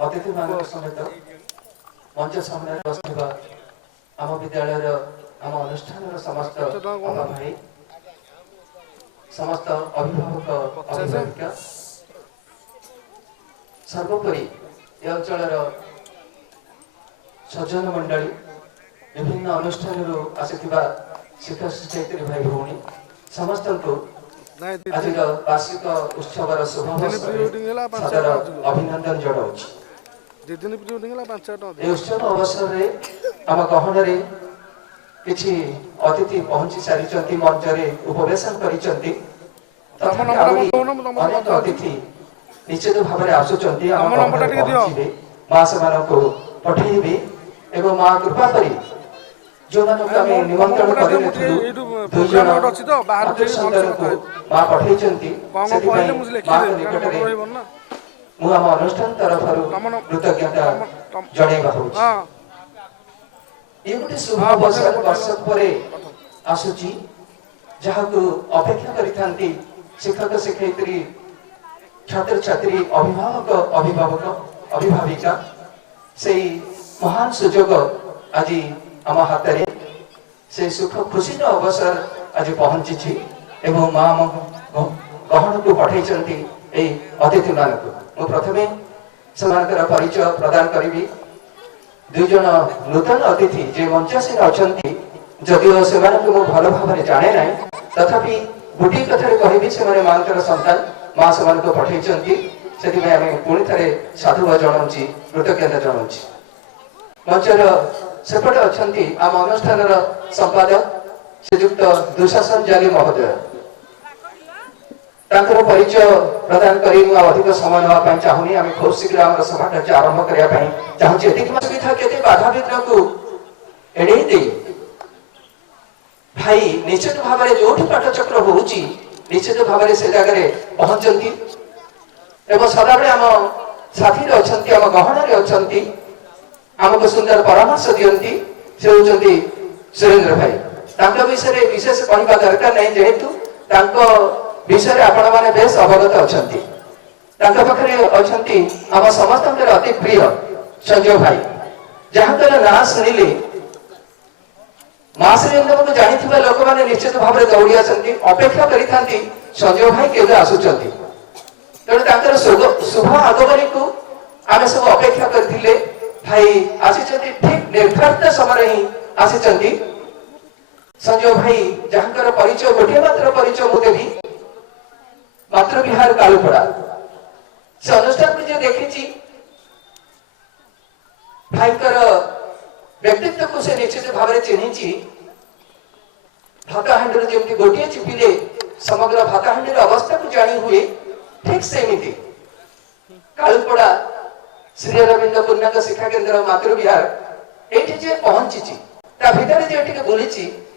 अतिथि मान समेत मंच सामने बसवा आम विद्यालय आम अनुष्ठान समस्त बाबा भाई समस्त अभिभावक अभिभाविका सर्वोपरि ए अंचल सज्जन मंडली विभिन्न अनुष्ठान आसिथिबा शिक्षक शिक्षयित्री भाई भौणी समस्त को आज वार्षिक उत्सव सदर अभिनंदन जनाऊँ। उत्सव अवसर आम गहन किछि अतिथि पहुंची सारी मंच उपवेशन कर अतिथि निश्चित भाव में आसुच्च माँ से पठेबे एवं माँ कृपा करी जो निमंत्रण कर माँ पठे आम अनुष्ठान तरफ कृतज्ञता जनवा ये गोटे शुभ अवसर वर्षक पर आसुची जहाँ अपेक्षा करी शिक्षक शिक्षयित्री छात्र छात्री अभिभावक अभिभावक अभिभाविका से महान सुजोग आज आम हाथ में से सुख खुशी अवसर आज पहुंची एवं माँ गहन को पठे अतिथि मान को प्रथमे से परिचय प्रदान करी दुई जन नूतन अतिथि जे मंचासीन अच्छा जदिओ से भल भाव जाने ना तथापि गोटे कथा कहबी से माँ संतान माँ से पठे से पुणी थे साधुवाद जनाऊँ कृतज्ञता जनाऊँ। मंचर सेपटे अच्छा आम अनुष्ठान संपादक श्रीजुक्त दुशासन जाली महोदय परिचय प्रदान करी अधिक समय नापी चाहूनी आम खूब शीघ्र आम सभा आरंभ करने चाहूँगी सुविधा के बाधा विघ्न को एड़े दे भाई निश्चित भाव में जो पाठचक्र हो निश्चित भाव में से जगह पहुंचती एवं सदाबे आम साथी अच्छा आम गहन अच्छा आमको सुंदर परामर्श दियंती से होचंती सुरेंद्र भाई विषय विशेष कहवा दरकार नहीं जेहेतु विषय आपण मैंने बेस अवगत अच्छा पाखे अच्छा आम समस्त अति प्रिय संजय भाई जहाँ ना शुणिले माँ श्रीरेन्द्र को जानी लोक मैंने निश्चित भाव में दौड़ी आसती अपेक्षा करी संजय भाई केवे आसुच्च तेणु शुभ आगमनी को आम सब अपेक्षा करते भाई आसी ठीक निर्धारित समय ही आसी संजय भाई जहाँ परिचय गोटे मात्र परिचय मुदेवी मातृ विहार कालुपड़ा से अनुष्ठान को देखी भाई व्यक्तित्व को से निश्चित भाव में चिन्ही भाताहांडी जमी गोटे चिपिले समग्र भाताहांडी अवस्था को जानी हुए ठीक सेमती कालुपड़ा श्री अरविंद पूर्णांग शिक्षा केन्द्र मातृ विहार ये पहुंची भितर बुली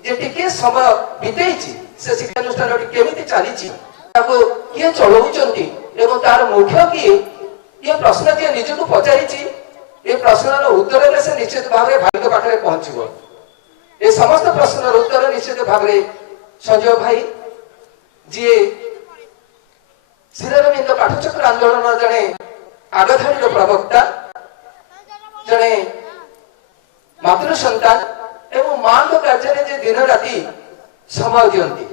टे समय बीतई से शिक्षानुष्ठान केमी चली किए चलाऊं तार मुख्य किए ये प्रश्न जी निजक पचारि ये प्रश्न उत्तर से निश्चित भाव में भाई पाखे पहुंचो ये समस्त प्रश्न उत्तर निश्चित भाव में संजय भाई जी श्रीअरविंद पाठचक्र आंदोलन जड़े आगधाड़ी प्रवक्ता जड़े मातृ संतान एवं माँ कार्य दिन राति समय दियंती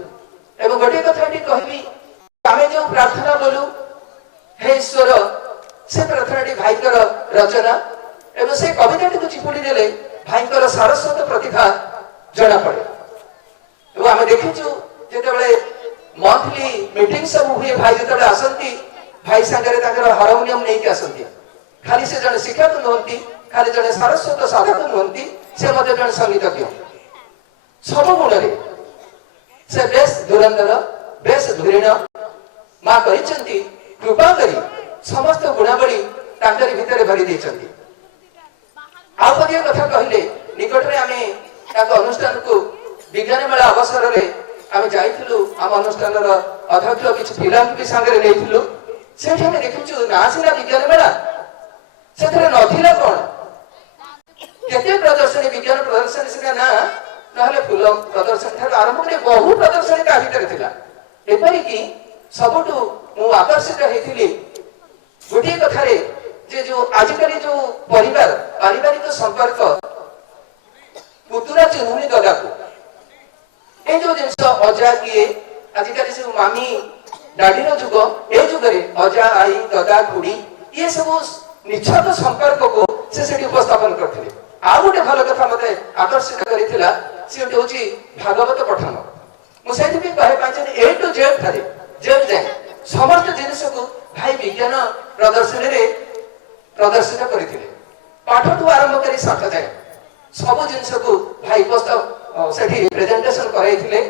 एवं गोटे कथा कहबी आमे जो प्रार्थना बोलू हे ईश्वर से प्रार्थना भाई रचना एवं से कविता को चिपुड़ी देले भाई सारस्वत प्रतिभा जना पड़े आम देखीचु जो मंथली मीटिंग सब हुए भाई जो आसती भाई सांगे हारमोनियम नहीं आसती खाली से जड़े शिक्षक नुहति खाली जड़े सारस्वत साधक नुहति से जड़े संगीतज्ञ सब गुण से बेस धुरंधर बेस धुरीण माँ करी कृपा करी समस्त गुणावली भितर भरी देती आउ गोटे कथा कहले निकट में आम अनुष्ठान को विज्ञान मेला अवसर में आम जाइलु आम अनुष्ठान अध्यक्ष किसी पिला भी सांगे नहीं से देखु ना सीना विज्ञान मेला से नाला कौन केते प्रदर्शनी विज्ञान प्रदर्शनी सीना ना ना फूल प्रदर्शनी आरंभ कर बहु प्रदर्शनी ता भितर एपरिकी सबुठू मु आकर्षित होती गोटे कथार जे जो आजिकली जो परिवार पारिवारिक संपर्क पुतुरा चिन्हुनी ददा को ए जो जिनस अजा किए आजिकली सब मामी डाडी रो जुग ए जुग रे अजा आई ददा खुड़ी ये सब निछक संपर्क को से सेठी उपस्थापन करथिले आ गोटे भल कथा मते आकर्षित करिथिला से होची भागवत पठन मु सेठी भी कहे पाछन ए टू जेड थारे जेड जाय समस्त जिनिस को भाई विज्ञान प्रदर्शन रे प्रदर्शित करथिले पाठ ठू आरंभ करी साठ जाय सब जिनिस को भाई उपस्थ सेठी प्रेजेंटेशन कराइथिले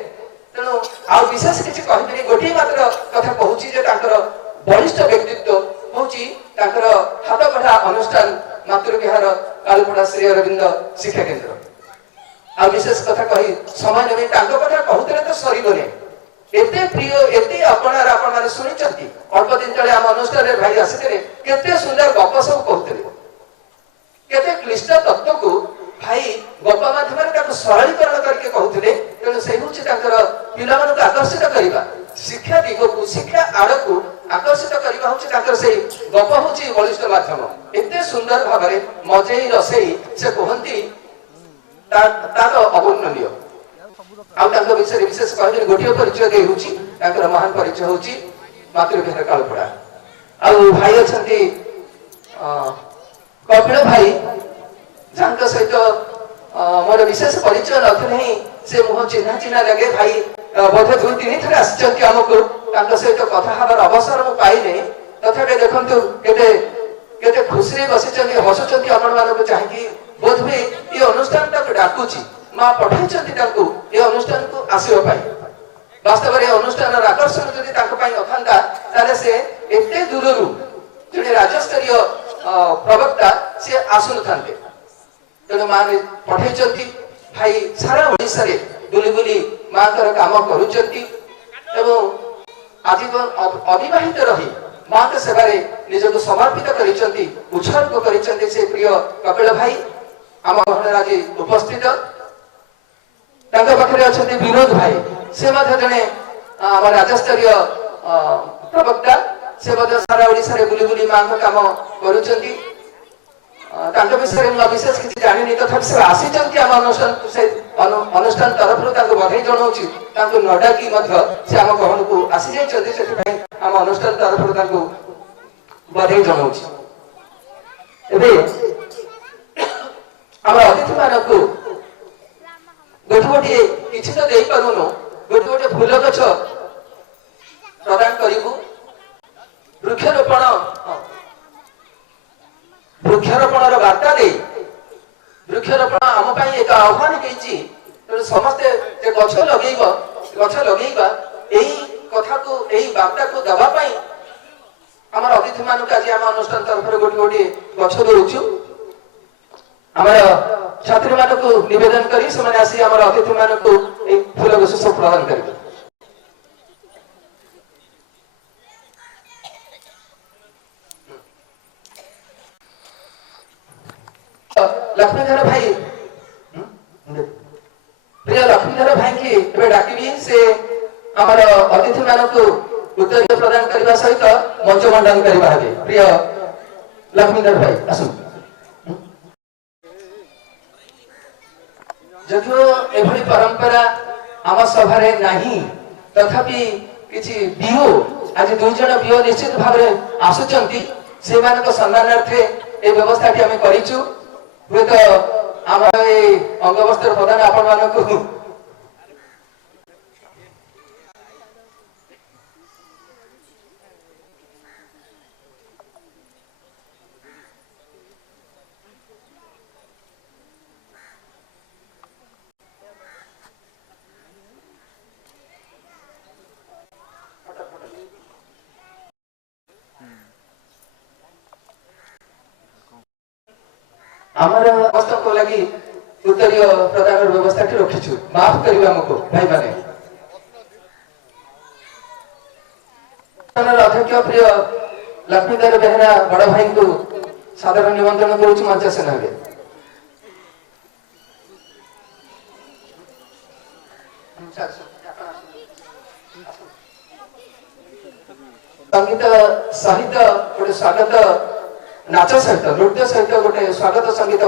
तेणु आ विशेष किछि कहिबिनी गोटी मात्र कथा कहूची जे ताकर वरिष्ठ व्यक्तित्व होची ताकर हाथ गढ़ा अनुष्ठान मातृविहार कालुपड़ा श्री अरविंद शिक्षा केंद्र आ विशेष कथा कही समय नेबी तांको कथा कहूतले तो सरीबने एते प्रिय एते अपनार आपण माने सुनिचंती अल्प दिन तळे हम अनुष्ठान रे भाई आसीतले केते सुंदर गप सब कहूतले केते क्लिष्ट तत्व को भाई गप माध्यम रे सरलीकरण करके कहूतले तेणु से होची तांकर पिला मन को आकर्षित करिबा शिक्षा दिगो को शिक्षा आड़ को आकर्षित करिबा होची तांकर से गप होची बलिष्ठ माध्यम एते सुंदर भाबरे मजेई रसेई से कहंती तार अवर्णनीय आ तांकर विषय विशेष कहले गोटियो परिचय दे होची तांकर महान परिचय होची मातृविहार कालुपड़ा आ भाई अछंती कपिल भाई जांक सहित मोर विशेष परिचय नथि से मुह चिन्हा चिन्हा लगे भाई बोधे दुई तीन थर आसिचंती हमको तांक सहित कथा हबार अवसर मु पाइले तथापि देखंतु केते केते खुशी बसिचंती हसुचंती आपण मानको चाहिकी बोध भी ये अनुष्ठान तक डाकुची मां पठाइचंती तांको ये अनुष्ठान को आसीबा पाई वास्तव रे अनुष्ठान आकर्षण जदि तांको पाई नथांता ताले से एते दूररु जने राज्य स्तरीय प्रवक्ता से आसुन थांते तेणु मां पठाइचंती भाई सारा ओडिसा रे बुली बुली मां कर काम करूचंती एवं आजीवन अविवाहित रही मां के सेवा रे निजको समर्पित करिचंती उत्सर्ग करिचंती से प्रिय कपिल भाई आम घर आज उपस्थित तांका पाखरे अछंती विनोद भाई से मध्य जने आम राज्य स्तरीय प्रवक्ता से मध्य सारा ओडिसा रे बुली बुली मां का काम करूचंती तांका विषय में विशेष किछि जानिनी तथापि से आसीचंती आम अनुष्ठान तरफ रु तांको बधाई जणाउची तांको नडा की मध्य से आम कहन को आसी जाइचंती सेति भाई आम अनुष्ठान तरफ रु तांको बधाई जणाउची एबे आम अतिथि मानक गोटे गोटे किछि तो देई पारुनो गोटे गोटे फूल गछ प्रदान करिबु वृक्षरोपण वार्ता दे वृक्षरोपण आम पाई एक आह्वान देछि समस्ते जे गछ लगेइबा एही कथा को एही वार्ता को दबा पाई हमर अतिथि मानक आज आम अनुष्ठान तरफ गोटे गोटे गछ दउछु हमर छात्री मानक निवेदन करी से आसी हमर अतिथि मानक एक फूल गछ सब प्रदान करिबे लक्ष्मीधर भाई प्रिय लक्ष्मीधर भाई की एबे डाकिबी से हमर अतिथि मानक उत्तर प्रदान करबा सहित मंच मंडन करबा हेबे प्रिय लक्ष्मीधर भाई आसु जदियो एभली परंपरा आम सभारे नाही तथापि किछि बियो आज दुई जण बियो निश्चित भाबरे आसुचंती से मानक सम्मानार्थे ए व्यवस्था टी हम करिछु हुए तो आम अंग वस्त्र प्रदान आपण मानक आमर अवस्था को लगी उत्तरीय प्रदान व्यवस्था टी रखिछु माफ करिबा हमको भाई माने अध्यक्ष प्रिय लक्ष्मीधर बेहरा बड़ भाई को साधारण निमंत्रण करूछु मंच सेना रे संगीत साहित्य गोटे स्वागत नाच सहित नृत्य सहित गोटे स्वागत संगीत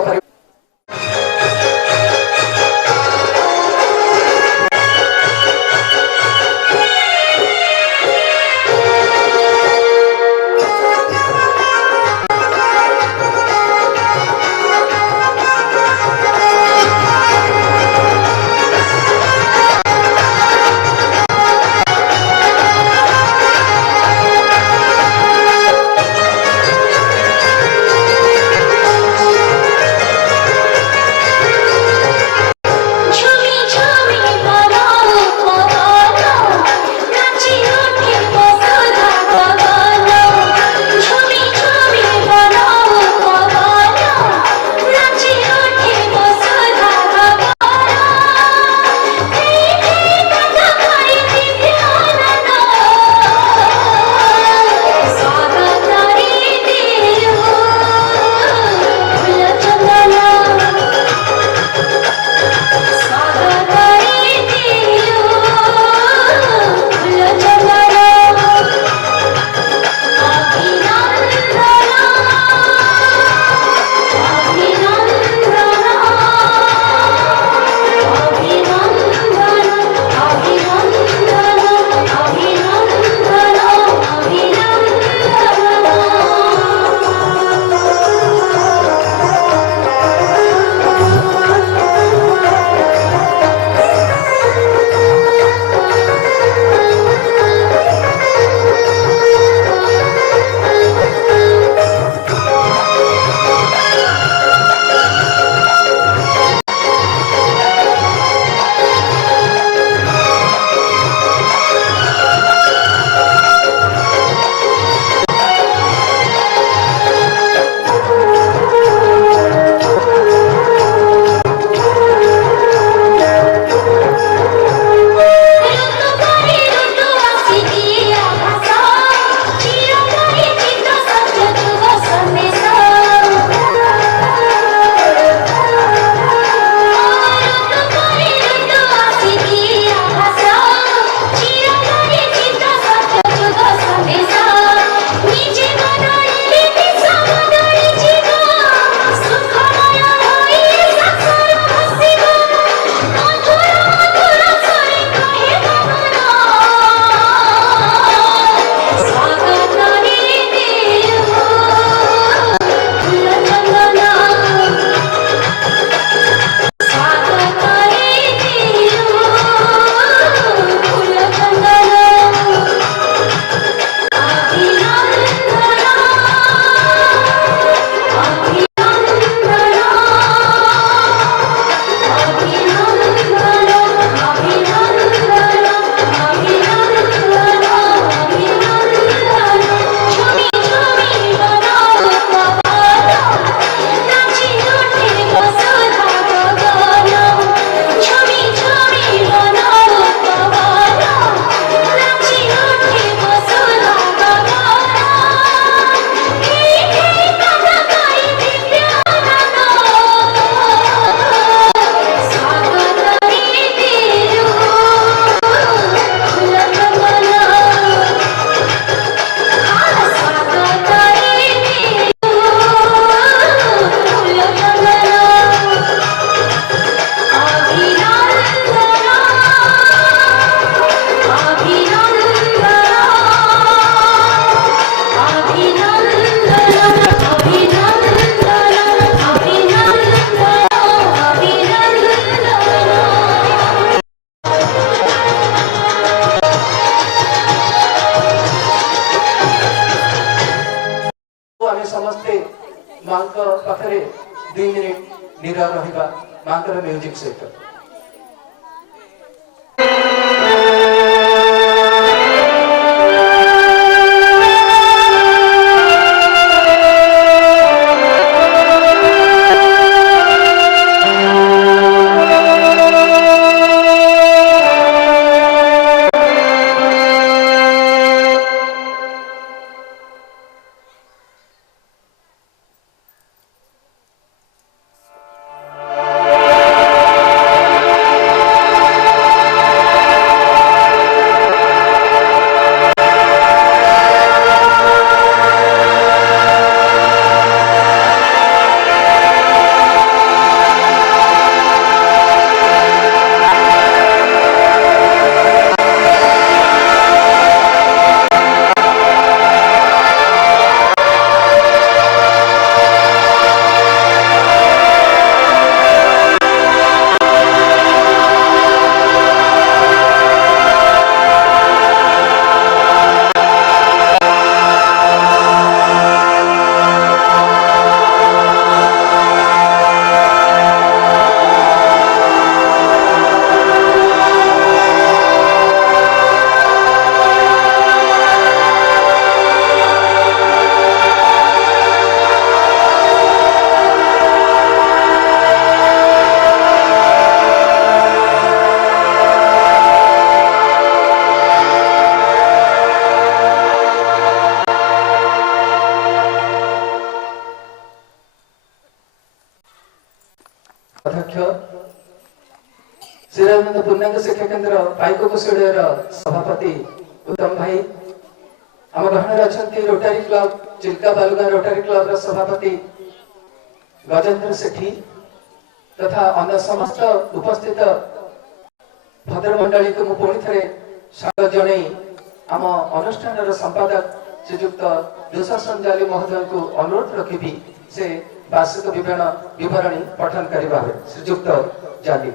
समस्ते माँ पाखे 2 मिनिट निरा रहा माँ म्यूजिक सहित अध्यक्ष श्रीरामनंद पूर्णांग शिक्षा केन्द्र पाइक कुशेड़र सभापति उत्तम भाई आम गहन अच्छा Rotary Club Chilika Balugaon Rotary Club सभापति गजेन्द्र सेठी तथा अन्य समस्त उपस्थित भद्रमंडली को पुणी थे स्वागत जन आम अनुष्ठान संपादक श्रीजुक्त दुशासन जाली महोदय को अनुरोध रखी से वार्षिक विवरणी पठन करने श्रीजुक्त जाली।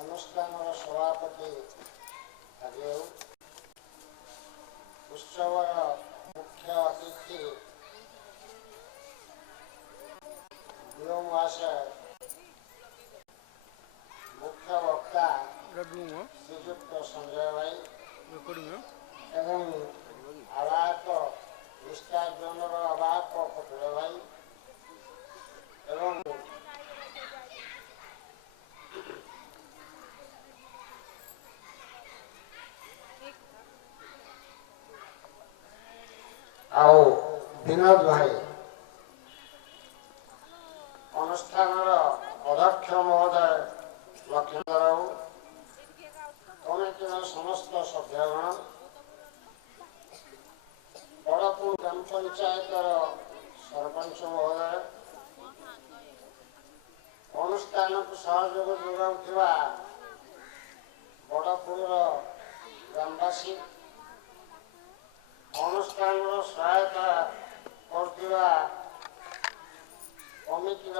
अनुष्ठान सभापति उत्सव मुख्य अतिथि मुख्य वक्ता श्रीजुक्त संजय भाई एवं आवाहक निष्ठा जनर आवाहक कपिल भाई एवं आओ विनोद भाई अनुष्ठान अध्यक्ष महोदय लक्ष्मण राव कमिटी समस्त सभ्यगण बड़पुर ग्राम पंचायत सरपंच महोदय अनुष्ठान को सहयोग जोगाउथिबा बड़पुर ग्रामवासी अनुष्ठान सहायता करथिबा कमिटी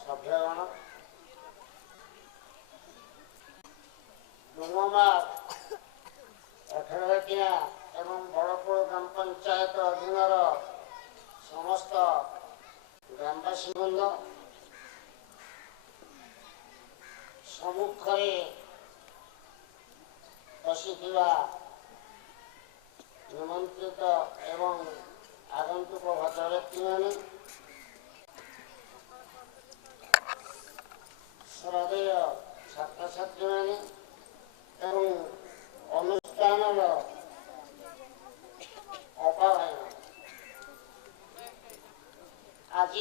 सभ्यगण डुंगमा 18 एवं बड़पुर ग्राम पंचायत अधीन समस्त ग्रामवासी बृंद सम्मुखें बसिथिबा निमंत्रित एवं आगंतुक भद्र व्यक्ति मैंने श्रद्धेय छात्र छात्री मैंने एवं अनुष्ठान अपा भाई आज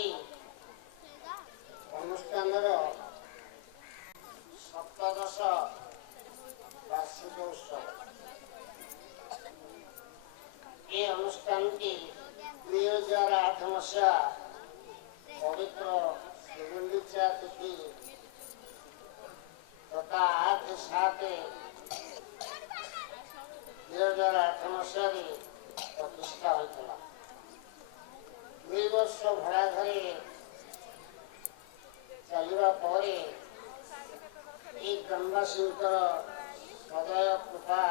अनुष्ठान 17 वार्षिक उत्सव ये अनुष्ठान की 2008 मसीहा पवित्र श्रीगुंडीचा तिथि तथा 8/7 2008 मसीह प्रतिष्ठा होता 2 वर्ष भड़ा घरे चलवा पर ग्रामवासी सदय कृपा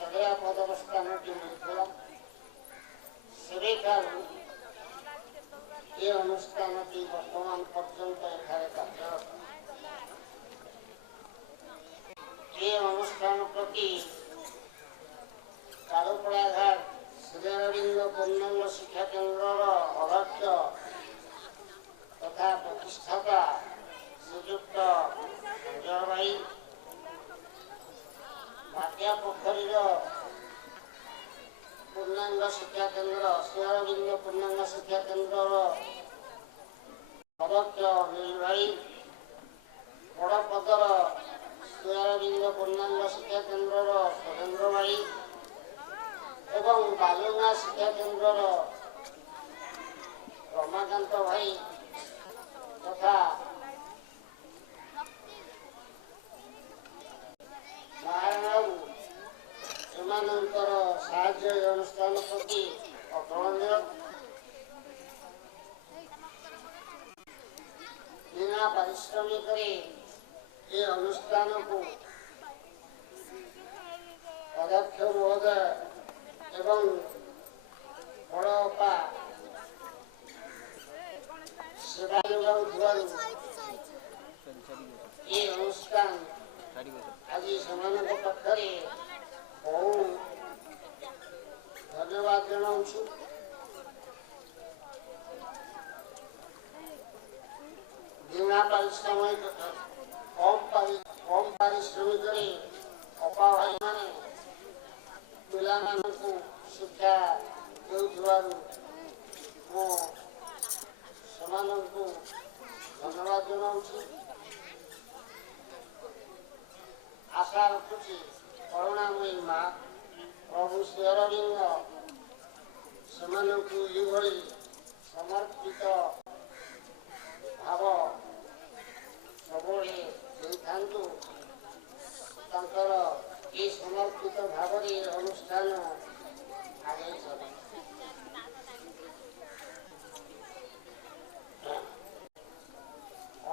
जगह पदवस्थान मिलता से ये अनुष्ठान की वर्तमान पर्यंत कार्यरत ये अनुष्ठान प्रति कालुपड़ाघाट श्रीअरविंद पूर्णांग शिक्षा केन्द्र अध्यक्ष तथा प्रतिष्ठाता श्रीजुक्त संजय भाई भाटिया पोखरी पूर्णांग शिक्षा केन्द्र श्रीअरविंद पूर्णांग शिक्षा केन्द्र अध्यक्ष अनिल भाई बड़पदर श्रीअरविंद पूर्णांग शिक्षा केन्द्र सुरेन्द्र भाई एवं बालुगा शिक्षा केन्द्र रमाकांत भाई तथा नारायण साहाय्य अनुष्ठान प्रति अतुलनीय बिना पारिश्रमिक ये अनुष्ठान को अध्यक्ष महोदय एवं बड़पा सेवा ये अनुष्ठान आज पाखे बहु धन्यवाद जनाऊँ ବିନା ପାରିଶ୍ରମିକ କମ୍ ପାରିଶ୍ରମିକରେ ଅପା ଭାଇମାନେ ପିଲାମାନଙ୍କୁ ଶିକ୍ଷା ଦେଉଥିବାରୁ ମୁଁ ସେମାନଙ୍କୁ ଧନ୍ୟବାଦ ଜଣାଉଛି। ଆଶା ରଖୁଛି କରୁଣାମୟୀ ମା ପ୍ରଭୁ ଶ୍ରୀ ଅରବିନ୍ଦ ସେମାନଙ୍କୁ ଏଭଳି ସମର୍ପିତ ଭାବ ସବୁବେଳେ ଦେଇଥାନ୍ତୁ। ତାଙ୍କର ଏହି ସମର୍ପିତ ଭାବରେ ଅନୁଷ୍ଠାନ ଆଗେଇ ଚାଲେ।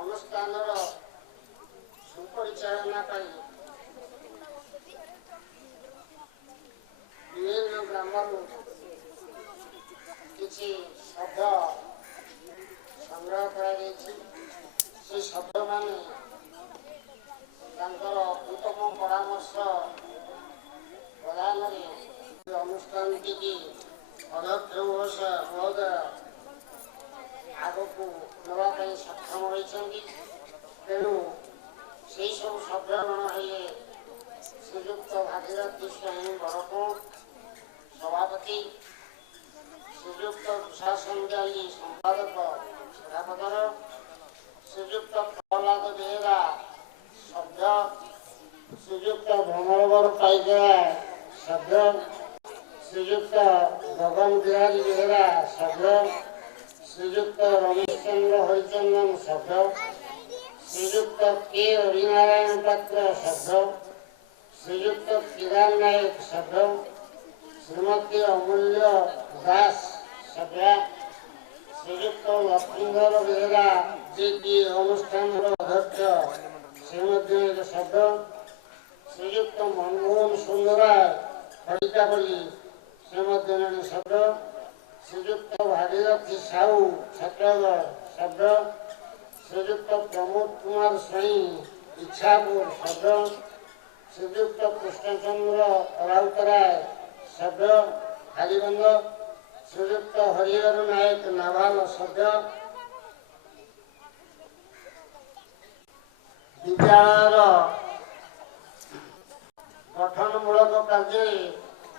ଅନୁଷ୍ଠାନର ସୁପରିଚାଳନା ପାଇଁ ବିଭିନ୍ନ ଗ୍ରାମରୁ କିଛି ଶବ୍ଦ ସଂଗ୍ରହ କରାଯାଇଛି। ସେ ଶବ୍ଦମାନେ ତାଙ୍କର ଉତ୍ତମ ପରାମର୍ଶ ପ୍ରଦାନରେ ଅନୁଷ୍ଠାନଟିକି ଅଧ୍ୟକ୍ଷ ମହୋଦୟ ଆଗକୁ ନେବା ପାଇଁ ସକ୍ଷମ ହୋଇଛନ୍ତି। ତେଣୁ ସେହି ସବୁ ସଭ୍ୟଗଣ ହେଲେ ଶ୍ରୀଯୁକ୍ତ ଭାଗୀରଥୀ ସ୍ୱାଇଁ ବରକୋଣ ସଭାପତି, ଶ୍ରୀଯୁକ୍ତ ପ୍ରଶାସନକାରୀ ସମ୍ପାଦକ ସଭାପତି, ଶ୍ରୀଯୁକ୍ତ ପ୍ରହ୍ଲାଦ ବେହେରା ସଭ୍ୟ, ଶ୍ରୀଯୁକ୍ତ ଭ୍ରମରବର ପାଇକରା ସଭ୍ୟ, ଶ୍ରୀଯୁକ୍ତ ଗଗନ ବିହାରୀ ବେହେରା ସଭ୍ୟ, ଶ୍ରୀଯୁକ୍ତ ରମେଶ ଚନ୍ଦ୍ର ହରିଚନ୍ଦନ ସଭ୍ୟ, ଶ୍ରୀଯୁକ୍ତ କେ ହରିନାରାୟଣ ପାତ୍ର ସଭ୍ୟ, ଶ୍ରୀଯୁକ୍ତ କିରାନ ନାୟକ ସଭ୍ୟ, ଶ୍ରୀମତୀ ଅମୂଲ୍ୟ ଦାସ ସଭ୍ୟା, ଶ୍ରୀଯୁକ୍ତ ଲକ୍ଷ୍ମୀଧର ବେହେରା ଯିଏକି ଅନୁଷ୍ଠାନର ଅଧ୍ୟକ୍ଷ ସେ ମଧ୍ୟ ଏକ ସଭ୍ୟ, ଶ୍ରୀଯୁକ୍ତ ମନମୋହନ ସୁନ୍ଦରାୟ ଖଡ଼ିକାପଲ୍ଲୀ ସେ ମଧ୍ୟ ଜଣେ ସଭ୍ୟ, ଶ୍ରୀଯୁକ୍ତ ଭାଗୀରଥୀ ସାହୁ ଛତ୍ରଗଡ଼ ସଭ୍ୟ, ଶ୍ରୀଯୁକ୍ତ ପ୍ରମୋଦ କୁମାର ସ୍ୱାଇଁ ଇଚ୍ଛାପୁର ସଭ୍ୟ, ଶ୍ରୀଯୁକ୍ତ କୃଷ୍ଣଚନ୍ଦ୍ର ରାଉତରାୟ ସଭ୍ୟ ହାରିବନ୍ଧ, ଶ୍ରୀଯୁକ୍ତ ହରିହର ନାୟକ ନାଭାଲ ସଭ୍ୟ, ବିଦ୍ୟାଳୟର ଗଠନମୂଳକ କାର୍ଯ୍ୟରେ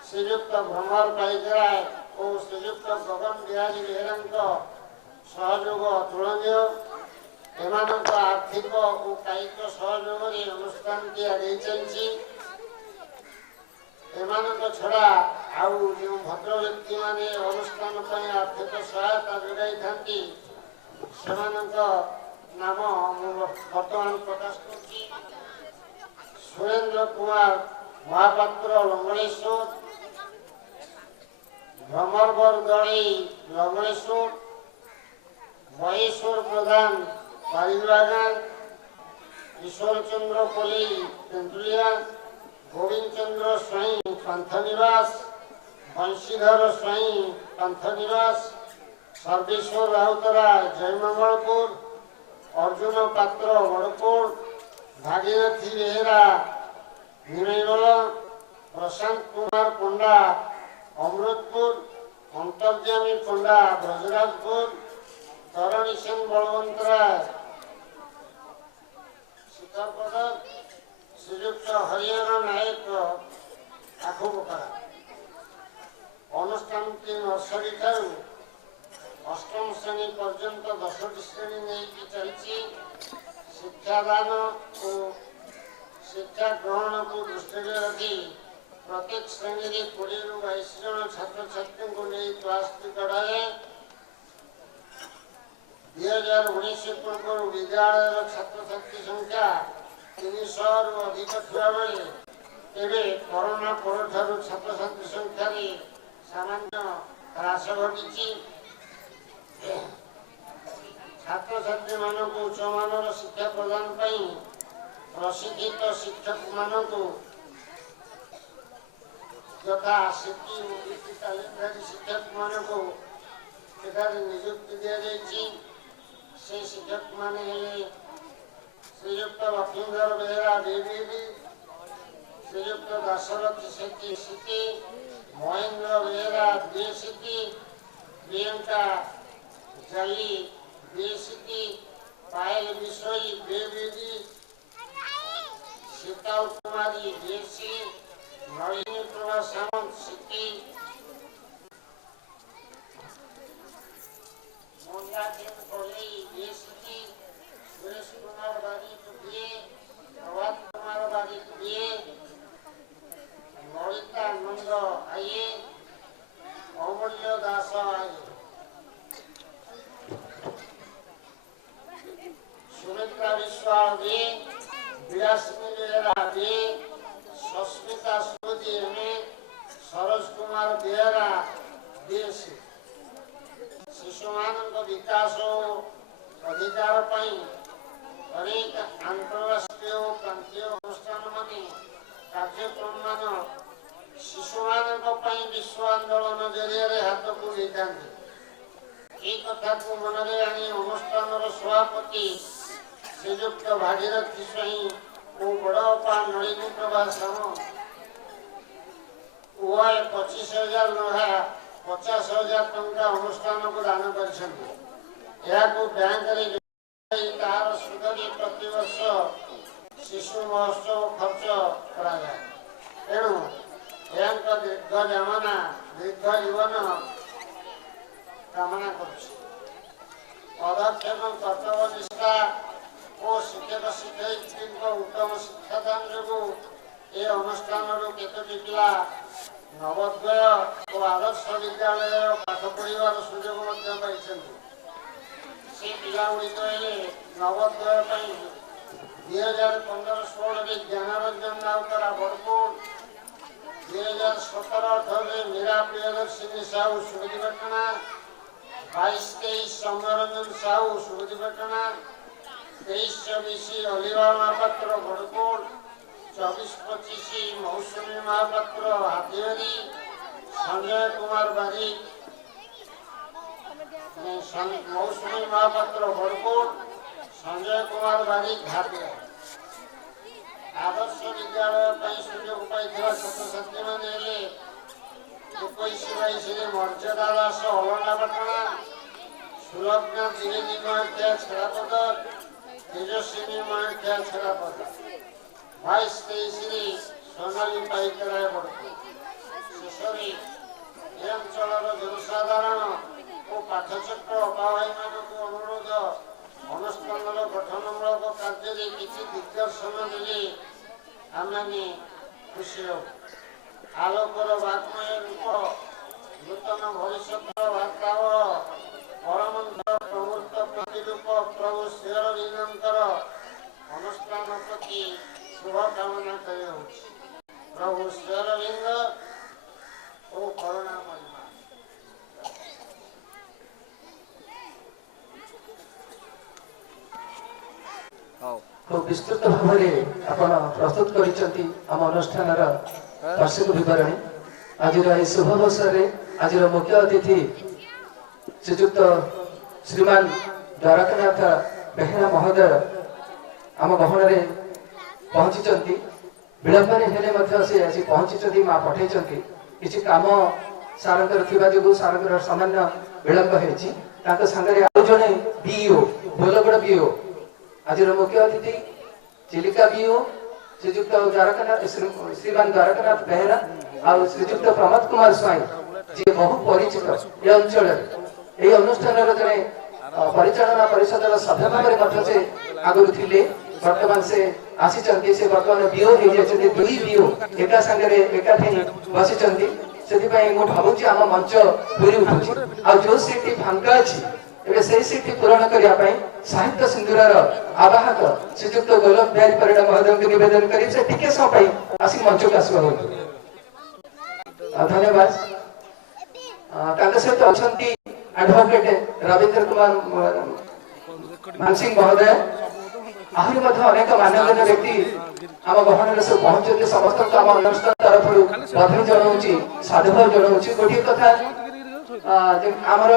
ଶ୍ରୀଯୁକ୍ତ ଭ୍ରମର ପାଇକରାୟ ଓ ଶ୍ରୀଯୁକ୍ତ ଗଗନ ବିହାରୀ ବେହେରାଙ୍କ ସହଯୋଗ ଅତୁଳନୀୟ। ଏମାନଙ୍କ ଆର୍ଥିକ ଓ କାୟିକ ସହଯୋଗରେ ଅନୁଷ୍ଠାନଟି ଆଗେଇ ଚାଲିଛି। ଏମାନଙ୍କ ଛଡ଼ା ଆଉ ଯେଉଁ ଭଦ୍ର ବ୍ୟକ୍ତିମାନେ ଅନୁଷ୍ଠାନ ପାଇଁ ଆର୍ଥିକ ସହାୟତା ଯୋଗାଇଥାନ୍ତି ସେମାନଙ୍କ ନାମ ମୁଁ ବର୍ତ୍ତମାନ ପ୍ରକାଶ କରୁଛି। ସୁରେନ୍ଦ୍ର କୁମାର ମହାପାତ୍ର ଲଙ୍ଗଳେଶ୍ୱର, ଭ୍ରମରବର ଦଳେଇ ଲଙ୍ଗଳେଶ୍ୱର, ମହେଶ୍ୱର ପ୍ରଧାନ ବାରିଗୁଡ଼ା, ଈଶ୍ୱର ଚନ୍ଦ୍ର ପଲେଇ ତେନ୍ତୁଳିଆ, ଗୋବିନ୍ଦ ଚନ୍ଦ୍ର ସ୍ୱାଇଁ ପାନ୍ଥନିବାସ, ବଂଶୀଧର ସ୍ୱାଇଁ ପାନ୍ଥନିବାସ, ସର୍ବେଶ୍ୱର ରାଉତରାୟ ଜୟମଙ୍ଗଳପୁର, ଅର୍ଜୁନ ପାତ୍ର ବଡ଼କୋଟ, ଭାଗୀରଥୀ ବେହେରା ନିମେଇଗଲ, ପ୍ରଶାନ୍ତ କୁମାର ପଣ୍ଡା ଅମୃତପୁର, ଅନ୍ତର୍ଯାମୀ ପଣ୍ଡା ବ୍ରଜରାଜପୁର, ତରଣୀ ସେନ ବଳବନ୍ତରାୟ ଶିଖରପଦ, ଶ୍ରୀଯୁକ୍ତ ହରିହର ନାୟକ ଆଖୁପୋଖରା। ଅନୁଷ୍ଠାନଟି ନର୍ସରୀ ଠାରୁ ଅଷ୍ଟମ ଶ୍ରେଣୀ ପର୍ଯ୍ୟନ୍ତ 10ଟି ଶ୍ରେଣୀ ନେଇକି ଚାଲିଛି। ଶିକ୍ଷାଦାନ ଓ ଶିକ୍ଷା ଗ୍ରହଣକୁ ଦୃଷ୍ଟିରେ ରଖି ପ୍ରତ୍ୟେକ ଶ୍ରେଣୀରେ 20ରୁ 22 ଜଣ ଛାତ୍ରଛାତ୍ରୀଙ୍କୁ ନେଇ କ୍ଲାସଟି କରାଯାଏ। 2019 ପୂର୍ବରୁ ବିଦ୍ୟାଳୟର ଛାତ୍ରଛାତ୍ରୀ ସଂଖ୍ୟା 300ରୁ ଅଧିକ ଥିବାବେଳେ ଏବେ କରୋନା ପରଠାରୁ ଛାତ୍ରଛାତ୍ରୀ ସଂଖ୍ୟାରେ ସାମାନ୍ୟ ହ୍ରାସ ଘଟିଛି। ଛାତ୍ରଛାତ୍ରୀମାନଙ୍କୁ ଉଚ୍ଚମାନର ଶିକ୍ଷା ପ୍ରଦାନ ପାଇଁ ପ୍ରଶିକ୍ଷିତ ଶିକ୍ଷକମାନଙ୍କୁ ଯଥା ସିଟି ଓ ବିଟି ତାଲିମଧାରୀ ଶିକ୍ଷକମାନଙ୍କୁ ଏଠାରେ ନିଯୁକ୍ତି ଦିଆଯାଇଛି। ସେ ଶିକ୍ଷକମାନେ ହେଲେ ଶ୍ରୀଯୁକ୍ତ ଲକ୍ଷ୍ମୀଧର ବେହେରା ବିବିଡି, ଶ୍ରୀଯୁକ୍ତ ଦାଶରଥୀ ସେଠୀ ସିଟି, ମହେନ୍ଦ୍ର ବେହେରା ବିଏସିଟି, ପ୍ରିୟଙ୍କା ଜାଲି ବିଏସିଟି, पायल बिसोई देवी शीतल कुमारी देशी नलिनी प्रभा सामंत सिटी मोंडा दिन कोली देशी सुरेश कुमार बारिक बीए प्रभात कुमार बारिक बीए ललिता नंद आइए अमूल्य दास आइए सुमित्रा विश्वास बी विलासिनी बेहरा बी सस्मिता सुधी एमए सरोज कुमार बेहरा बीएससी शिशु मानक विकास अधिकार पाई अनेक अंतरराष्ट्रीय और प्रांतीय अनुष्ठान माने कार्यक्रम मान शिशु मानक पाई विश्व आंदोलन जरिए हाथ को लेते এই কথাକୁ ମନରେ ଆଣି ଅନୁଷ୍ଠାନର ସଭାପତି ଶ୍ରୀଯୁକ୍ତ ଭାଗୀରଥୀ ସ୍ୱାଇଁ ଓ ବଡ଼ଅପା ନଳିନୀ ପ୍ରଭା ସାମ ଉଭୟ 25,000 ଲେଖା 50,000 ଟଙ୍କା ଅନୁଷ୍ଠାନକୁ ଦାନ କରିଛନ୍ତି। ଏହାକୁ ବ୍ୟାଙ୍କରେ ତାହାର ସୁଧରେ ପ୍ରତିବର୍ଷ ଶିଶୁ ମହୋତ୍ସବ ଖର୍ଚ୍ଚ କରାଯାଏ। ତେଣୁ ଏହାଙ୍କ ଦୀର୍ଘ ଜୀବନ कामना पदक्षेप कर्तव्य निष्ठा और शिक्षक शिक्षयित्री उत्तम शिक्षादान जो ये अनुष्ठान केतोटी पिला नवोदय और आदर्श विद्यालय पाठ पढ़ार सुजोग से पिला गुड़िक नवोदय 2015-16 ज्ञानरंजन राउतरा बड़पुर 2017-18 मीरा प्रियदर्शिनी साहू सुमतिपटना 22-23 सौम्यरंजन साहू सुमतिपटना 23-24 अलिवा महापात्र बड़कोट 24-25 मौसुमी महापात्र हाथीहरी संजय कुमार बारिक मौसुमी महापात्र बड़कोट संजय कुमार बारिक हाथीहरी आदर्श विद्यालय सुजोग पाई छात्र छात्री मैंने 21-22 मर्यादा दास अलंडापाटना सुलग्ना द्विवेदी महाख्या छेड़ापद तेजस्विनी महाख्या छेड़ापद 22-23 सोनाली पाइकराय बड़को शेष ए अंचल जनसाधारण और पाठचक्र अपाभाई मान अनुरोध अनुष्ठान गठनमूलक कार्य किसी दिग्दर्शन दे आम खुशी हो आलोकर वाग्मय रूप नूतन भविष्य वार्तावह परमंत्र प्रवृत्त प्रतिरूप प्रभु श्रीअरविंदर अनुष्ठान प्रति शुभकामना कर प्रभु श्रीअरविंद ओ करुणा महिमा खूब विस्तृत भाव में आपण प्रस्तुत करिसेंती आम अनुष्ठान वार्षिक विवरणी आज शुभ अवसर आज मुख्य अतिथि श्रीजुक्त श्रीमान द्वारकानाथ बेहेरा महोदय आम गहन पहुंची विलंबन से पहुंची माँ पठे किसी कम सारंकर जो सारंकर सामान्य विलंब होती सागर आउ जड़े बीओ बोलगड़ बीओ आज मुख्य अतिथि चिलिका बीओ श्रीजुक्त द्वारकानाथ श्रीमान द्वारकानाथ बेहेरा और श्रीजुक्त प्रमोद कुमार स्वाई जी बहु परिचित ये अंचल ये अनुष्ठान जड़े परिचालना परिषद सभ्य भाव से आगुरी थे बर्तमान से आसी से बर्तमान बीओ हो जाती दुई बीओ एका सांगे एकाठी बसी से भावुँ आम मंच पूरी उठुची आ जो सीट फांका अच्छी एवं से सीट पूरण करने साहित्य सिंधुरार आवाहक श्रीजुक्त गोलक बिहारी परिड़ा महोदय को निवेदन कर टिके समय आसिक मंच को आसवा धन्यवाद सहित अच्छा एडवोकेट रविंद्र कुमार मानसिंह महोदय आहरी अनेक मान्यगण्य व्यक्ति आम गहन सब पहुंचते समस्त आम अनुष्ठान तरफ बधाई जनाऊँगी साधुभाव जनाऊँगी गोटे कथा आमर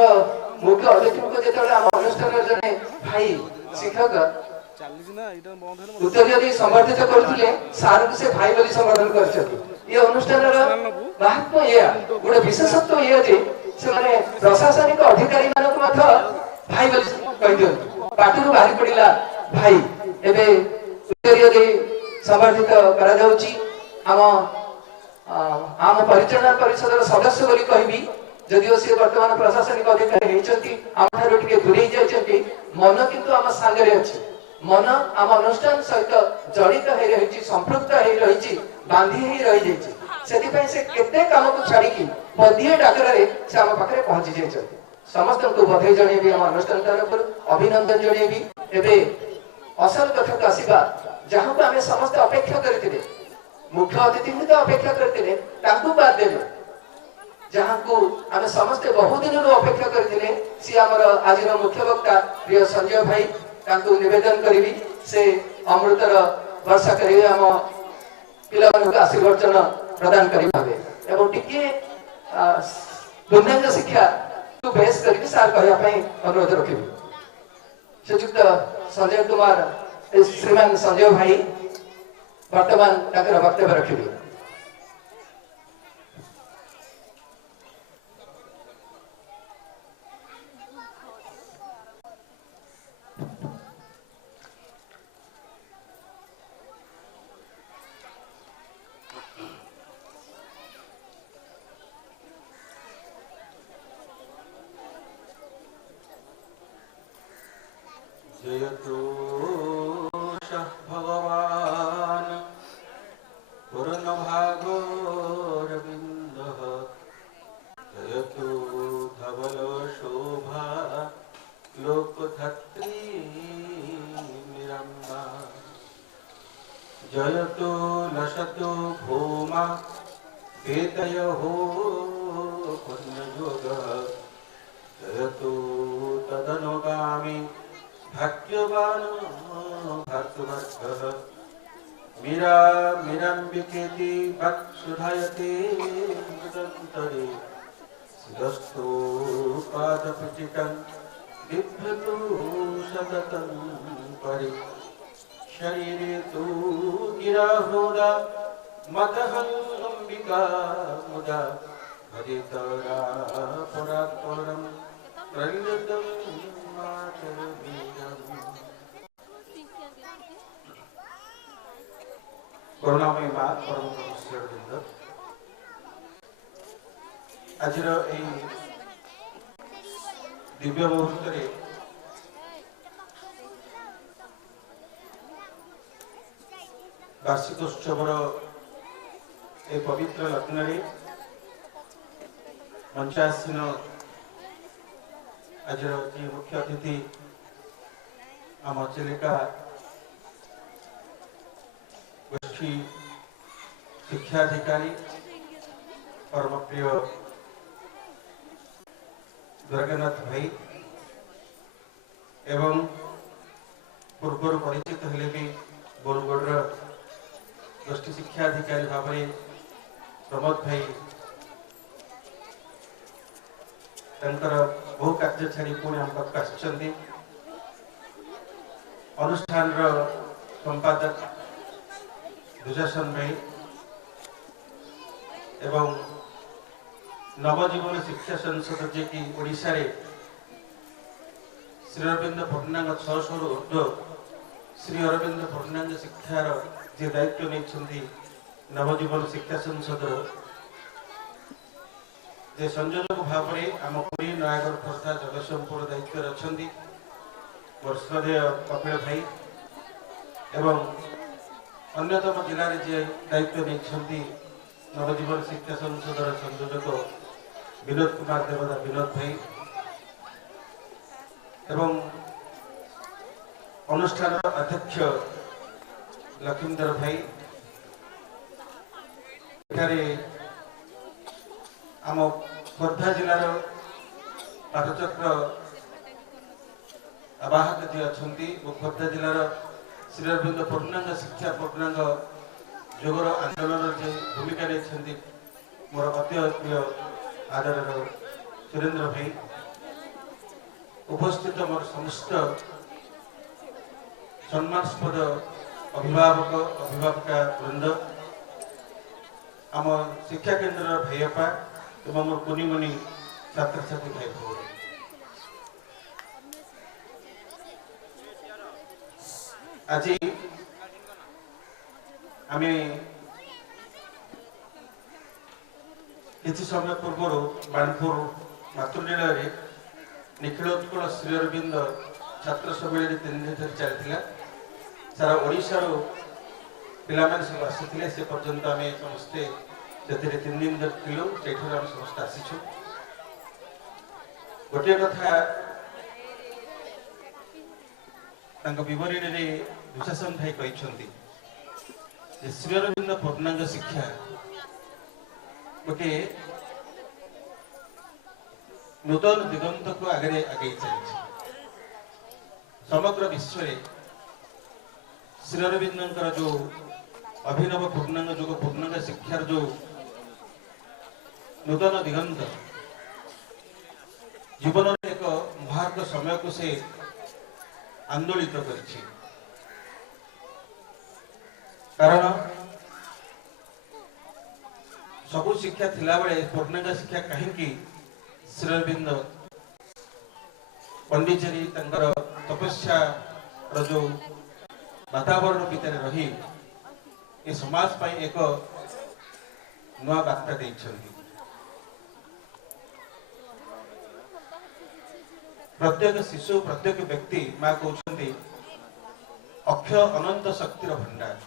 मुख्य अतिथि को जो आम अनुष्ठान जड़े भाई शिक्षक उत्तरी संबर्धित करते सार को से भाई बोली संबोधन कर अनुष्ठान महात्मा या गोटे विशेषत्व ये प्रशासनिक अधिकारी मानक भाई बोली कही दिखाँ पाटरू बाहरी पड़ा भाई एबे संवर्धित आम आम परिचालना परिषद सदस्य बोली कहबी जदिओ सी वर्तमान प्रशासनिक अधिकारी होती आमठार टे दूरे जाइए मन किंतु आम सांगे अच्छी मन आम अनुष्ठान सहित जड़ित हो रही संपृक्त हो रही बांधी हो रही जाइए से केते काम को छाड़ी बधीए डाकर से आम पाखे पहुंची जाइए समस्त को बधाई जनइबी आम अनुष्ठान तरफ अभिनंदन जनइबी एबे असल कथा को आसवा जहाँ को आम समस्त अपेक्षा करते मुख्य अतिथि तो अपेक्षा करते बाद देवे जहाँ को आम समस्ते बहुत दिन अपेक्षा करते सी आमर आज मुख्य वक्ता प्रिय संजय भाई तांको निवेदन करी से अमृतर वर्षा करेंगे आम पिला आशीर्वचन प्रदान करेंगे एवं टिके पूर्णांग शिक्षा को बेस करके सार कहवाई अनुरोध रखी श्रीजुक्त संजय कुमार श्रीमान संजय भाई वर्तमान वक्तव्य रखिए जयतोषः भगवान् पूर्णभागोरविन्दः जयतु धवलशोभा लोकधत्री निरम्बा जयतु लसतु भूमा वेदयो पुण्ययोगः जयतु तदनुगामी भाग्यवान भक्तवर्गः मीरा मीराम्बिकेति वक्षुधायते मृदन्तरे शिरस्तु पादपीठिकं बिभ्रतु सततं परि शरीरे तु गिराहुदा मतहंबिका मुदा हरितरा परात्परं प्रलितं करुणामयी माँ परम नमस्कार आज दिव्य मुहूर्त वार्षिक उत्सवर ए पवित्र लग्न मंचासीन आज मुख्य अतिथि आम चिलिका गोष्ठी शिक्षाधिकारी परम प्रिय दुर्गानाथ भाई एवं पूर्वर परिचित हेले भी बोलगोड़ गोष्ठी शिक्षाधिकारी भाव में प्रमोद भाई बहु कार्य छाड़ी पुणी हम पाक अनुष्ठान संपादक दुजासन भाई एवं नवजीवन शिक्षा संसद जे कि ओडिशा रे श्री अरविंद भट्टनांग 600 ऊर्ध्व श्री अरविंद भट्टनांग शिक्षार जे दायित्व नहीं नवजीवन शिक्षा संसद जे संयोजक भाव में आम पुरी नयागढ़ खोर्धा जगतसिंहपुर दायित्व अच्छा वर्षदेय कपिल भाई एवं अन्यतम जिले में जे दायित्व नहीं नवजीवन शिक्षा संसद संयोजक विनोद कुमार देवदा विनोद भाई एवं अनुष्ठान अध्यक्ष लखींदर भाई आम खोर्धा जिलार पाटचक्र आवाहक जी अच्छा खोर्धा जिलार श्री अरविंद पूर्णांग शिक्षा पूर्णांग जोगर आंदोलन जे भूमिका नहीं मोर अत्यंत प्रिय आदर सुरेंद्र भाई उपस्थित मोर समस्त सम्मानस्पद अभिभावक अभिभाविका वृंद आम शिक्षा केन्द्र भाईपा एवं मोर कुनी मुनि छात्र छात्री भाई भौणी আজি আমি কিছু সময় পূর্বর বাণপুর মাতৃনিলয় নিখিলোৎকଳ ଶ୍ରୀ ଅରବିନ୍ଦ ଛାତ୍ର ସମ୍ମିଳନୀ 3 ଦିନ ଧରି ଚାଲିଥିଲା। ସାରା ଓଡ଼ିଶାର ପିଲାମାନେ ସବୁ ଆସିଥିଲେ। ସେ ପର୍ଯ୍ୟନ୍ତ ଆମେ ସମସ୍ତେ ସେଥିରେ 3 ଦିନ ଧରି ଥିଲୁ। ସେଇଠାରୁ ଆମେ ସମସ୍ତେ ଆସିଛୁ। ଗୋଟିଏ କଥା ତାଙ୍କ ବିବରଣୀରେ ଦୁଶାସନ ଭାଇ କହିଛନ୍ତି ଯେ ଶ୍ରୀ ଅରବିନ୍ଦ ପୂର୍ଣ୍ଣାଙ୍ଗ ଶିକ୍ଷା ଗୋଟିଏ ନୂତନ ଦିଗନ୍ତକୁ ଆଗରେ ଆଗେଇ ଚାଲିଛି। ସମଗ୍ର ବିଶ୍ୱରେ ଶ୍ରୀ ଅରବିନ୍ଦଙ୍କର ଯୋଉ ଅଭିନବ ପୂର୍ଣ୍ଣାଙ୍ଗ ଯୁଗ ପୂର୍ଣ୍ଣାଙ୍ଗ ଶିକ୍ଷାର ଯୋଉ ନୂତନ ଦିଗନ୍ତ ଜୀବନର ଏକ ମହାର୍ଘ ସମୟକୁ ସେ ଆନ୍ଦୋଳିତ କରିଛି। କାରଣ ସବୁ ଶିକ୍ଷା ଥିଲାବେଳେ ପୂର୍ଣ୍ଣାଙ୍ଗ ଶିକ୍ଷା କାହିଁକି ଶ୍ରୀ ଅରବିନ୍ଦ ପଣ୍ଡିଚେରୀ ତାଙ୍କର ତପସ୍ୟାର ଯୋଉ ବାତାବରଣ ଭିତରେ ରହି ଏ ସମାଜ ପାଇଁ ଏକ ନୂଆ ବାର୍ତ୍ତା ଦେଇଛନ୍ତି। ପ୍ରତ୍ୟେକ ଶିଶୁ ପ୍ରତ୍ୟେକ ବ୍ୟକ୍ତି ମା କହୁଛନ୍ତି ଅକ୍ଷୟ ଅନନ୍ତ ଶକ୍ତିର ଭଣ୍ଡାର।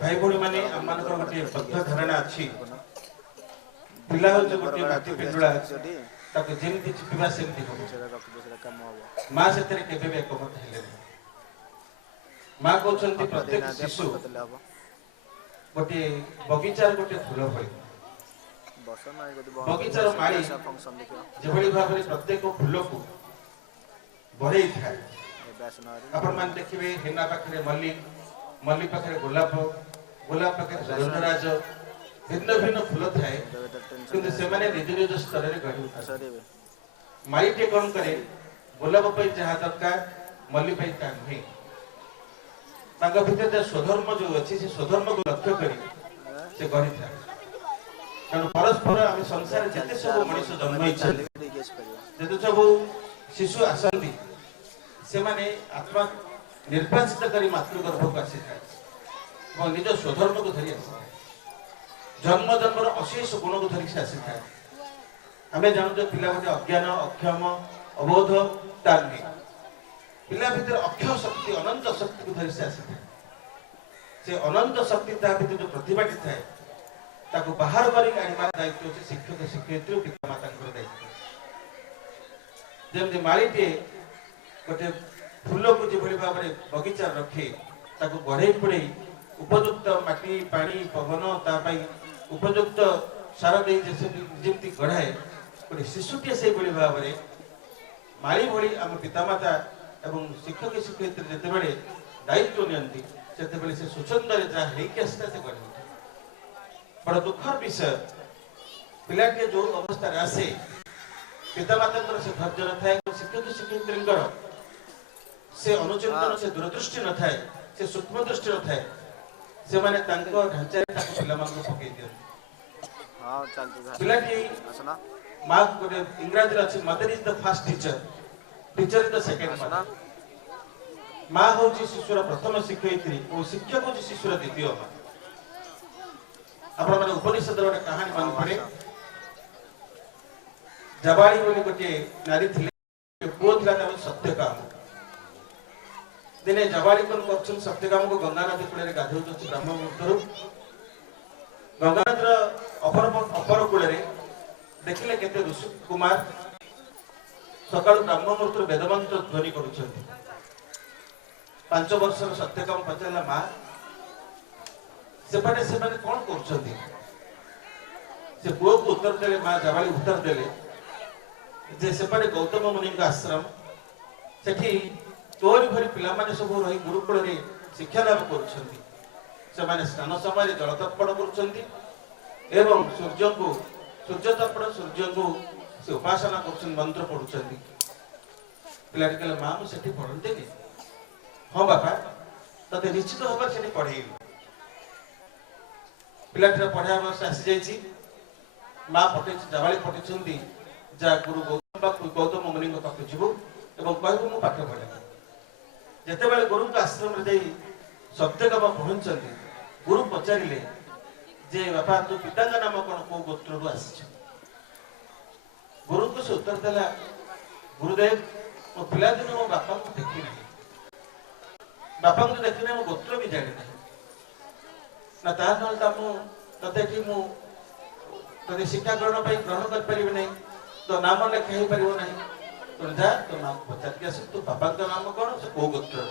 ଭାଇ ଭଉଣୀ ମାନେ ଆମମାନଙ୍କର ଗୋଟିଏ ବଦ୍ଧ ଧାରଣା ଅଛି ପିଲା ହଉଛି ଗୋଟିଏ ମାଟି ପିଣ୍ଡୁଳା ତାକୁ ଯେମିତି ଚିପିବା ସେମିତି ହବ। ମା ସେଥିରେ କେବେ ବି ଏକମତ ହେଲେନି। ମା କହୁଛନ୍ତି ପ୍ରତ୍ୟେକ ଶିଶୁ ଗୋଟିଏ ବଗିଚାର ଗୋଟିଏ ଫୁଲ ଭଳି। ବଗିଚାର ମାଳି ଯେଭଳି ଭାବରେ ପ୍ରତ୍ୟେକ ଫୁଲକୁ ବଢେଇ ଥାଏ। ଆପଣମାନେ ଦେଖିବେ ହେନା ପାଖରେ ମଲ୍ଲି, ମଲ୍ଲି ପାଖରେ ଗୋଲାପ, ଗୋଲାପ ପାଖରେ ସୁଗନ୍ଧରାଜ, ଭିନ୍ନ ଭିନ୍ନ ଫୁଲ ଥାଏ କିନ୍ତୁ ସେମାନେ ନିଜ ନିଜ ସ୍ତରରେ ଗଢ଼ି ଉଠନ୍ତି। ମାଳିଟେ କଣ କରେ ଗୋଲାପ ପାଇଁ ଯାହା ଦରକାର ମଲ୍ଲି ପାଇଁ ତାହା ନୁହେଁ। ତାଙ୍କ ଭିତରେ ଯେ ସ୍ୱଧର୍ମ ଯୋଉ ଅଛି ସେ ସ୍ୱଧର୍ମକୁ ଲକ୍ଷ୍ୟ କରି ସେ ଗଢ଼ିଥାଏ। ତେଣୁ ପରସ୍ପର ଆମେ ସଂସାରରେ ଯେତେ ସବୁ ମଣିଷ ଜନ୍ମ ହେଇଛନ୍ତି ଯେତେ ସବୁ ଶିଶୁ ଆସନ୍ତି ସେମାନେ ଆତ୍ମା ନିର୍ବାଚିତ କରି ମାତୃଗର୍ଭକୁ ଆସିଥାଏ ଏବଂ ନିଜ ସ୍ୱଧର୍ମକୁ ଧରି ଆସିଥାଏ। ଜନ୍ମ ଜନ୍ମର ଅଶେଷ ଗୁଣକୁ ଧରି ସେ ଆସିଥାଏ। ଆମେ ଜାଣୁ ଯେ ପିଲା ଗୋଟେ ଅଜ୍ଞାନ ଅକ୍ଷମ ଅବୋଧ ତାର ନୁହେଁ। ପିଲା ଭିତରେ ଅକ୍ଷୟ ଶକ୍ତି ଅନନ୍ତ ଶକ୍ତିକୁ ଧରି ସେ ଆସିଥାଏ। ସେ ଅନନ୍ତ ଶକ୍ତି ତା ଭିତରେ ଯୋଉ ପ୍ରତିଭାଟି ଥାଏ ତାକୁ ବାହାର କରିକି ଆଣିବାର ଦାୟିତ୍ୱ ହେଉଛି ଶିକ୍ଷକ ଶିକ୍ଷୟିତ୍ରୀ ଓ ପିତାମାତାଙ୍କର ଦାୟିତ୍ୱ। ଯେମିତି ମାଳିଟିଏ ଗୋଟେ ଫୁଲକୁ ଯେଭଳି ଭାବରେ ବଗିଚାରେ ରଖେ ତାକୁ ବଢେଇ ପଡେଇ ଉପଯୁକ୍ତ ମାଟି ପାଣି ପବନ ତା ପାଇଁ ଉପଯୁକ୍ତ ସାର ଦେଇ ଯେମିତି ଗଢ଼ାଏ ଗୋଟେ ଶିଶୁଟିଏ ସେଇଭଳି ଭାବରେ ମାଳି ଭଳି ଆମ ପିତାମାତା ଏବଂ ଶିକ୍ଷକ ଶିକ୍ଷୟିତ୍ରୀ ଯେତେବେଳେ ଦାୟିତ୍ୱ ନିଅନ୍ତି ସେତେବେଳେ ସେ ସ୍ୱଚ୍ଛନ୍ଦରେ ଯାହା ହେଇକି ଆସିଥାଏ ସେ ଗଢ଼ି ଉଠେ। ବଡ଼ ଦୁଃଖର ବିଷୟ ପିଲାଟିଏ ଯୋଉ ଅବସ୍ଥାରେ ଆସେ ପିତାମାତାଙ୍କର ସେ ଧୈର୍ଯ୍ୟ ନଥାଏ, ଶିକ୍ଷକ ଶିକ୍ଷୟିତ୍ରୀଙ୍କର ସେ ଅନୁଚିନ୍ତନ ସେ ଦୂରଦୃଷ୍ଟି ନଥାଏ, ସେ ସୂକ୍ଷ୍ମ ଦୃଷ୍ଟି ନଥାଏ। ସେମାନେ ତାଙ୍କ ଢାଞ୍ଚାରେ ତାକୁ ପିଲାମାନଙ୍କୁ ପକେଇ ଦିଅନ୍ତି। ପିଲାଟି ମା ଗୋଟେ ଇଂରାଜୀରେ ଅଛି mother is the first teacher, teacher is the second mother. ମା ହଉଛି ଶିଶୁର ପ୍ରଥମ ଶିକ୍ଷୟିତ୍ରୀ ଓ ଶିକ୍ଷକ ହଉଛି ଶିଶୁର ଦ୍ୱିତୀୟ ମା। ଆପଣମାନେ ଉପନିଷଦର ଗୋଟେ କାହାଣୀ ମନେ ପଡେ। ଜବାଳି ବୋଲି ଗୋଟିଏ ନାରୀ ଥିଲେ, ପୁଅ ଥିଲା ତାର ସତ୍ୟକାମ। ଦିନେ ଜବାଳି କଣ କରୁଛନ୍ତି ସତ୍ୟକାମକୁ ଗଙ୍ଗା ନଦୀ କୂଳରେ ଗାଧୋଉଛନ୍ତି ବ୍ରହ୍ମ ମୁହୂର୍ତ୍ତରୁ। ଗଙ୍ଗା ନଦୀର ଅପର କୂଳରେ ଦେଖିଲେ କେତେ ଋଷି କୁମାର ସକାଳୁ ବ୍ରହ୍ମ ମୁହୂର୍ତ୍ତରୁ ବେଦମନ୍ତ୍ର ଧ୍ୱନି କରୁଛନ୍ତି। 5 ବର୍ଷର ସତ୍ୟକାମ ପଚାରିଲା ମା ସେପଟେ ସେମାନେ କଣ କରୁଛନ୍ତି? ସେ ପୁଅକୁ ଉତ୍ତର ଦେଲେ, ମା ଜବାଳି ଉତ୍ତର ଦେଲେ ଯେ ସେପଟେ ଗୌତମ ମୁନିଙ୍କ ଆଶ୍ରମ, ସେଠି ତୋରି ଭଳି ପିଲାମାନେ ସବୁ ରହି ଗୁରୁକୁଳରେ ଶିକ୍ଷା ଲାଭ କରୁଛନ୍ତି। ସେମାନେ ସ୍ନାନ ସମୟରେ ଜଳ ତର୍ପଣ କରୁଛନ୍ତି ଏବଂ ସୂର୍ଯ୍ୟଙ୍କୁ ସେ ଉପାସନା କରୁଛନ୍ତି, ମନ୍ତ୍ର ପଢୁଛନ୍ତି। ପିଲାଟି କହିଲେ ମା ମୁଁ ସେଠି ପଢନ୍ତିନି। ହଁ ବାପା ତତେ ନିଶ୍ଚିତ ଭାବରେ ସେଠି ପଢେଇବି। ପିଲାଟିର ପଢିବା ବୟସ ଆସିଯାଇଛି। ମା ପଠେଇଛି, ଜବାଳି ପଠେଇଛନ୍ତି ଯା ଗୁରୁ ଗୌତମ ମୁନିଙ୍କ ପାଖକୁ ଯିବୁ ଏବଂ କହିବୁ ମୁଁ ପାଠ ପଢିବି। ଯେତେବେଳେ ଗୁରୁଙ୍କ ଆଶ୍ରମରେ ଯାଇ ସତ୍ୟକାମ ପହଞ୍ଚନ୍ତି, ଗୁରୁ ପଚାରିଲେ ଯେ ବାପା ତୋ ପିତାଙ୍କ ନାମ କଣ, କୋଉ ଗୋତ୍ରରୁ ଆସିଛ? ଗୁରୁଙ୍କୁ ସେ ଉତ୍ତର ଦେଲା, ଗୁରୁଦେବ ମୋ ପିଲାଦିନ ମୋ ବାପାଙ୍କୁ ଦେଖିନାହିଁ, ବାପାଙ୍କୁ ଦେଖିନାହିଁ, ମୋ ଗୋତ୍ର ବି ଜାଣିନାହିଁ। ନା ତାହା ନହେଲେ ତ ମୁଁ ତତେ ଏଠି ମୁଁ ତତେ ଶିକ୍ଷା ଗ୍ରହଣ ପାଇଁ ଗ୍ରହଣ କରିପାରିବି ନାହିଁ, ତୋ ନାମ ଲେଖା ହେଇପାରିବ ନାହିଁ। ତୋ ଯା ତୋ ନାମ ପଚାରିକି ଆସ, ତୋ ବାପାଙ୍କ ନାମ କଣ, ସେ କୋଉ ଗୋତ୍ରର?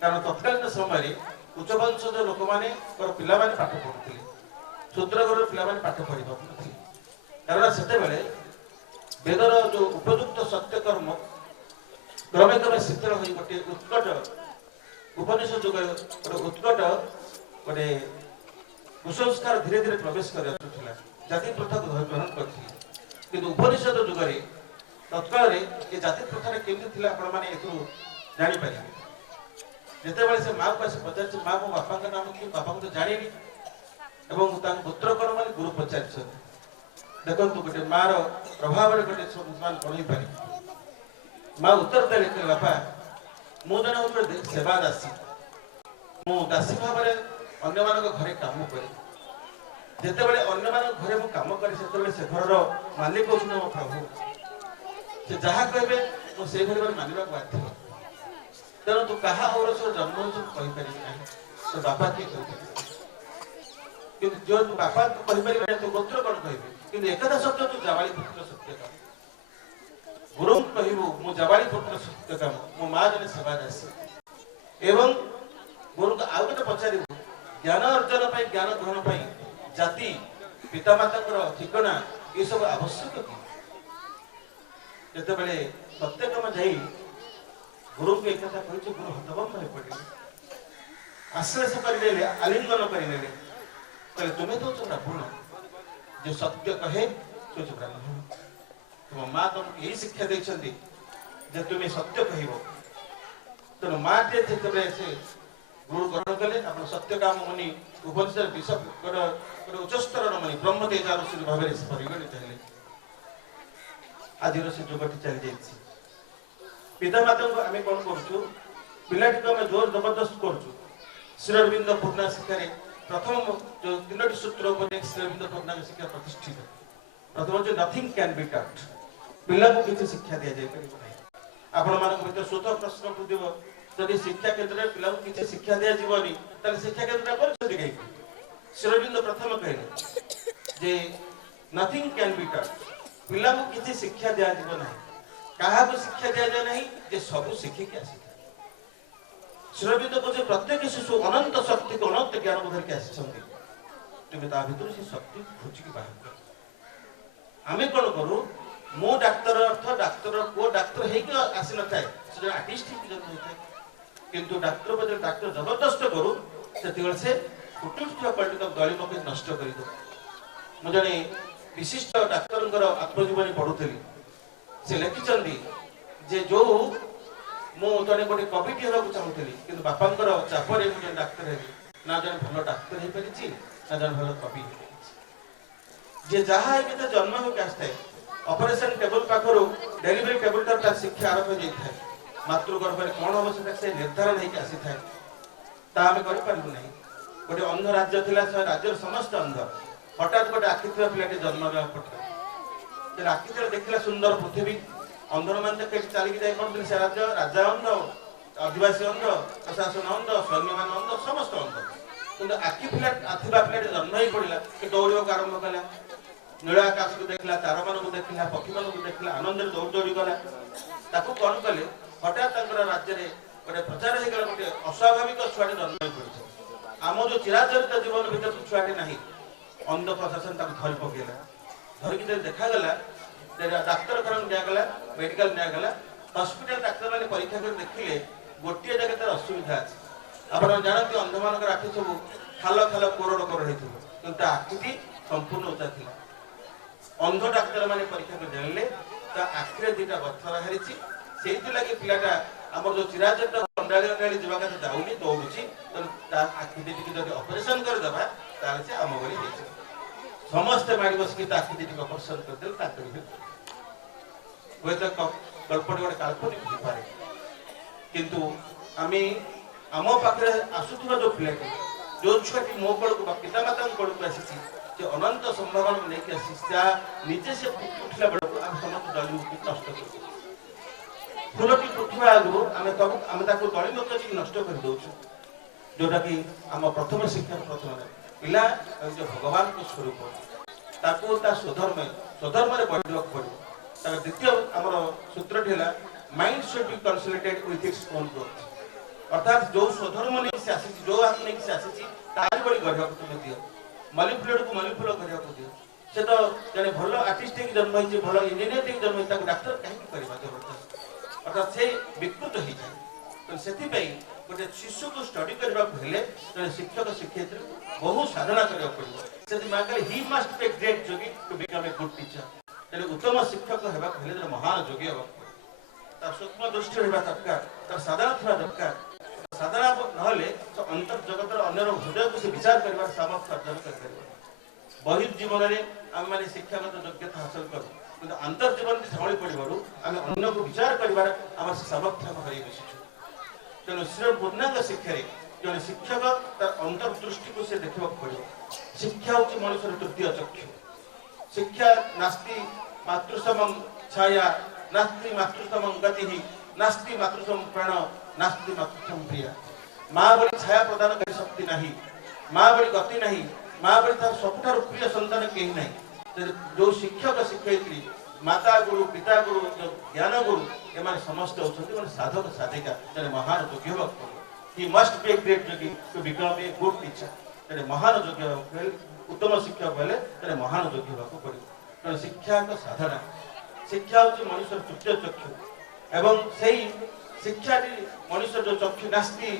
କାରଣ ତତ୍କାଳୀନ ସମୟରେ ଉଚ୍ଚ ବଂଶଜ ଲୋକମାନଙ୍କର ପିଲାମାନେ ପାଠ ପଢୁଥିଲେ, ଶୂଦ୍ର ଘରର ପିଲାମାନେ ପାଠ ପଢି ପାରୁନଥିଲେ। କାରଣ ସେତେବେଳେ ବେଦର ଯୋଉ ଉପଯୁକ୍ତ ସତ୍ୟକର୍ମ କ୍ରମେ କ୍ରମେ ଶିଥିଳ ହୋଇ ଗୋଟିଏ ଉତ୍କଟ ଉପନିଷଦ ଯୁଗରେ ଗୋଟେ ଉତ୍କଟ ଗୋଟେ କୁସଂସ୍କାର ଧୀରେ ଧୀରେ ପ୍ରବେଶ କରି ଆସୁଥିଲା, ଜାତି ପ୍ରଥାକୁ ଗ୍ରହଣ କରିଥିଲେ। କିନ୍ତୁ ଉପନିଷଦ ଯୁଗରେ ତତ୍କାଳରେ ଏ ଜାତି ପ୍ରଥାରେ କେମିତି ଥିଲା ଆପଣମାନେ ଏଥିରୁ ଜାଣିପାରିବେ। ଯେତେବେଳେ ସେ ମାଆକୁ ଆସି ପଚାରିଛି, ମା ମୋ ବାପାଙ୍କ ନାମ କି, ବାପାଙ୍କୁ ତ ଜାଣିନି ଏବଂ ତାଙ୍କ ପୁତ୍ର କଣ ବୋଲି ଗୁରୁ ପଚାରିଛନ୍ତି। ଦେଖନ୍ତୁ ଗୋଟେ ମାର ପ୍ରଭାବରେ ଗୋଟେ ସନ୍ତାନ କଣ ହେଇପାରେ। ମା ଉତ୍ତର ଦେଲେ, ବାପା ମୁଁ ଜଣେ ଗୋଟେ ସେବା ଦାସୀ, ମୁଁ ଦାସୀ ଭାବରେ ଅନ୍ୟମାନଙ୍କ ଘରେ କାମ କରେ। ଯେତେବେଳେ ଅନ୍ୟମାନଙ୍କ ଘରେ ମୁଁ କାମ କରେ, ସେତେବେଳେ ସେ ଘରର ମାଲିକ ହଉଛନ୍ତି ମୋ ପ୍ରଭୁ। ସେ ଯାହା କହିବେ ମୁଁ ସେଇଭଳି ଭାବରେ ମାନିବାକୁ ବାଧ୍ୟ। ତେଣୁ ତୁ କାହା ଔରସରେ ଜନ୍ମ ହଉଛୁ କହିପାରିବି ନାହିଁ, ତୋ ବାପା କିଏ କହିପାରିବେ। କିନ୍ତୁ ଯୋଉ ତୁ ବାପା କହିପାରିବେ ନାହିଁ, ତୋ ଗୋତ୍ର କଣ କହିବେ। କିନ୍ତୁ ଏକଥା ସତ୍ୟ, ତୁ ଜାବାଳି ପୁତ୍ର ସତ୍ୟକାମ। ଗୁରୁଙ୍କୁ କହିବୁ ମୁଁ ଜାବାଳି ପୁତ୍ର ସତ୍ୟକାମ, ମୋ ମା ଜଣେ ସେବା ଦାସୀ। ଏବଂ ଗୁରୁଙ୍କୁ ଆଉ ଗୋଟେ ପଚାରିବୁ, ଜ୍ଞାନ ଅର୍ଜନ ପାଇଁ, ଜ୍ଞାନ ଗ୍ରହଣ ପାଇଁ ଜାତି, ପିତାମାତାଙ୍କର ଠିକଣା ଏସବୁ ଆବଶ୍ୟକ କି? ଯେତେବେଳେ ସତ୍ୟକାମ ଯାଇ ଗୁରୁଙ୍କୁ ଏକଥା କହିଛି, ଗୁରୁ ହତଭମ୍ବ ହୋଇ ପଡ଼ିଲେ, ଆଶ୍ଲେଷ କରିନେଲେ, ଆଲିଙ୍ଗନ କରିନେଲେ। କହିଲେ ତୁମେ ତ ହଉଛ ବ୍ରାହ୍ମଣ, ଯେ ସତ୍ୟ କହେ ସେ ହଉଛି ବ୍ରାହ୍ମଣ। ତୁମ ମା ତମକୁ ଏଇ ଶିକ୍ଷା ଦେଇଛନ୍ତି ଯେ ତୁମେ ସତ୍ୟ କହିବ। ତେଣୁ ମା ଟିଏ ଯେତେବେଳେ ସେ ଗୁରୁ ଗ୍ରହଣ କଲେ, ଆପଣ ସତ୍ୟକାମ ମୁନି ଉପନିଷଦ ବିଶ୍ୱର ଗୋଟେ ଉଚ୍ଚସ୍ତରର ମୁନି ବ୍ରହ୍ମତେଜ ଋଷି ଭାବରେ ସେ ପରିଗଣିତ ହେଲେ। ଆଜିର ସେ ଯୁଗଟି ଚାଲି ଯାଇଛି। ପିତାମାତାଙ୍କୁ ଆମେ କଣ କରୁଛୁ, ପିଲାଟିକୁ ଆମେ ଜୋର ଜବରଦସ୍ତ କରୁଛୁ। ଶ୍ରୀଅରବିନ୍ଦ ପୂର୍ଣ୍ଣା ଶିକ୍ଷାରେ ପ୍ରଥମ ଯୋଉ 3ଟି ସୂତ୍ର ଉପରେ ଶ୍ରୀଅରବିନ୍ଦ ପୂର୍ଣ୍ଣା ଶିକ୍ଷା ପ୍ରତିଷ୍ଠିତ। ପ୍ରଥମ ହଉଛି ନଥିଂ କ୍ୟାନ୍ ବି ଟଟ୍, ପିଲାକୁ କିଛି ଶିକ୍ଷା ଦିଆଯାଇ ପାରିବ ନାହିଁ। ଆପଣମାନଙ୍କ ଭିତରେ ସ୍ୱତଃ ପ୍ରଶ୍ନ ଉଠିବ, ଯଦି ଶିକ୍ଷା କ୍ଷେତ୍ରରେ ପିଲାଙ୍କୁ କିଛି ଶିକ୍ଷା ଦିଆଯିବନି, ତାହେଲେ ଶିକ୍ଷା କ୍ଷେତ୍ରରେ କରିଛନ୍ତି କାହିଁକି? ଶ୍ରୀଅରବିନ୍ଦ ପ୍ରଥମ କହିଲେ ଯେ ନଥିଂ କ୍ୟାନ୍ ବି ଟଟ୍, ପିଲାଙ୍କୁ କିଛି ଶିକ୍ଷା ଦିଆଯିବ ନାହିଁ। କାହାକୁ ଶିକ୍ଷା ଦିଆଯାଏ ନାହିଁ ଯେ ସବୁ ଶିଖିକି ଆସିଥାଏ। ଶ୍ରୀଅରବିନ୍ଦ କହୁଛି ପ୍ରତ୍ୟେକ ଶିଶୁ ଅନନ୍ତ ଶକ୍ତିକୁ, ଅନନ୍ତ ଜ୍ଞାନକୁ ଧରିକି ଆସିଛନ୍ତି। ତେବେ ତା ଭିତରୁ ସେ ଶକ୍ତି ଖୋଜିକି ବାହାର କର। ଆମେ କଣ କରୁ, ମୁଁ ଡାକ୍ତର ଅର୍ଥ ଡାକ୍ତର ପୁଅ ଡାକ୍ତର ହେଇକି ଆସିନଥାଏ, ସେ ଜଣେ ଆର୍ଟିଷ୍ଟ ହେଇକି ଜନ୍ମ ହୋଇଥାଏ। କିନ୍ତୁ ଡାକ୍ତର ଯେତେବେଳେ ଡାକ୍ତର ଜବରଦସ୍ତ କରୁ, ସେତେବେଳେ ସେ ଫୁଟି ଉଠୁଥିବା କଳିକୁ ଦଳି ପକେଇ ନଷ୍ଟ କରିଦେବ। ମୁଁ ଜଣେ ବିଶିଷ୍ଟ ଡାକ୍ତରଙ୍କର ଆତ୍ମଜୀବନୀ ପଢୁଥିଲି। ସେ ଲେଖିଛନ୍ତି ଯେ ଯୋଉ ମୁଁ ଜଣେ ଗୋଟେ କବିଟି ହେବାକୁ ଚାହୁଁଥିଲି, କିନ୍ତୁ ବାପାଙ୍କର ଚାପରେ ମୁଁ ଜଣେ ଡାକ୍ତର ହେଲି। ନା ଜଣେ ଭଲ ଡାକ୍ତର ହେଇପାରିଛି, ନା ଜଣେ ଭଲ କବି ହେଇପାରିଛି। ଯିଏ ଯାହା ହେଇକି ତ ଜନ୍ମ ହୋଇକି ଆସିଥାଏ, ଅପରେସନ ଟେବୁଲ ପାଖରୁ ଡେଲିଭରି ଟେବୁଲ ଠାରୁ ତାର ଶିକ୍ଷା ଆରମ୍ଭ ହୋଇଯାଇଥାଏ। ମାତୃଗର୍ଭରେ କଣ ହବ ସେଟା ସେ ନିର୍ଦ୍ଧାରଣ ହେଇକି ଆସିଥାଏ। ତା ଆମେ କରିପାରିବୁ ନାହିଁ। ଗୋଟେ ଅନ୍ଧ ରାଜ୍ୟ ଥିଲା, ସେ ରାଜ୍ୟର ସମସ୍ତ ଅନ୍ଧ। ହଠାତ୍ ଗୋଟେ ଆଖି ଥିବା ପିଲାଟି ଜନ୍ମ ନେବାକୁ ପଡ଼ିଥିଲା। ସେ ଆଖି ଥିଲେ ଦେଖିଲା ସୁନ୍ଦର ପୃଥିବୀ। ଅନ୍ଧମାନେ କେଠି ଚାଲିକି ଯାଇପାରୁଥିଲେ ସେ ରାଜ୍ୟ। ରାଜା ଅନ୍ଧ, ଅଧିବାସୀ ଅନ୍ଧ, ପ୍ରଶାସନ ଅନ୍ଧ, ସୈନ୍ୟମାନେ ଅନ୍ଧ, ସମସ୍ତ ଅନ୍ଧ। କିନ୍ତୁ ଆଖି ଥିବା ପିଲାଟି ଜନ୍ମ ହେଇ ପଡ଼ିଲା, ସେ ଦୌଡ଼ିବାକୁ ଆରମ୍ଭ କଲା। ନୀଳ ଆକାଶକୁ ଦେଖିଲା, ତାରମାନଙ୍କୁ ଦେଖିଲା, ପକ୍ଷୀମାନଙ୍କୁ ଦେଖିଲା, ଆନନ୍ଦରେ ଦୌଡ଼ି ଦୌଡ଼ି ଗଲା। ତାକୁ କଣ କଲେ, ହଠାତ୍ ତାଙ୍କର ରାଜ୍ୟରେ ଗୋଟେ ପ୍ରଚାର ହେଇଗଲା, ଗୋଟେ ଅସ୍ୱାଭାବିକ ଛୁଆଟି ଜନ୍ମ ହେଇ ପଡ଼ିଛି। ଆମ ଯୋଉ ଚିରାଚରିତ ଜୀବନ ଭିତରେ ଛୁଆଟି ନାହିଁ। ଅନ୍ଧ ପ୍ରଶାସନ ତାକୁ ଧରି ପକେଇଲା। ଧରିକି ଯଦି ଦେଖାଗଲା, ଡାକ୍ତରଖାନାକୁ ନିଆଗଲା, ମେଡିକାଲ ନିଆଗଲା। ହସ୍ପିଟାଲ ଡାକ୍ତରମାନେ ପରୀକ୍ଷା କରି ଦେଖିଲେ ଗୋଟିଏ ଜାଗାରେ ତାର ଅସୁବିଧା ଅଛି। ଆପଣ ଜାଣନ୍ତି ଅନ୍ଧମାନଙ୍କର ଆଖି ସବୁ ଖାଲ ଖାଲ କୋରଡ଼ କୋରଡ଼ ହେଇଥିବ, କିନ୍ତୁ ତା ଆଖିଟି ସମ୍ପୂର୍ଣ୍ଣ ଉଚ୍ଚା ଥିଲା। ଅନ୍ଧ ଡାକ୍ତରମାନେ ପରୀକ୍ଷା କରି ଜାଣିଲେ ତା ଆଖିରେ 2ଟା ବଥର ବାହାରିଛି। ସେଇଥିଲାଗି ପିଲାଟା ଆମର ଯୋଉ ଚିରାଚରିତ ଅଣ୍ଡାଳି ଅଣ୍ଡାଳି ଯିବା କଥା ଯାଉନି, ଦୌଡୁଛି। ତେଣୁ ତା ଆଖି ଦୁଇଟିକି ଯଦି ଅପରେସନ କରିଦେବା, ତାହେଲେ ସେ ଆମ ଭଳି ହେଇଯିବ। ସମସ୍ତେ ମାଡ଼ି ବସିକି ତା ଆଖି ଦୁଇଟିକି ଅପରେସନ କରିଦେଲେ, ତାଙ୍କରି ଭିତରେ ହୁଏତ ଗଳ୍ପଟି ଗୋଟେ କାଳ୍ପନିକ ହେଇପାରେ, କିନ୍ତୁ आमे आम पाखे आसुवा जो पिलाटी जो छुआटी मो कल को पितामाता कल को आसी अनंत संभावना लेकिन आसी निजे से उठला बेलू आम समस्त दलिमुक्ति नष्ट कर फूलटी फुटवा आगु आम दलिमुक्त नष्ट कर दौचु जोटा कि आम प्रथम शिक्षा प्रथम पिला जो भगवान को स्वरूप स्वधर्म बढ़ा पड़ो द्वितीय आमर सूत्रटी है mind should be consulted with its own growth अर्थात जो स्वधर्म नहीं से आसी जो आम नहीं से आसी तारी बड़ी गढ़ा को तुम दियो मलिफुल को मलिफुल गढ़ा को दियो से तो जने भल आर्टिस्ट के जन्म होइछे भल इंजीनियर के जन्म होइछे डाक्टर कहीं करबा जबरदस्त अर्थात से विकृत हो जाए तो सेति पई गोटे शिशु को स्टडी करबा हेले जने शिक्षक शिक्षयित्री बहुत साधना करबा पड़िबो सेति माकले ही मस्ट टेक ग्रेट जोगी to become a good teacher जने उत्तम शिक्षक हेबा हेले जने महान जोगी हेबा तार सूक्ष्म दृष्टि हेबा दरकार तार साधना थवा दरकार साधना नहले तो अंतर जगत अन्य हृदय को से विचार करबार सामर्थ्य अर्जन कर बहिर् जीवन में आम मैंने शिक्षागत योग्यता हासिल करूँ किंतु अंतर जीवन संभाली पड़ू आम अन्न को विचार कर सामर्थ्य हर बसु तेणु श्री पूर्णांग शिक्षा जन शिक्षक तार अंतर्दृष्टि को से देखा पड़ो शिक्षा हूँ मनुष्य तृतीय चक्षु शिक्षा नास्ति मातृसमं छाया नास्ति मातृसमं गति नास्ति मातृसमं प्राण नास्ति मातृसमं प्रिया माँ बड़ी छाया प्रदान कर शक्ति नहीं माँ बड़ी गति नहीं माँ बड़ी तार सबुठार प्रिय संतान कहीं नहीं जो शिक्षक शिक्षयित्री माता गुरु पिता गुरु जो ज्ञान गुरु एम समस्त होती साधक साधिका जन महान योग्य भक्त he must be a great yogi to become a good teacher जन महान योग्य उत्तम शिक्षक हेले जन महान योग्य होगा पड़ो तेणु शिक्षा एक साधना शिक्षा हूँ मनुष्य तृतीय चक्षु एवं से शिक्षा मनुष्य जो चक्षु नास्ति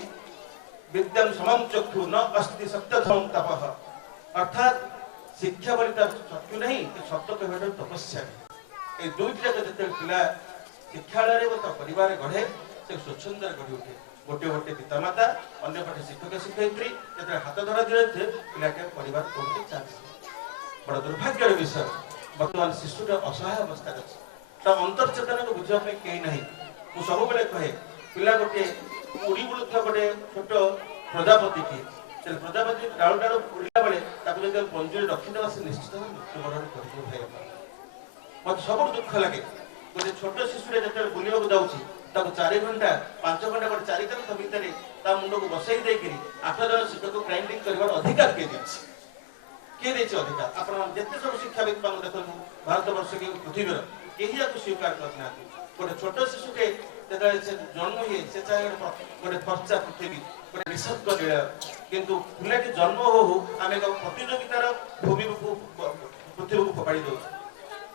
विद्यां समं चक्षु न अस्ति सत्य समं तपः अर्थात शिक्षा बोली तार चक्षु नहीं सत्य कहवा तपस्या ये दुईटा जो पिला शिक्षालय परिवार गढ़े से स्वच्छंद गढ़ी उठे गोटे गोटे पितामाता अन्य पटे शिक्षक शिक्षयित्री जो हाथ धरा दिए पिलाटे परिवार पढ़ते चाहे बड़ दुर्भाग्य विषय बर्तमान शिशुटा असहाय अवस्था अच्छे अंतर्चेतना को बुझापी कहीं ना मुझे सब कहे पिला गोटे उड़ी बुलूता गोटे छोट प्रजापति की प्रजापति डालू डालू उड़ला बेले पंजुरी रखीदे से निश्चित मृत्युवरण कर मत सब दुख लगे गोटे छोट शिशु जो बुलवा जाऊँगी 4 घंटा 5 घंटा गोटे 4 घंटा भितर मुंड को बसई देकर 8 जन शिक्षक को ग्राइंडिंग कर अधिकार किए अधिकार आप सब शिक्षाविद देखो भारत वर्ष की पृथ्वी कहीं स्वीकार करना गोटे छोट शिशु के जन्म हुए से चाहे गोटे फर्चा पृथ्वी गोटे निसर्ग लीला किंतु पिलाटी जन्म हो आम एक प्रतियोगितार भूमि पृथ्वी को फोपाड़ी दौ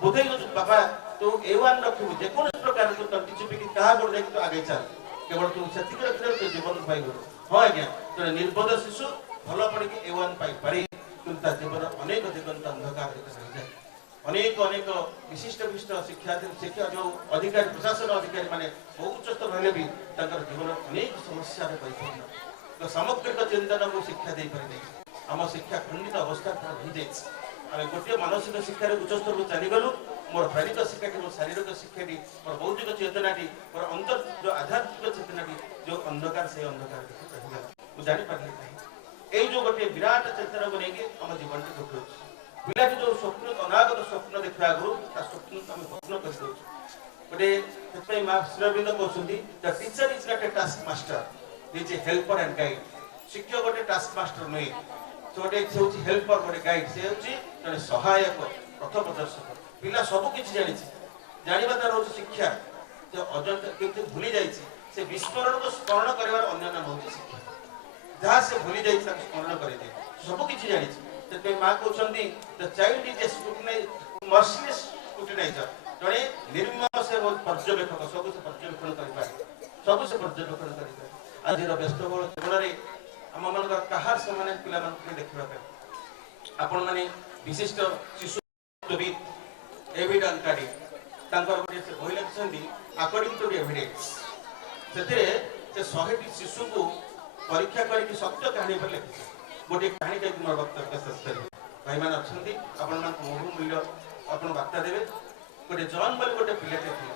बोधे बाबा तू A1 रखू जेको प्रकार तू तंटी चुपिकी क्या गोटे तो आगे चल केवल तू से रखिले तो जीवन पाई हाँ आज्ञा जो निर्बोध शिशु भल पड़ी A1 पाई किंतु जीवन अनेक दिगंत अंधकार रही जाए अनेक अनेक विशिष्ट विशिष्ट शिक्षा जो अधिकारी प्रशासन अधिकारी माने बहुत उच्च स्तर रहे भी जीवन अनेक समस्या परिपूर्ण सामग्रिक चिंतन को शिक्षा दे पारे आम शिक्षा खंडित अवस्था रही जाए आम गोटे मानसिक शिक्षार उच्च स्तर को चलीगलु मोर दैनिक शिक्षाटी मोर शारीरिक शिक्षाटी मोर बौद्धिक चेतनाटी मोर अंतर जो आध्यात्मिक चेतनाटी जो अंधकार से अंधकार रहीगला मुझे जापारे ना यही जो गोटे विराट चेतना को लेकिन आम जीवन टी घटू पिलाटी जो स्वप्न अनागत स्वप्न देखा आगु स्वप्न आम स्वप्न कर गोटे माँ श्रीअरविंद कहते the teacher is not a task master is a helper and guide शिक्षक गोटे टास्क मास्टर नुहे गोटे से हूँ हेल्पर गोटे गाइड से हूँ जड़े सहायक पथ प्रदर्शक पिला सब किसी जानी जानवा तार हूँ शिक्षा जो अजंता किंतु भूली जाए विस्मरण को स्मरण कर अन्य नाम हूँ शिक्षा जहाँ से भूली जाए स्मरण कर सब किसी जानी माँ कहते the child is a merciless scrutiniser जड़े निर्मम से बहुत पर्यवेक्षक सब से पर्यवेक्षण कर सब से पर्यवेक्षण कर आज व्यस्तबहुल जीवन में आम मान कहार से पिला देखा आपण मैंने विशिष्ट शिशुविद एविडेंटारी गोटे बही लिखिं अकॉर्डिंग टू एविडेंस से 100टी शिशु को परीक्षा करके सत्य कहानी पर लिखी गोटे कहानी टाइप मोर वक्तव्य शेष करें भाई मैंने अच्छा आपण बहुमूल्य आप बार्ता देवे गोटे जॉन बोली गोटे पिलाटे थे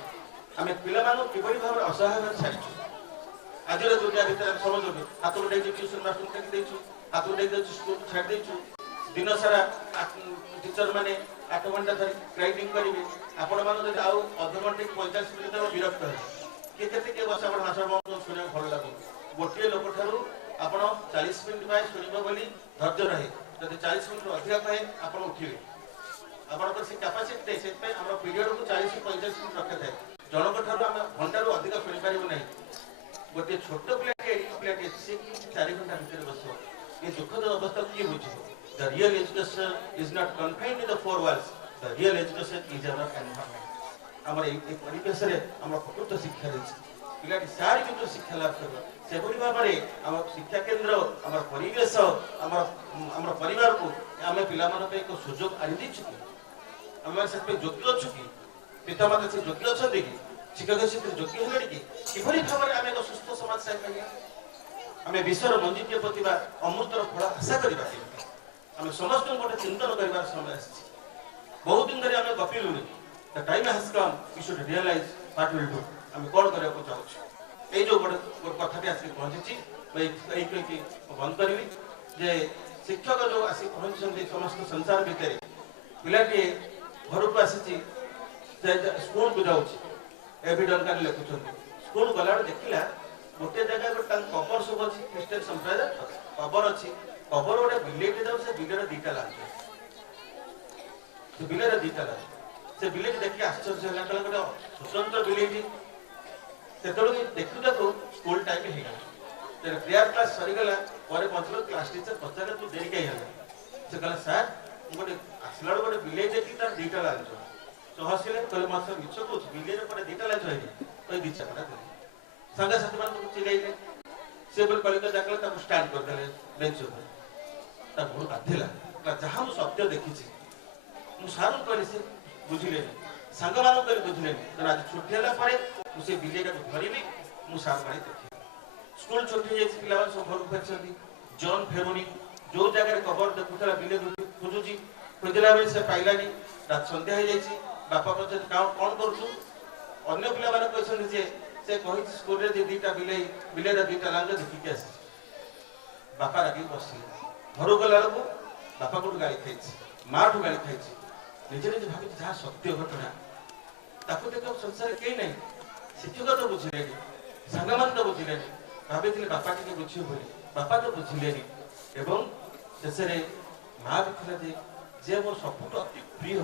आम पिला किभली भाव असहाय छाड़ू आज दुनिया भितर समझ हाथ उठाई ट्यूशन मास्टर फेंकी देचु हाथ उठाई देचु स्कूल छाड़ देचु दिन सारा टीचर मैंने 8 घंटा धरी ग्राइंडिंग करेंगे आपण मैंने आउ अध घंटे 45 मिनट विरक्त है किए के बस आप भाषण शुणा भल लगे गोटे लोक ठार आप 40 मिनट शुणव बोली धैर्य रहे जब 40 मिनट अधिक कहे आप उठे आपंकर से कैपेसिटी से पीरियड को 40 से 45 मिनट रखी थाए जनक ठार आम घंटार अधिक शुणी पारू ना गोटे छोट पिलाटे सी 4 घंटा भितर बस ये दुखद अवस्था किए बुझे the real education is not confined in the four walls the real education is our environment आमर ए परिवेश रे आम प्रकृत शिक्षा रही पिलाटी सारी जो शिक्षा लाभ कर से भाव में आम शिक्षा केन्द्र आम परिवेश आम परिवार को आम पे एक सुजोग आनी कि आम से योग्य अच्छु कि पितामाता से योग्य अच्छा कि शिक्षक से योग्य है कि भाव में आम एक सुस्थ समाज पाइबा आम विश्वर मंजितीय प्रतिभा अमृतर फल आशा करवा आम समस्त गोटे चिंतन कर समय आसी बहुत दिन धरी आम गपिलुनी the time has come we should realise what will do आम कौन करने को चाहूँ ये जो गोटे कथाटी आसिक पहुँची बंद करी जे शिक्षक जो आसिक पहुँची समस्त संसार भितर पिलाटी घर को आसी स्कूल को जाऊँगी एविडन कार्ड लिखुं स्कूल गला देखला गोटे जगह गोटे कबर सब अच्छी ख्रीष्टान संप्रदाय कबर अच्छी कबर गोटे बिलेट जाऊ से बिलेर दीटा लागे से बिलेर दीटा लागे से बिलेट देखिए आश्चर्य है गोटे स्वतंत्र बिलेट से देखू देखू स्कूल टाइम हो प्रेयर क्लास सरीगला पहुंचल क्लास टीचर पचारे तू देरी कहीं से कहला सार गोटे आसला गोटे बिलेट देखी तार दीटा लागे तो हसिले कहले मत सब मिछ को बिलेर पर दीटा लागे तो दी चपड़ा संगा साथी मान चिल्लाइले से बोल कलिका जाकला ताको स्टैंड कर देले बेंच ऊपर ता गुरु बाधिला जहां मु सत्य देखि छी मु सारू कहले से बुझिले संगा मान कहले बुझिले तो आज छुट्टी हला परे मु से बिलेटा को धरिबी मु सार पानी देखि स्कूल छुट्टी जे पिला सब घर फेरछंती जॉन फेरुनी जो जगह कबर देखुतला बिले खोजुजी खोजला बेले से पाइलानी रात संध्या हो जाइछि बापा पछे कौन करू अन्य पिला माने कहछन जे से कहि स्कूल रे जे दीटा बिलेर दीटा लांग देखि आसी बापा रागी बसिले घर गला को बापा को गाली खाइछि मां ठु गाली खाइछि निजे निजे भाबि जहा सत्य घटना ताको देखो संसार के नहीं शिक्षक तो बुझिले संगमान तो बुझिले भाबि बापा टिके बुझियो बोली बापा तो बुझिले एवं शेष रे मां भी थिला जे मोर सबुठ अति प्रिय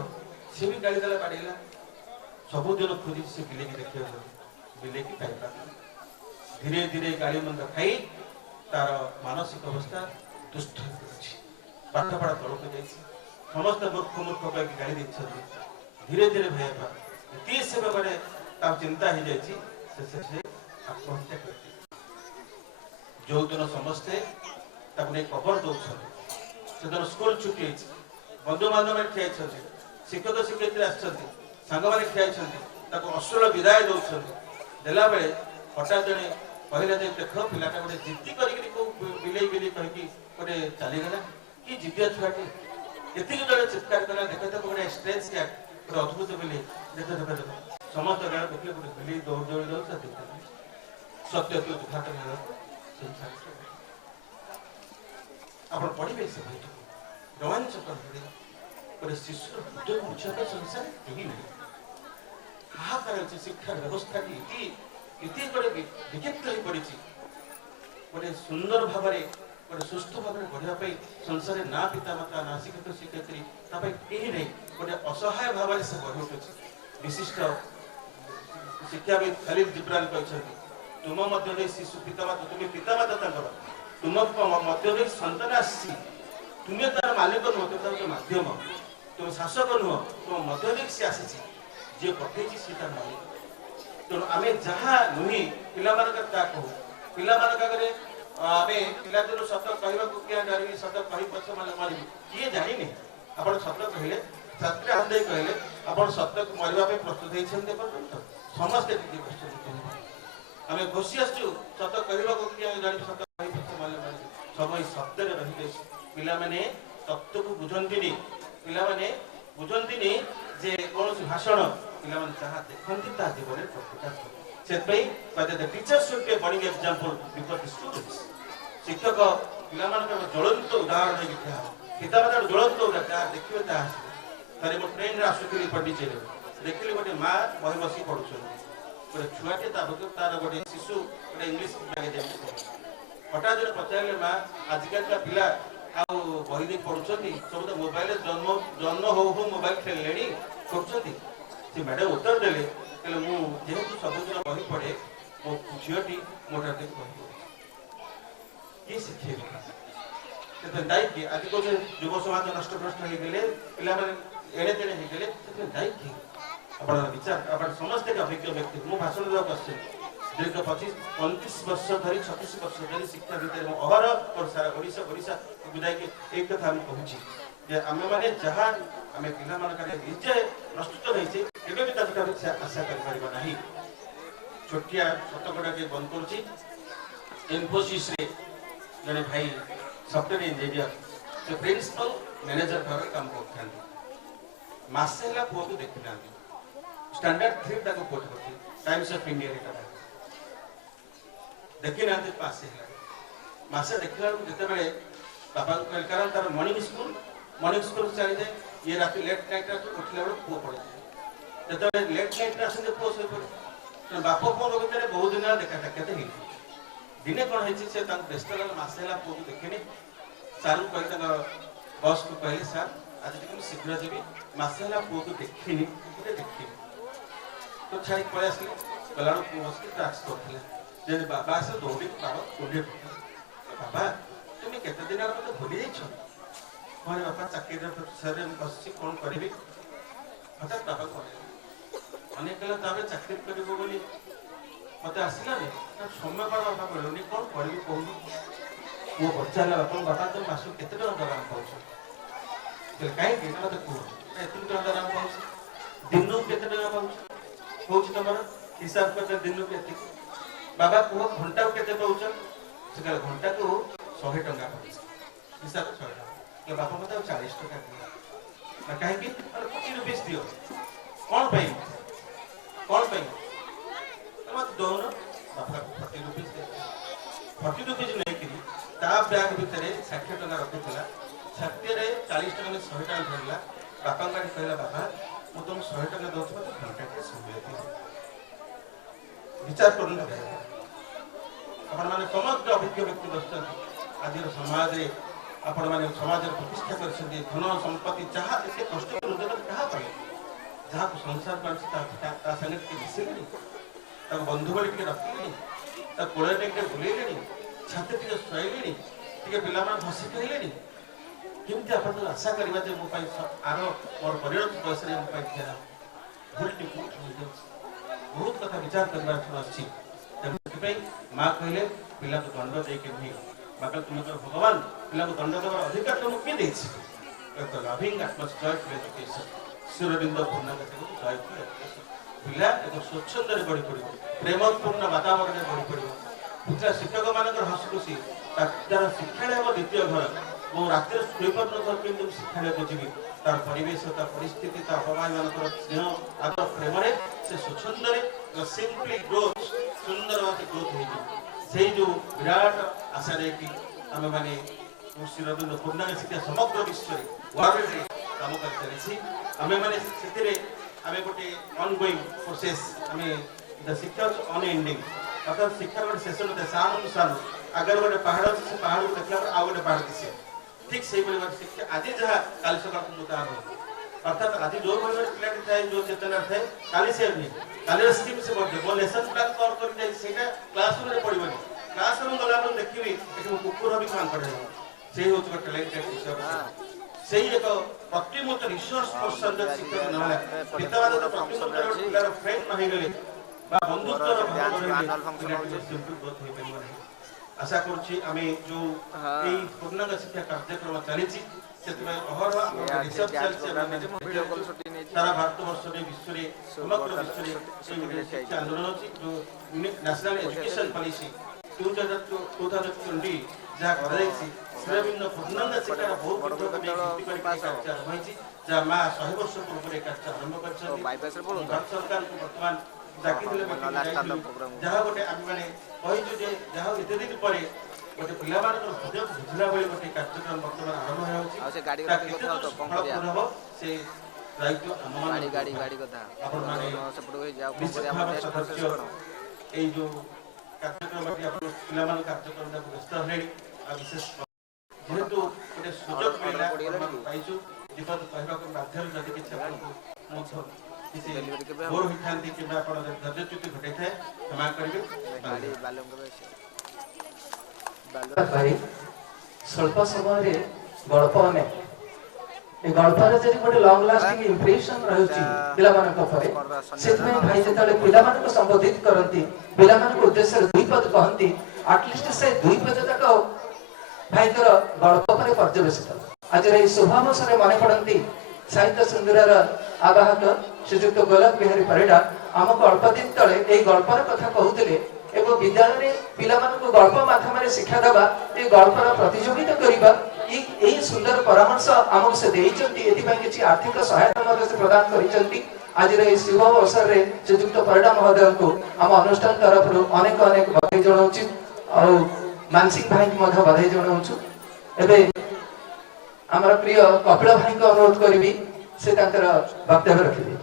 से भी गाली देला बाड़ेला सबुदिन खोजी से बिले की देखियो बिले की पाइबा धीरे धीरे गाड़ी मंद खाई तार मानसिक अवस्था दुष्ट पाठ पढ़ा तलक जाइए समस्त मूर्ख मूर्ख कह गाड़ी देते धीरे धीरे भाई इति से भावे चिंता हो जाए आत्महत्या कर जो दिन समस्ते कबर दौर से दिन स्कूल छुट्टी बंधु बांधव ठिया शिक्षक शिक्षयित्री आसंग ठिया अश्लील विदाय दौरान देला बेले हठात जड़े कहला जे देख पिलाटा गोटे जिद्दी करले कहीकि गोटे चलीगला कि जिद्दिया छुआटे ये जड़े चित्कार कला देख देख गोटे स्ट्रेच कैट गोटे अद्भुत बिले देख देख देख समस्त गाँव देखिए गोटे बिले दौड़ दौड़ी दौड़ सत्य तो उद्घाटन आप पढ़े से भाई रोमांचक गोटे शिशु हृदय बुझा संसार कहीं नहीं हाहाकार शिक्षा व्यवस्था इति गोटे विक्षिप्त हो पड़ी गोटे सुंदर भाव गोटे सुस्थ भाव में बढ़ापी संसार ना पिता माता ना शिक्षक शिक्षयित्री कहीं नहीं गोटे असहाय भाव से बढ़ी उठुଛି विशिष्ट शिक्षाविद खलील जिब्रान कहते तुम मध्य शिशु पितामाता तुम्हें पितामाता तुम मध्य सन्तान आसी तुम्हें तार मालिक नुह तुम मध्यम तुम शासक नुह तुम मध्य सी आसी जे पठे सी तार मालिक तेणु आम जहाँ नुहे पिला कहू पिला आगे आम पिलादिन सत कहवा क्या डरबी सत कही पछ मारि किए जानी आप सत कहले छात्र हाथ दे कहले आप सत मरवाई प्रस्तुत होती समस्ते आम घोषी आसु सत कहवा क्या जानी सत कही पछ मारि सब शब्द रही पिलाने तत्व को बुझंती पिलाने बुझंती जे कौन भाषण पिलाने जहाँ देखती जीवन में प्रकाश ସେଥିପାଇଁ the teachers should be a burning example before the students. ଶିକ୍ଷକ ପିଲାମାନଙ୍କର ଜ୍ୱଳନ୍ତ ଉଦାହରଣ ହେଇକି ଠିଆ ହେବ। ପିତାମାତାର ଜ୍ୱଳନ୍ତ ଉଦାହରଣ ଯାହା ଦେଖିବେ ତାହା ଆସିବେ। ଥରେ ମୁଁ ଟ୍ରେନରେ ଆସୁଥିଲି ପଣ୍ଡିଚେରୀରୁ ଦେଖିଲି ଗୋଟେ ମା ବହି ବସି ପଢୁଛନ୍ତି। ଗୋଟେ ଛୁଆଟେ ତା ପାଖକୁ ତାର ଗୋଟେ ଶିଶୁ ଗୋଟେ ଇଂଲିଶ ମ୍ୟାଗାଜିନ୍ ପଢୁଛି। ହଠାତ୍ ଜଣେ ପଚାରିଲେ ମା ଆଜିକାଲିକା ପିଲା ଆଉ ବହି ଦେଇ ପଢୁଛନ୍ତି ସବୁ ତ ମୋବାଇଲରେ ଜନ୍ମ ହଉ ହଉ ମୋବାଇଲ ଖେଳିଲେଣି କରୁଛନ୍ତି। ସେ ମ୍ୟାଡାମ ଉତ୍ତର ଦେଲେ କହିଲେ ମୁଁ ଯେହେତୁ ସବୁଦିନ ବହି ପଢେ ମୋ ଝିଅଟି ମୋ ଠାରୁ ବହି ପଢୁଛି। କିଏ ଶିଖେଇବେ? ସେଥିପାଇଁ ଦାୟୀ କିଏ? ଆଜି କହୁଛେ ଯୁବ ସମାଜ ନଷ୍ଟଭ୍ରଷ୍ଟ ହେଇଗଲେ ପିଲାମାନେ ଏଣେ ତେଣେ ହେଇଗଲେ ସେଥିପାଇଁ ଦାୟୀ କିଏ? ଆପଣଙ୍କ ବିଚାର ଆପଣ ସମସ୍ତେ ଅଭିଜ୍ଞ ବ୍ୟକ୍ତି। ମୁଁ ଭାଷଣ ଦେବାକୁ ଆସିଛି ଦୀର୍ଘ 25 ବର୍ଷ ଧରି 36 ବର୍ଷ ଧରି ଶିକ୍ଷା ଭିତରେ ମୁଁ ଅହରହ ସାରା ଓଡ଼ିଶା ବୁଝାଇକି ଏଇ କଥା ମୁଁ କହୁଛି ଯେ ଆମେମାନେ ଯାହା ଆମେ ପିଲାମାନଙ୍କର ନିଜେ ପ୍ରସ୍ତୁତ ହେଇଛେ କେବେ ବି ତାକୁ ଆଶା କରିପାରିବ ନାହିଁ। ଛୋଟିଆ ଶତକଡ଼ାକେ ବନ୍ଦ କରୁଛି। ଇନଫୋସିସରେ ଜଣେ ଭାଇ ସଫ୍ଟୱେର ଇଞ୍ଜିନିୟର ସେ ପ୍ରିନ୍ସିପାଲ ମ୍ୟାନେଜର ଭାବରେ କାମ କରୁଥାନ୍ତି। ମାସେ ହେଲା ପୁଅକୁ ଦେଖିନାହାନ୍ତି। ଷ୍ଟାଣ୍ଡାର୍ଡ 3 ତାକୁ ପୋଷ୍ଟ କରିଥିଲେ ଟାଇମ୍ସ ଅଫ ଇଣ୍ଡିଆରେ ଦେଖିନାହାନ୍ତି। ମାସେ ଦେଖିଲା ବେଳକୁ ଯେତେବେଳେ ବାପାଙ୍କୁ କହିଲେ କାରଣ ତାର ମର୍ଣ୍ଣିଂ ସ୍କୁଲ ଚାଲିଯାଏ ଇଏ ରାତି ଲେଟ୍ ନାଇଟ୍ ଉଠିଲା ବେଳକୁ ପୁଅ ପଡ଼ିଯାଏ। ଯେତେବେଳେ ଲେଟ୍ ନାଇଟ୍ରେ ଆସନ୍ତି ପୁଅ ଶୋଇପଡ଼େ। ବାପ ପୁଅଙ୍କ ଭିତରେ ବହୁତ ଦିନ ହେଲା ଦେଖା ସାକ୍ଷାତ ହେଇଛି। ଦିନେ କ'ଣ ହେଇଛି ସେ ତାଙ୍କୁ ବ୍ୟସ୍ତ ଲାଗିଲା ମାସେ ହେଲା ପୁଅକୁ ଦେଖିନି। ସାର୍ଙ୍କୁ କହିଲେ ତାଙ୍କ ବସ୍କୁ କହିଲେ ସାର୍ ଆଜି ଟିକେ ମୁଁ ଶୀଘ୍ର ଯିବି ମାସେ ହେଲା ପୁଅକୁ ଦେଖିନି ତ ଛାଡ଼ି ପଳେଇ ଆସିଲେ। ଗଲାବେଳକୁ ପୁଅ ବସିକି ଟ୍ରାକ୍ସ କରୁଥିଲେ ଯେମିତି ବାବା ଆସିଲେ ଦୌଡ଼ିକି ବାବା କୋଡ଼ିଏ ବାବା তুমি କେତେ ଦିନ ମତେ ଭୁଲି ଯାଇଛ? କହିଲେ ବାପା ଚାକିରିର ପ୍ରେସରରେ ମୁଁ ବସିଛି କ'ଣ କରିବି। ହଠାତ୍ ବାବା କହିଲେ ଅନେକ ହେଲା ତାପରେ ଚାକିରି କରିବ ବୋଲି ମତେ ଆସିଲାନି ସମୟ କ'ଣ ବାପା ମିଳୁନି କ'ଣ କରିବି କହୁନି। ପୁଅ ପଚାରିଲା ବାପା ତମ ମାସକୁ କେତେ ଟଙ୍କା ଦରମା ପାଉଛ? କାହିଁକି ନା ମତେ କୁହ ଏତିକି ଟଙ୍କା ଦରମା ପାଉଛି। ଦିନକୁ କେତେ ଟଙ୍କା ପାଉଛି କହୁଛି ତମର ହିସାବ କରିଛ ଦିନକୁ ଏତିକି। ବାବା କୁହ ଘଣ୍ଟାକୁ କେତେ ପାଉଛ? ସେ କହିଲେ ଘଣ୍ଟାକୁ 100 ଟଙ୍କା ପାଉଛି। ହିସାବ 100 ଟଙ୍କା। ବାପା ମତେ ଆଉ 40 ଟଙ୍କା ଦିଅ। କାହିଁକି? 40 ରୁପିସ୍ ଦିଅ। କ'ଣ ପାଇଁ ମତେ ଦଉନ? ବାପା 40 ରୁପିସ୍ 40 ରୁପିସ୍ ନେଇକିରି ତା ବ୍ୟାଗ୍ ଭିତରେ 60 ଟଙ୍କା ରଖିଥିଲା। 60ରେ 40 ଟଙ୍କା 100 ଟଙ୍କା ଧରିଲା। ବାପାଙ୍କ ଆଡ଼େ କହିଲା ବାବା ମୁଁ ତମକୁ 100 ଟଙ୍କା ଦଉଛି ମତେ ଘଣ୍ଟାଟେ ସମୟ ଦିଅ। ବିଚାର କରନ୍ତୁ ଆପଣମାନେ ସମସ୍ତେ ଅଭିଜ୍ଞ ବ୍ୟକ୍ତି ବସିଛନ୍ତି। ଆଜିର ସମାଜରେ ଆପଣମାନେ ସମାଜର ପ୍ରତିଷ୍ଠା କରିଛନ୍ତି। ଧନ ସମ୍ପତ୍ତି ଯାହା ଏତେ କଷ୍ଟ ରୋଜଗାର କାହା ପାଇଁ? ଯାହାକୁ ସଂସାର କରିଛି ତା ସାଙ୍ଗେ ଟିକେ ମିଶିଲେଣି, ତାକୁ ବନ୍ଧୁ ଭଳି ଟିକେ ରଖିଲେଣି, ତା କୋଳରେ ଟିକେ ବୁଲେଇଲେଣି, ଛାତି ଟିକେ ଶୁଆଇଲେଣି, ଟିକେ ପିଲାମାନେ ହସି ଖେଳିଲେଣି। କେମିତି ଆପଣ ଆଶା କରିବା ଯେ ମୋ ପାଇଁ ମୋର ପରିଣତ ବୟସରେ ମୋ ପାଇଁ ଠିଆ ଭୁଲଟି କୋଉଠି ହୋଇଯାଉଛି? ବହୁତ କଥା ବିଚାର କରିବାର ଆସିଛି। ତେଣୁ ସେଥିପାଇଁ ମା କହିଲେ ପିଲାକୁ ଦଣ୍ଡ ଦେଇକି ନୁହେଁ। ବାପା ତୁମଙ୍କର ଭଗବାନ ପିଲାକୁ ଦଣ୍ଡ ଦେବାର ଅଧିକାର ତୁମକୁ କିଏ ଦେଇଛି? ଲଭିଂ ଆଟମସ୍ଫିୟର ଏଜୁକେସନ ସୁରବିନ୍ଦ ପୂର୍ଣ୍ଣଗତିକୁ ଜୟଫୁଲ ଏଜୁକେସନ। ପିଲା ଏକ ସ୍ୱଚ୍ଛନ୍ଦରେ ବଢ଼ି ପଡ଼ିବ, ପ୍ରେମପୂର୍ଣ୍ଣ ବାତାବରଣରେ ବଢ଼ି ପଡ଼ିବ। ପିଲା ଶିକ୍ଷକମାନଙ୍କର ହସ ଖୁସି ତାର ଶିକ୍ଷାଳୟ ହେବ ଦ୍ୱିତୀୟ ଘର। ମୁଁ ରାତିରେ ଶୋଇପାରୁନଥିବ କିନ୍ତୁ ଶିକ୍ଷାଳୟକୁ ଯିବି। ତାର ପରିବେଶ ତା ପରିସ୍ଥିତି ତା ଅପମାନମାନଙ୍କର ସ୍ନେହ ଆଦର ପ୍ରେମରେ ସେ ସ୍ୱଚ୍ଛନ୍ଦରେ ସିମ୍ପଲି ଗ୍ରୋଥ୍ ସୁନ୍ଦର ଭାବେ ଗ୍ରୋଥ୍ ହେଇଯିବ। ସେଇ ଯେଉଁ ବିରାଟ ଆଶା ନେଇକି ଆମେମାନେ ଶ୍ରୀରବିନ୍ଦ ପୂର୍ଣ୍ଣାଙ୍ଗ ଶିକ୍ଷା ସମଗ୍ର ବିଶ୍ୱରେ ୱାର୍ଲଡରେ କାମ କରି ଚାଲିଛି। ଆମେମାନେ ସେଥିରେ ଆମେ ଗୋଟେ ଅନଗୋଇଂ ପ୍ରୋସେସ୍ ଆମେ ଶିକ୍ଷା ଅନଏଣ୍ଡିଂ ଅର୍ଥାତ୍ ଶିକ୍ଷାର ଗୋଟେ ଶେଷ ନଥାଏ। ସାନୁ ଆଗରେ ଗୋଟେ ପାହାଡ଼ ଅଛି ସେ ପାହାଡ଼କୁ ଦେଖିଲା ପରେ ଆଉ ଗୋଟେ ପାହାଡ଼ ଦିଶେ। ଠିକ୍ ସେଇଭଳି ଭାବେ ଶିକ୍ଷା ଆଜି ଯାହା କାଲି ସକାଳକୁ ମୁଁ ତାହା ନୁହେଁ। ଅର୍ଥାତ୍ ଆଜି ଯେଉଁ ଭଳି ପିଲାଟି ଥାଏ ଯେଉଁ ଚେତନାରେ ଥାଏ କାଲି ସେ ନୁହେଁ। କାଲିର ସ୍କିମ୍ ସେ ବଦଳେ। ମୋ ଲେସନ୍ ପ୍ଲାନ୍ କ'ଣ କରିଯାଇଛି ସେଇଟା କ୍ଲାସ୍ ରୁମ୍ରେ ପଡ଼ିବନି। କ୍ଲାସ୍ ରୁମ୍ ଗଲାବେଳେ ଦେଖିବି ଏଠି ମୁଁ କୁକୁର ବି ମାଙ୍କଡ଼ ହେବ। ସେଇ ହେଉଛି ଗୋଟେ ଟ୍ୟାଲେଣ୍ଟେଡ୍ ଟିଚର। ସେଇ ଏକ ପ୍ରତିମୂର୍ତ୍ତ ରିସୋର୍ସ ପର୍ସନ ଯଦି ଶିକ୍ଷକ ନହେଲା, ପିତାମାତା ଯଦି ପ୍ରତିମୂର୍ତ୍ତ ଗୋଟେ ପିଲାର ଫ୍ରେଣ୍ଡ ନ ହେଇଗଲେ ବା ବନ୍ଧୁତ୍ୱର ଭାବ ରହିଲେ ପିଲାଟି ସିମ୍ପଲ୍ ଗ୍ରୋଥ୍ ହୋଇପାରିବ ନାହିଁ। ଆଶା କରୁଛି ଆମେ ଯେଉଁ ଏଇ ପୂର୍ଣ୍ଣାଙ୍ଗ ଶିକ୍ଷା କାର୍ଯ୍ୟକ୍ରମ ଚାଲିଛି ସେଥିପାଇଁ ଅହରହ ରିସର୍ଚ୍ଚ ଚାଲିଛି। ସାରା ଭାରତବର୍ଷରେ ବିଶ୍ୱରେ ସମଗ୍ର ବିଶ୍ୱରେ ଶିକ୍ଷା ଆନ୍ଦୋଳନ ଅଛି। ଯେଉଁ ନ୍ୟାସନାଲ ଏଜୁକେସନ ପଲିସି 2020 ଯାହା କରାଯାଇଛି ଶ୍ରୀରବିନ୍ଦ ପୂର୍ଣ୍ଣାଙ୍ଗ ଶିକ୍ଷାର ବହୁତ କାର୍ଯ୍ୟ ରହିଛି ଯାହା ମା 100 ବର୍ଷ ପୂର୍ବରୁ କାର୍ଯ୍ୟ ଆରମ୍ଭ କରିଛନ୍ତି। ଭାରତ ସରକାରଙ୍କୁ ବର୍ତ୍ତମାନ ଡାକିଥିଲେ ବାକି ଯାଇଥିଲୁ ଯାହା ଗୋଟେ ଆମେ ମାନେ କହିଛୁ ଯେ ଯାହା ଏତେ ଦିନ ପରେ ଗୋଟେ ପିଲାମାନଙ୍କର ହୃଦୟ ବୁଝିଲା ଭଳି ଗୋଟେ କାର୍ଯ୍ୟକ୍ରମ ବର୍ତ୍ତମାନ ଆରମ୍ଭ ହେଉଛି ତା କେତେ ଦୂର ସଫଳପ୍ରଦ ହେବ ସେ ଦାୟିତ୍ୱ ଆମମାନଙ୍କୁ ଆପଣମାନେ ନିଶ୍ଚିତ ଭାବରେ ସଦସ୍ୟ ଏଇ ଯୋଉ କାର୍ଯ୍ୟକ୍ରମଟି ଆପଣ ପିଲାମାନଙ୍କ କାର୍ଯ୍ୟକ୍ରମଟାକୁ ବ୍ୟସ୍ତ ହେଲେଣି ଆଉ ବିଶେଷ ଯେହେତୁ ଗୋଟେ ସୁଯୋଗ ମିଳିଲା ଆପଣମାନଙ୍କୁ ପାଇଛୁ ବିପଦ କହିବାକୁ ବାଧ୍ୟ ଯଦି କିଛି ଆପଣଙ୍କୁ ମଧ୍ୟ କିଛି ବୋର ହୋଇଥାନ୍ତି କିମ୍ବା ଆପଣ ଧୈର୍ଯ୍ୟଚ୍ୟୁତି ଘଟାଇଥାଏ କ୍ଷମା କରିବେ ସ୍ୱଳ୍ପ ସମୟରେ ଗଳ୍ପ ଅନେକ ଏ ଗଳ୍ପରେ ଯଦି ଗୋଟେ ଲଙ୍ଗ ଲାଷ୍ଟିଂ ଇମ୍ପ୍ରେସନ ରହୁଛି ପିଲାମାନଙ୍କ ଉପରେ ସେଥିପାଇଁ ଭାଇ ଯେତେବେଳେ ପିଲାମାନଙ୍କୁ ସମ୍ବୋଧିତ କରନ୍ତି ପିଲାମାନଙ୍କ ଉଦ୍ଦେଶ୍ୟରେ ଦୁଇ ପଦ କହନ୍ତି ଆଟଲିଷ୍ଟ ସେ ଦୁଇ ପଦ ଯାକ ଭାଇଙ୍କର ଗଳ୍ପ ପରେ ପର୍ଯ୍ୟବେସିତ ଆଜିର ଏହି ଶୁଭାବସରରେ ମନେ ପଡନ୍ତି ସାହିତ୍ୟ ସୁନ୍ଦରର ଆବାହକ ଶ୍ରୀଯୁକ୍ତ ଗୋଲକ ବିହାରୀ ପରିଡ଼ା ଆମକୁ ଅଳ୍ପ ଦିନ ତଳେ ଏହି ଗଳ୍ପର କଥା କହୁଥିଲେ ଏବଂ ବିଦ୍ୟାଳୟରେ ପିଲାମାନଙ୍କୁ ଗଳ୍ପ ମାଧ୍ୟମରେ ଶିକ୍ଷା ଦେବା ଏ ଗଳ୍ପର ପ୍ରତିଯୋଗିତା କରିବା ଏହି ସୁନ୍ଦର ପରାମର୍ଶ ଆମକୁ ସେ ଦେଇଛନ୍ତି ଏଥିପାଇଁ କିଛି ଆର୍ଥିକ ସହାୟତା ମଧ୍ୟ ସେ ପ୍ରଦାନ କରିଛନ୍ତି ଆଜିର ଏହି ଶୁଭ ଅବସରରେ ଶ୍ରୀଯୁକ୍ତ ପରିଡ଼ା ମହୋଦୟଙ୍କୁ ଆମ ଅନୁଷ୍ଠାନ ତରଫରୁ ଅନେକ ଅନେକ ବଧାଇ ଜଣାଉଛି ଆଉ ମାନସିକ ଭାଇଙ୍କୁ ମଧ୍ୟ ବଧାଇ ଜଣାଉଛୁ ଏବେ ଆମର ପ୍ରିୟ କପିଳ ଭାଇଙ୍କୁ ଅନୁରୋଧ କରିବି ସେ ତାଙ୍କର ବକ୍ତବ୍ୟ ରଖିବେ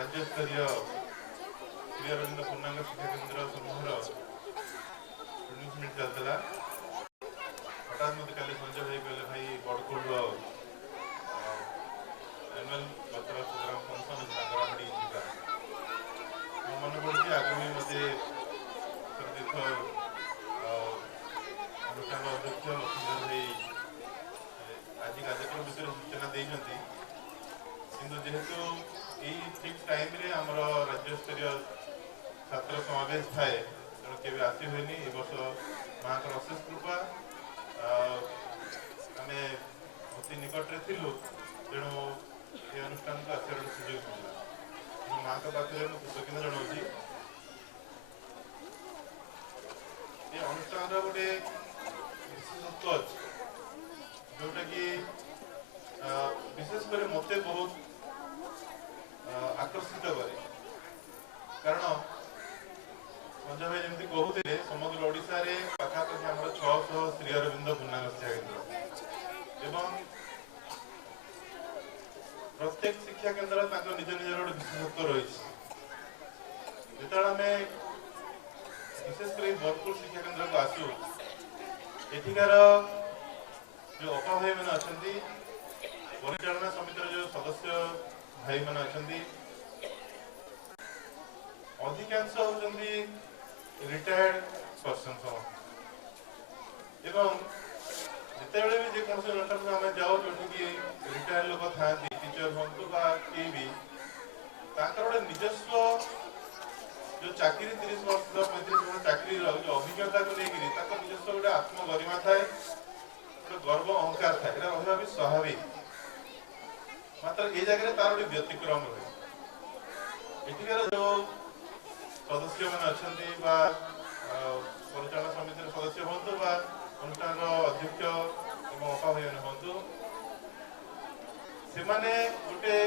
राज्यस्तरीय श्री अरविंद पूर्णांग शिक्षा केन्द्र समूहर टूर्नामेंट चलता हठात मत कल संजय भाई कहले भाई Barkot annual Batra programme function नागरामड़ी जीवा मन पड़ी आगामी मत तीर्थ अनुष्ठान अध्यक्ष लक्ष्मीधर भाई आज कार्यक्रम विषय सूचना देते जेहेतु यही ठीक टाइम रे आमर राज्यस्तरीय छात्र समावेश थाए तेणु के आसी हुए ए वर्ष माँ अशेष कृपा आम अति निकट में थिलु तेणु ये अनुष्ठान को आसार सुजोग मिला तेणु माँ पाखे कृतज्ञता जनाऊँगी ये अनुष्ठान गोटे विशेषत्व अच्छे जोटा कि विशेषकर मत बहुत आकर्षित करे कारण संजय भाई जमी कहते समग्र ओडिशा रे पाखापाखि आम 600 श्री अरविंद पूर्णांग शिक्षा केन्द्र एवं प्रत्येक शिक्षा केन्द्र निज निजर गोटे विशेषत्व रही जो आम विशेषकर बरपुर शिक्षा केन्द्र को आसू एठिकार जो अपा भाई मैंने अच्छा परिचालना समितिर जो सदस्य भाई मैंने अच्छा अधिकांश होती रिटायर्ड पर्सन एवं जिते भी जेकोसी अनुष्ठान आम जाओ जो रिटायर्ड लोक था टीचर हूँ कि भी गोटे निजस्व जो चाकरी 30 वर्ष 35 वर्ष चाकरी जो अभिज्ञता को लेकर निजस्व गोटे आत्मगरिमा थाए गर्व अहंकार था यहाँ रहा भी स्वाभाविक मात्र ये जगह तार गोटे व्यतिक्रम रहे एठिकार जो सदस्य मैंने अच्छा परिचालना समिति सदस्य हूँ अनुष्ठान अध्यक्ष अपा भाई हूँ से गोटे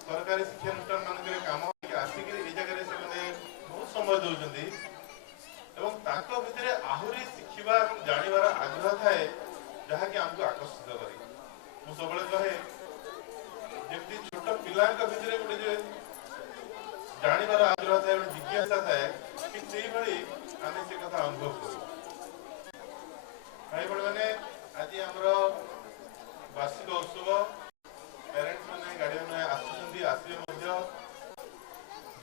सरकारी शिक्षानुष्ठान मान कम आसिक जगह से बहुत समय दौरान भितर आहरी शिखा जानवर आग्रह थाए जहाँकि आमको आकर्षित करे मुझे सब कहे जमी छोट पिला भितर गोटे जानवर आग्रह थाए जिज्ञासा थाए कि आम से कथा अनुभव करूँ भाई बड़ मैंने आज आमर वार्षिक उत्सव पेरेंट्स मैंने गार्डियन मैंने आसुचंदी आसिबे मध्य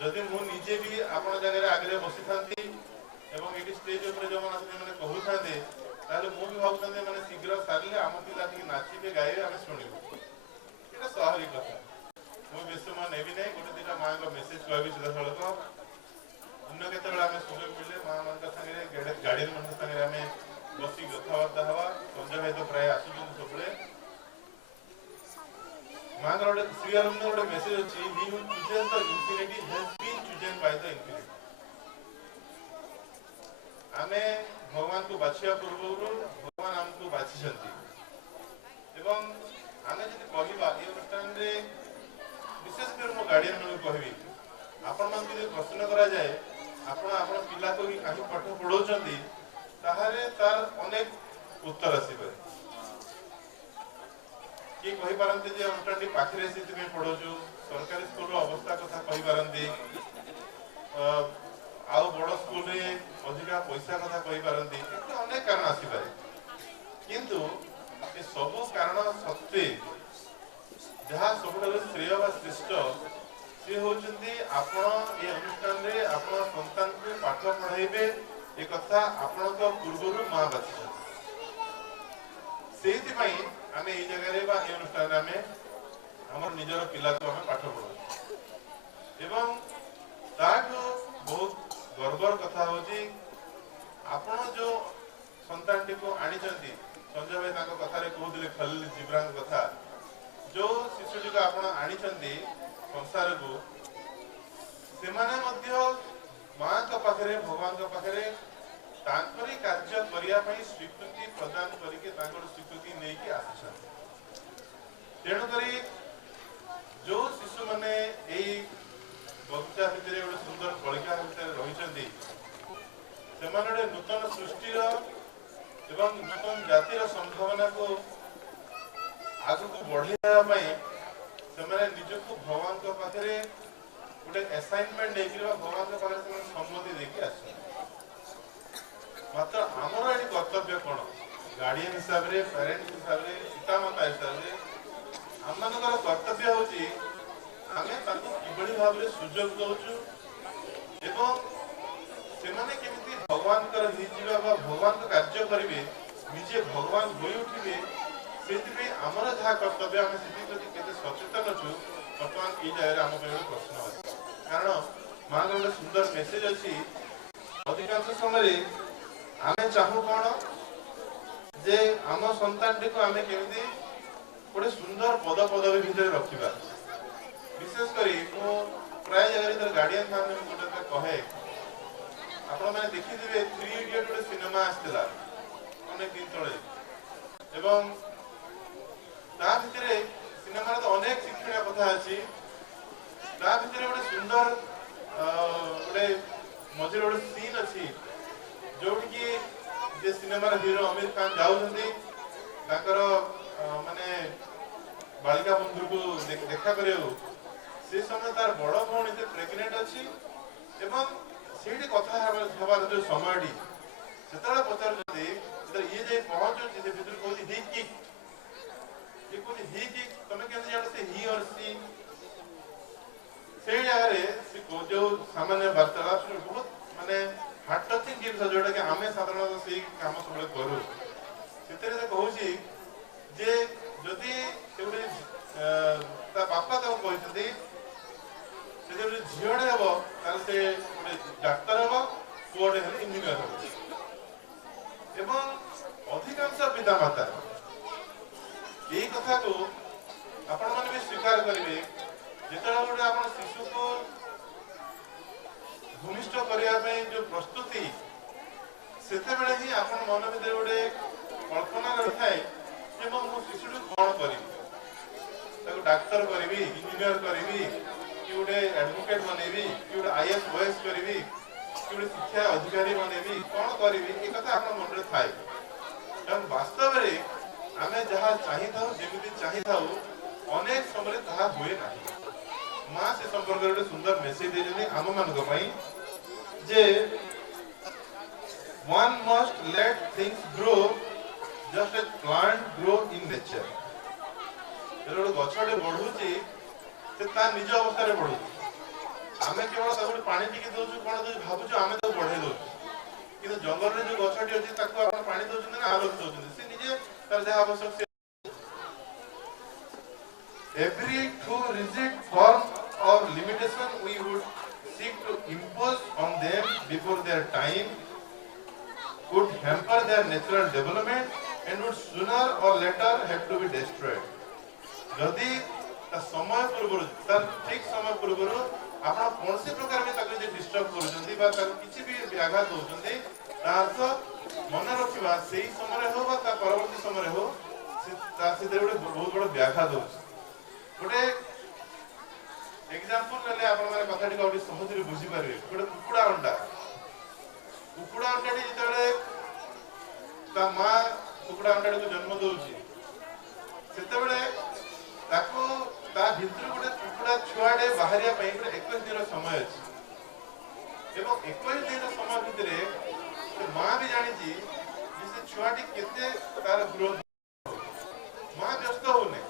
जदि मु निजे भी आपण जगह आगे बसी था एवं ये स्टेज ऊपर जो मैंने कहूता ताहले मु भी भावुता मैंने शीघ्र सारे आम पिला नाचे गाइबे आम शुणु ये स्वाभाविक कथा मुझे बेस समय नेबी ना गोटे दुटा माँ का मेसेज कह सीधा सड़क अन्य केत सुजोग मिले माँ मान सागे गार्डियन मान सागे आम बस कथबार्ता हवा संजय भाई तो प्राय आसुचन सब माँ का गोटे श्री अरविंद गोटे मेसेज अच्छी he who chooses the infinity has been chosen by the infinity आमे भगवान को बाछिया पूर्व भगवान आमको बाछिछंती एवं आमे जदि कहबा ए अनुष्ठान रे विशेष कर मो गार्डियन मन कहबी आपण मान जदि प्रश्न करा जाए आपण आपण पिला को भी काहे पाठ पढौचंती ताहारे तार अनेक उत्तर आसी पारे कि कहि पारंती जे अनुष्ठान पाखरे से तुमे पढौचु सरकारी स्कूल रो अवस्था कथा कहि पारंती आउ बड़ स्कूल रे अधिका पैसा कथा कहि पारंती अनेक कारण आसी पारे किंतु ए सब कारण सत्वे जहाँ सबुठारु श्रेय बा श्रेष्ठ से होचंदी आपण ए अनुष्ठान रे आपण संतान को पाठ पढाइबे ए कथा आपण को पूर्वरु मां बाछि सेति पई आमे ए जगह रे बा ए अनुष्ठान रे आमे हमर निजर पिला को आमे पाठ पढाउ एवं ताको बहुत गर्वर कथा होची आपण जो संतान टी को आनी चंती संजय भाई ताको कथा रे कहउदिले खलील जिब्रान कथा जो शिशुटी को आपण आनी चंती संसार को से माने मध्य मां का पाखरे भगवान का पाखरे तांकरी कार्य करिया पई स्वीकृति प्रदान करिके तांकर स्वीकृति नै कि आछन तेणु करी जो शिशु माने एई बगीचा भितरे एक सुंदर कलिका भितरे रहिचंदी से माने नूतन सृष्टिर एवं नूतन जातिर संभावना को आगु को बढ़ाइबा पई से माने निजको भगवान का पाखरे गोटे असाइनमेंट देकिरबा भगवान का पाखरे से सम्मति देकी आछन मात्र आमर एटी कर्तव्य कौन गार्डियन हिसाब रे पेरेंट्स हिसाब रे पिता माता हिसाब रे आम मानकर कर्तव्य होची आमे ताको किबळी भाव रे सुजोग दउछु एवं से माने केमिति भगवान कर हिजिबा बा भगवान का कार्य करिवे निजे भगवान होई उठिबे सेति पे आमर जहा कर्तव्य आमे सेति प्रति केते सचेतन छु वर्तमान ई जाय रे आम पे प्रश्न अछि कारण मां गोटे सुंदर मेसेज अछि अधिकांश समय आमे चाहू कौन जे आम संतान टी को आमे केमिति गोटे सुंदर पद पदवी भितर रखिबा विशेष करी मो प्राय जगह गार्डियन मान गोटे कहे आपण माने देखिथिबे 3 इडियट गोटे सिनेमा आस्तिला अनेक दिन तळे एवं ता भितरे सिनेमा तो अनेक शिक्षणीय कथा अछि ता भितरे गोटे सुंदर गोटे मझिर गोटे सीन अछि जोटी की जे सिनेमा रे हीरो आमिर खान जाउछंती ताकर माने बालिका बंधु को देखा करियो से समय तार बड़ भौणी जे प्रेग्नेंट अछि एवं सेठी कथा हबार जो समयडी सेतला पचार जदी तर ये जे पहुंचो जे भीतर कोई ही की ये कोई ही की तमे केन जानो से ही और सी से जगह रे से को जो सामान्य वार्तालाप बहुत माने हार्ट टचिंग जिन जोटा कि आमे साधारणतः से काम सब करू सेतरे से कहूची जे जदी सेउडे ता बापा तो कहते से जे झियोडे हबो ताल से गोटे डाक्टर हबो पुओडे हेले इंजीनियर हबो एवं अधिकांश पिता माता एई कथा को आपण माने भी स्वीकार करिवे जेतरा गोटे आपण शिशु को भूमिष्ठ करिया पे जो प्रस्तुति सेते बेले ही आपण मन भितर गोटे कल्पना रहिथाय जे मो शिशु कोन करिवि ताको डाक्टर करिवि इंजीनियर करिवि कि गोटे एडवोकेट बनेबि कि गोटे आईएएस ओएस करिवि कि गोटे शिक्षा अधिकारी बनेबि कोन करिवि ए कथा आपण मन रे थाय एवं वास्तव रे आमे जहा चाहि थाउ जेमिति चाहि थाउ अनेक समय ताहा होए नाही मां से संपर्क रे सुंदर मेसेज देजनी आम मान को पई जे one must let things grow just as plant grow in nature. ଗୋଟେ ଗଛଟେ ବଢୁଛି ସେ ତା ନିଜ ଅବସ୍ଥାରେ ବଢୁଛି। ଆମେ କେବଳ ତାକୁ ପାଣି ଟିକେ ଦଉଛୁ, କଣ ଦଉଛୁ ଭାବୁଛୁ ଆମେ ତାକୁ ବଢେଇ ଦଉଛୁ, କିନ୍ତୁ ଜଙ୍ଗଲରେ ଯୋଉ ଗଛଟି ଅଛି ତାକୁ ଆପଣ ପାଣି ଦଉଛନ୍ତି ନା ଆଲୋକ ଦଉଛନ୍ତି, ସେ ନିଜେ ତାର ଯାହା ଆବଶ୍ୟକ। Every too rigid form or limitation we would seek to impose on them before their time would hamper their natural development and would sooner or later have to be destroyed. जदि समय पूर्व ठीक समय पूर्व आप कौन से प्रकार में डिस्टर्ब कर आघात होती अर्थ मन रखा से समय हो परवर्ती समय हो गोटे बहुत बड़ व्याघात हो गोटे एग्जांपल ले आप कथा सहज बुझी पारे गोटे कुकुड़ा अंडा जो माँ कुकुड़ा अंडा को जन्म दूसरी से भितर गोटे कुकुड़ा छुआटे बाहर 21 दिन समय अच्छे 21 दिन समय भितर माँ भी जानी से छुआटी केते तार ग्रोथ माँ व्यस्त होने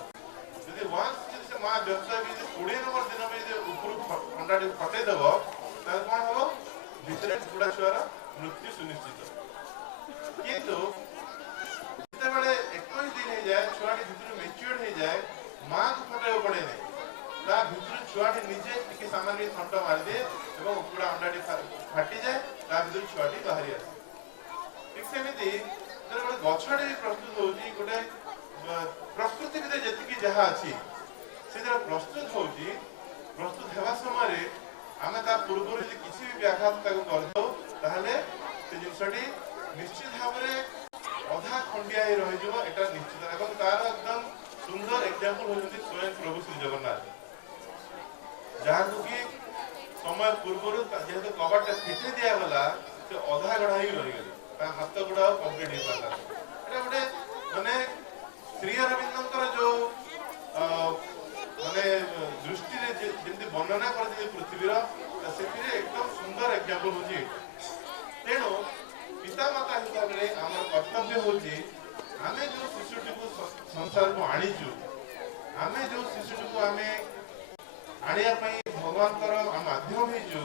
यदि वंस से माँ व्यस्त भी 20 नंबर दिन में ऊपर अंडा फटेदेव कौन हम भितर कुकुड़ा छुआर मृत्यु सुनिश्चित किंतु जितेबाला 21 दिन हो जाए छुआटी भितर मेच्योर हो जाए माँ को फटाइब पड़े नहीं भितर छुआटी निजे टी सामान्य थंट मारिदे और कुकुड़ा अंडाटी फाटी जाए भितर छुआटी बाहरी आसे ठीक सेमती गोटे गछटे भी प्रस्तुत होती गोटे प्रकृति भितर जी जहाँ अच्छी से प्रस्तुत होती प्रस्तुत होगा समय आम पूर्व किसी भी व्याघात करदे से जिनटी निश्चित भाव में अधा खंडिया रही निश्चित और तार एकदम सुंदर एग्जांपल होती स्वयं प्रभु श्री जगन्नाथ जहाँ कि समय पूर्व जेहेतु कबाटा फिटे दिगला से अधा गढ़ा ही रहीगले हाथ गोड़ा कम्प्लीट हो पारा गोटे मानने श्री अरविंद जो माने दृष्टि जमी वर्णना कर पृथ्वीर से एकदम सुंदर एग्जांपल होती तेणु पिता माता हिसाब से आम कर्तव्य होची आमे जो शिशुटी को संसार को आनीचु आमे जो शिशुटी को आमे आनिया पई भगवान कर माध्यम होइचु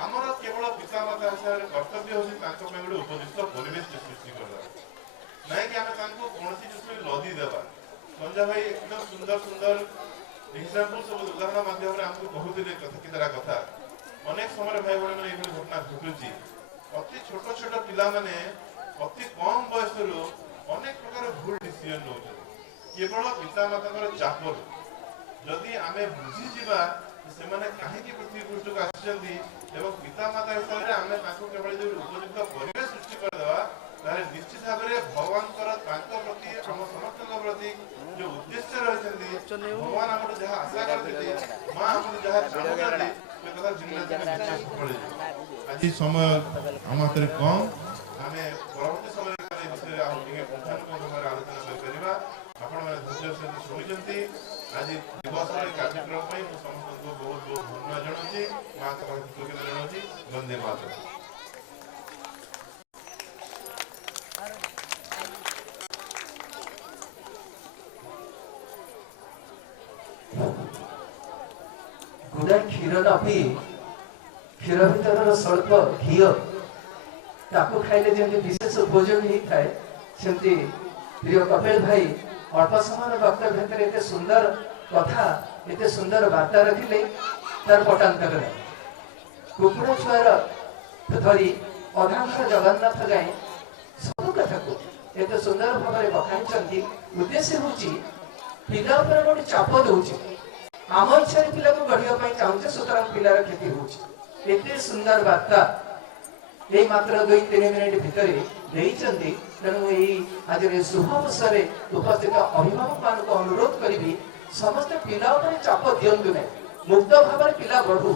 हमर केवल पिता माता हिसाब से कर्तव्य होची तांको पे गोटे उपयुक्त परिवेश सृष्टि करबा नहीं कि आमे तांको कोनसी जिसमें लदी देबा संजय भाई एकदम सुंदर सुंदर एग्जांपल सब उदाहरण माध्यम रे हमको बहुत ही कथा कथा अनेक समय भाई बहन माने एभली घटना घटुची अति छोट छोट पिला माने अति कम बयस रो अनेक प्रकार भूल डिसीजन नौछन केवल पिता माता चाप जदि आमे बुझी जीवा से माने काहे की पृथ्वी पृष्ठ को आछंती एवं पिता माता हिसाब रे आमे ताको केवल जो उपयुक्त परिवेश सृष्टि कर देबा तारे निश्चित भाव में भगवान कर तांको प्रति हम समस्त प्रति जो उद्देश्य रहछंती भगवान हमर जहा आशा करते मां हमर जहा चाहते से कथा जिंदगी में विश्वास पड़े आज समय हम हाथ कम आमे परवर्ती समय विषय आलोचना करिबा आपण माने धैर्य से सुनिजंती आज दिवस कार्यक्रम में समस्त को बहुत बहुत धन्यवाद जणाउछि मां का कृतज्ञता जणाउछि वंदे मातरम गुड़ा क्षीर न पी क्षीर भर स्वल्प घी ताको खाइले जमी विशेष भोजन ही थाए सेमती प्रिय कपिल भाई अल्प समय वक्तव्य भितर एते सुंदर कथा एते सुंदर वार्ता रखिले तार पटांतर नहीं कुकुड़ा छुआर धरी अधांश जगन्नाथ जाए सब कथा को एते सुंदर भाव में बखाई उद्देश्य हूँ पिला गोटे चाप दौर आम इच्छा पिला को गढ़ा चाहूचे सुतरां पिलार क्षति होते सुंदर वार्ता ये मात्र 2-3 मिनिट भितर तेणु आज शुभ अवसर उपस्थित अभिभावक मान को अनुरोध करी समस्त पिला चाप दिंतु ना मुक्त भाव में पिला बढ़ू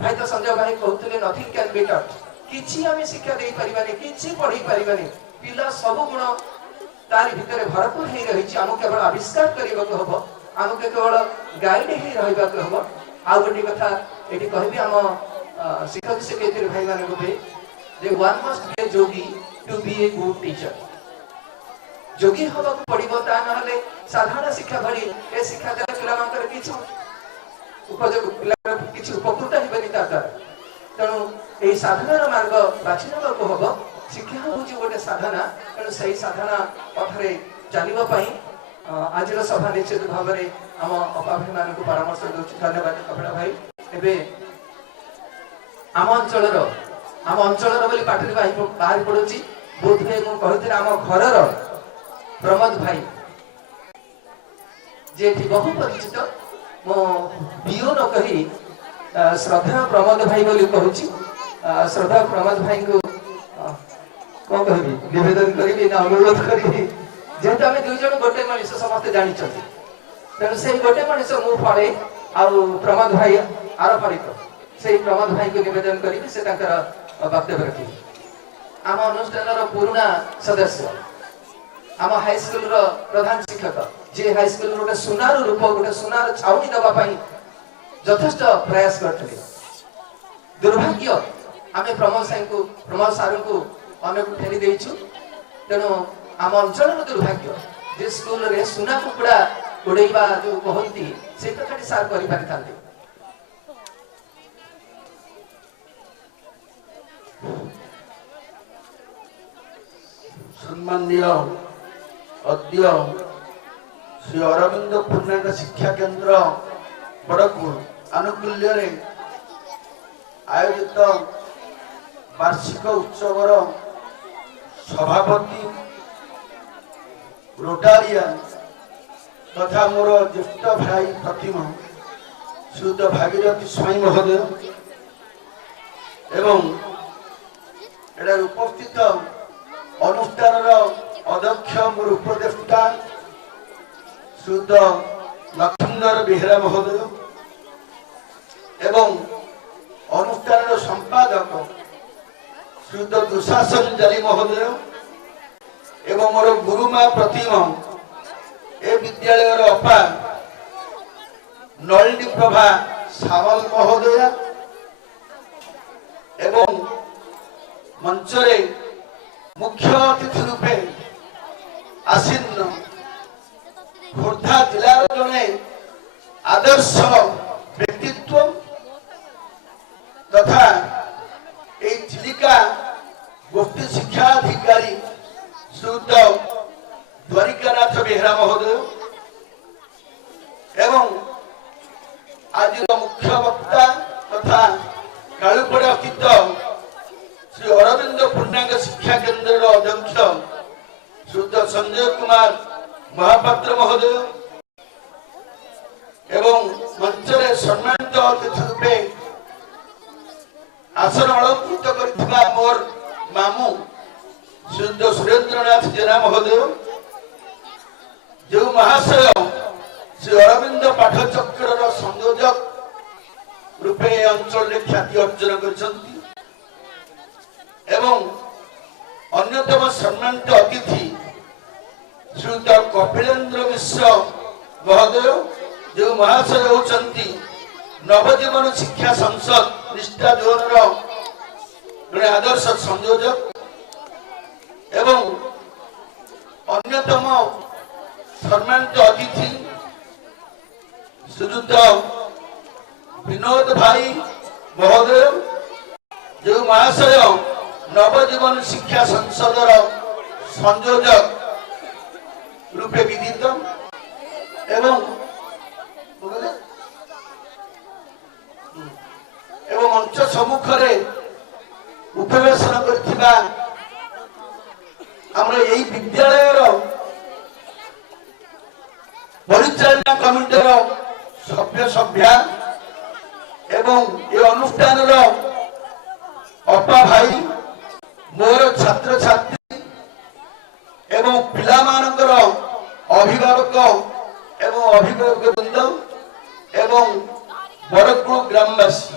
भाई तो संजय भाई कहते नथिंग कैन बी टॉट किछि आमे शिक्षा दे परिबानी किछि पढ़ी परिबानी पिला सब गुण तारी भितर भरपूर हो रही आम केवल आविष्कार करने को हम आमको केवल गाइड ही रहा हम आउ गोटे कथा ये कहबी आम शिक्षक शिक्षयित्री भाई मान one must be a jogi to be a good teacher ଯୋଗୀ ହବାକୁ ପଡିବ, ତା ନହେଲେ ସାଧାରଣ ଶିକ୍ଷା ଭଳି ଏ ଶିକ୍ଷା ଦେଲେ ପିଲାମାନଙ୍କର କିଛି ଉପଯୋଗ, ପିଲା କିଛି ଉପକୃତ ହେବେନି ତା ଦ୍ୱାରା। ତେଣୁ ଏହି ସାଧନାର ମାର୍ଗ ବାଛି ନେବାକୁ ହବ। ଶିକ୍ଷା ହେଉଛି ଗୋଟେ ସାଧନା, ତେଣୁ ସେହି ସାଧନା ପଥରେ ଚାଲିବା ପାଇଁ ଆଜିର ସଭା ନିଶ୍ଚିତ ଭାବରେ ଆମ ଅପା ଭାଇମାନଙ୍କୁ ପରାମର୍ଶ ଦେଉଛି। ଧନ୍ୟବାଦ କପିଳ ଭାଇ। ଏବେ ଆମ ଅଞ୍ଚଳର ବୋଲି ପାଟିରେ ବାହାରି ପଡୁଛି, ବୋଧହୁଏ ମୁଁ କହିଥିଲି ଆମ ଘରର ପ୍ରମୋଦ ଭାଇ, ଯିଏଠି ବହୁ ପରିଚିତ। ମୁଁ ବିଓ ନ କହି ଶ୍ରଦ୍ଧା ପ୍ରମୋଦ ଭାଇ ବୋଲି କହୁଛି। ଶ୍ରଦ୍ଧା ପ୍ରମୋଦ ଭାଇଙ୍କୁ କଣ କହିବି, ନିବେଦନ କରିବି ନା ଅନୁରୋଧ କରିବି, ଯେହେତୁ ଆମେ ଦୁଇ ଜଣ ଗୋଟେ ମଣିଷ ସମସ୍ତେ ଜାଣିଛନ୍ତି, ତେଣୁ ସେଇ ଗୋଟେ ମଣିଷ ମୁଁ ଫଳେ ଆଉ ପ୍ରମୋଦ ଭାଇ ଆର ଫଳିତ। ସେଇ ପ୍ରମୋଦ ଭାଇଙ୍କୁ ନିବେଦନ କରିବି ସେ ତାଙ୍କର ବକ୍ତବ୍ୟ ରଖିବେ। ଆମ ଅନୁଷ୍ଠାନର ପୁରୁଣା ସଦସ୍ୟ, ଆମ ହାଇସ୍କୁଲର ପ୍ରଧାନ ଶିକ୍ଷକ, ଯିଏ ହାଇସ୍କୁଲ ଗୋଟେ ସୁନାର ରୂପ, ଗୋଟେ ସୁନାର ଛାଉଣି ଦେବା ପାଇଁ ଯଥେଷ୍ଟ ପ୍ରୟାସ କରିଥିଲେ। ଦୁର୍ଭାଗ୍ୟ ଆମେ ପ୍ରମୋଦ ସାରଙ୍କୁ ଅନେକ ଫେରି ଦେଇଛୁ। ତେଣୁ ଆମ ଅଞ୍ଚଳର ଦୁର୍ଭାଗ୍ୟ ଯେ ସ୍କୁଲରେ ସୁନା କୁକୁଡ଼ା ଉଡେଇବା ଯୋଉ କହନ୍ତି, ସେଇ କଥାଟି ସାର୍ କରିପାରିଥାନ୍ତି। ସମ୍ମାନୀୟ ଅଦ୍ୟ ଶ୍ରୀ ଅରବିନ୍ଦ ପୂର୍ଣ୍ଣାଙ୍ଗ ଶିକ୍ଷା କେନ୍ଦ୍ର ବଡ଼କୁଳ ଆନୁକୂଲ୍ୟରେ ଆୟୋଜିତ ବାର୍ଷିକ ଉତ୍ସବର ସଭାପତି ରୋଟାରିଆନ ତଥା ମୋର ଜ୍ୟେଷ୍ଠ ଭାଇ ପ୍ରତିମ ଶ୍ରୀଯୁକ୍ତ ଭାଗୀରଥୀ ସ୍ୱାଇଁ ମହୋଦୟ ଏବଂ ଏଠାରେ ଉପସ୍ଥିତ ଅନୁଷ୍ଠାନର ଅଧ୍ୟକ୍ଷ ମୋର ଉପଦେଷ୍ଟା ଶ୍ରୀଯୁକ୍ତ ଲକ୍ଷ୍ମୀଧର ବେହେରା ମହୋଦୟ ଏବଂ ଅନୁଷ୍ଠାନର ସମ୍ପାଦକ ଶ୍ରୀଯୁକ୍ତ ଦୁଶାସନ ଜାଲି ମହୋଦୟ ଏବଂ ମୋର ଗୁରୁମା ପ୍ରତିମ ଏ ବିଦ୍ୟାଳୟର ଅପା ନଳିନୀ ପ୍ରଭା ସାମଲ ମହୋଦୟା ଏବଂ ମଞ୍ଚରେ ମୁଖ୍ୟ ଅତିଥି ରୂପେ ଆସୀନ ଖୋର୍ଦ୍ଧା ଜିଲ୍ଲାର ଜଣେ ଆଦର୍ଶ ବ୍ୟକ୍ତିତ୍ୱ ତଥା এই চিলিকা গোষ্ঠী শিক্ষাধিকারী শ্রীযুক্ত দ্বারিকানাথ বেহেরা মহোদয় এবং আজর মুখ্য বক্তা তথা কালুপড়া স্থিত শ্রী অরবিন্দ পূর্ণাঙ্গ শিক্ষা কেন্দ্রের অধ্যক্ষ শ্রীযুক্ত সঞ্জয় কুমার মহাপাত্র মহোদয় এবং মঞ্চরে সম্মানিত অতিথি রূপে আসন অলঙ্কৃত করিଥିବା মোর মামু শ্রীযুক্ত সুরেন্দ্রনাথ জেনা মহোদয়, যে মহাশয় শ্রী অরবিন্দ পাঠচক্রর সংযোজক রূপে অঞ্চলের খ্যাতি অর্জন করেছেন এবং অন্যতম সম্মানিত অতিথি শ্রীযুক্ত কপিলেন্দ্র মিশ্র মহোদয়, যে মহাশয় হচ্ছেন নবজীবন শিক্ষা সংসদ নিষ্ঠা জোনর জনে আদর্শ সংযোজক এবং অন্যতম সম্মানিত অতিথি শ্রীযুক্ত বিনোদ ভাই মহোদয়, যে মহাশয় নবজীবন শিক্ষা সংসদর সংযোজক রূপে বিদিত এবং মঞ্চ সম্মুখে উপবেশন করিଥିବା ଆମର এই বিদ্যালয়ର পরিচালনা কমিটির সভ্য সভ্যা এবং এই অনুষ্ঠানর অপা ভাই মোর ছাত্র ছাত্রী এবং পিলামানଙ୍କର অভিভাবক এবং অভিভাবক বৃন্দ এবং বড়কুল গ্রামবাসী,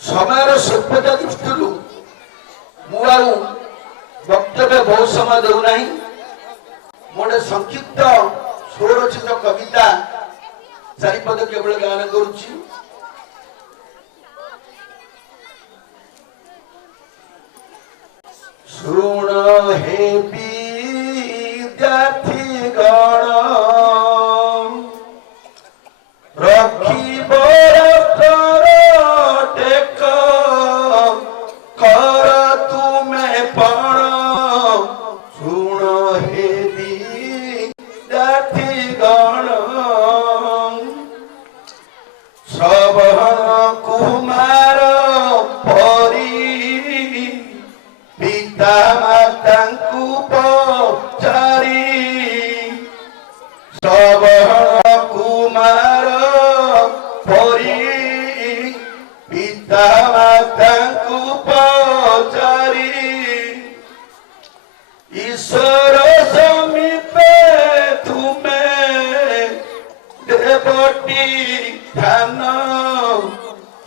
সময়ের স্বল্পতা দৃষ্টিରୁ ମୁଁ ଆଉ ବକ୍ତବ୍ୟ ବହୁତ ସମୟ ଦେଉନାହିଁ। ମୁଁ ଗୋଟେ ସଂକ୍ଷିପ୍ତ ସ୍ୱରଚିତ କବିତା ଚାରିପଦ କେବଳ ଗାନ କରୁଛି। ଶୁଣ हे विद्यार्थी गण रखिब राष्ट्रर टेक कर तुमे पण शुण हे विद्यार्थी गण श्रवण कुमार परी पिता माताଙ୍କୁ पचारी श्रवण कुमार परी पिता माताଙ୍କୁ पचारी ईश्वर समीपे तुमे देवटी ध्यान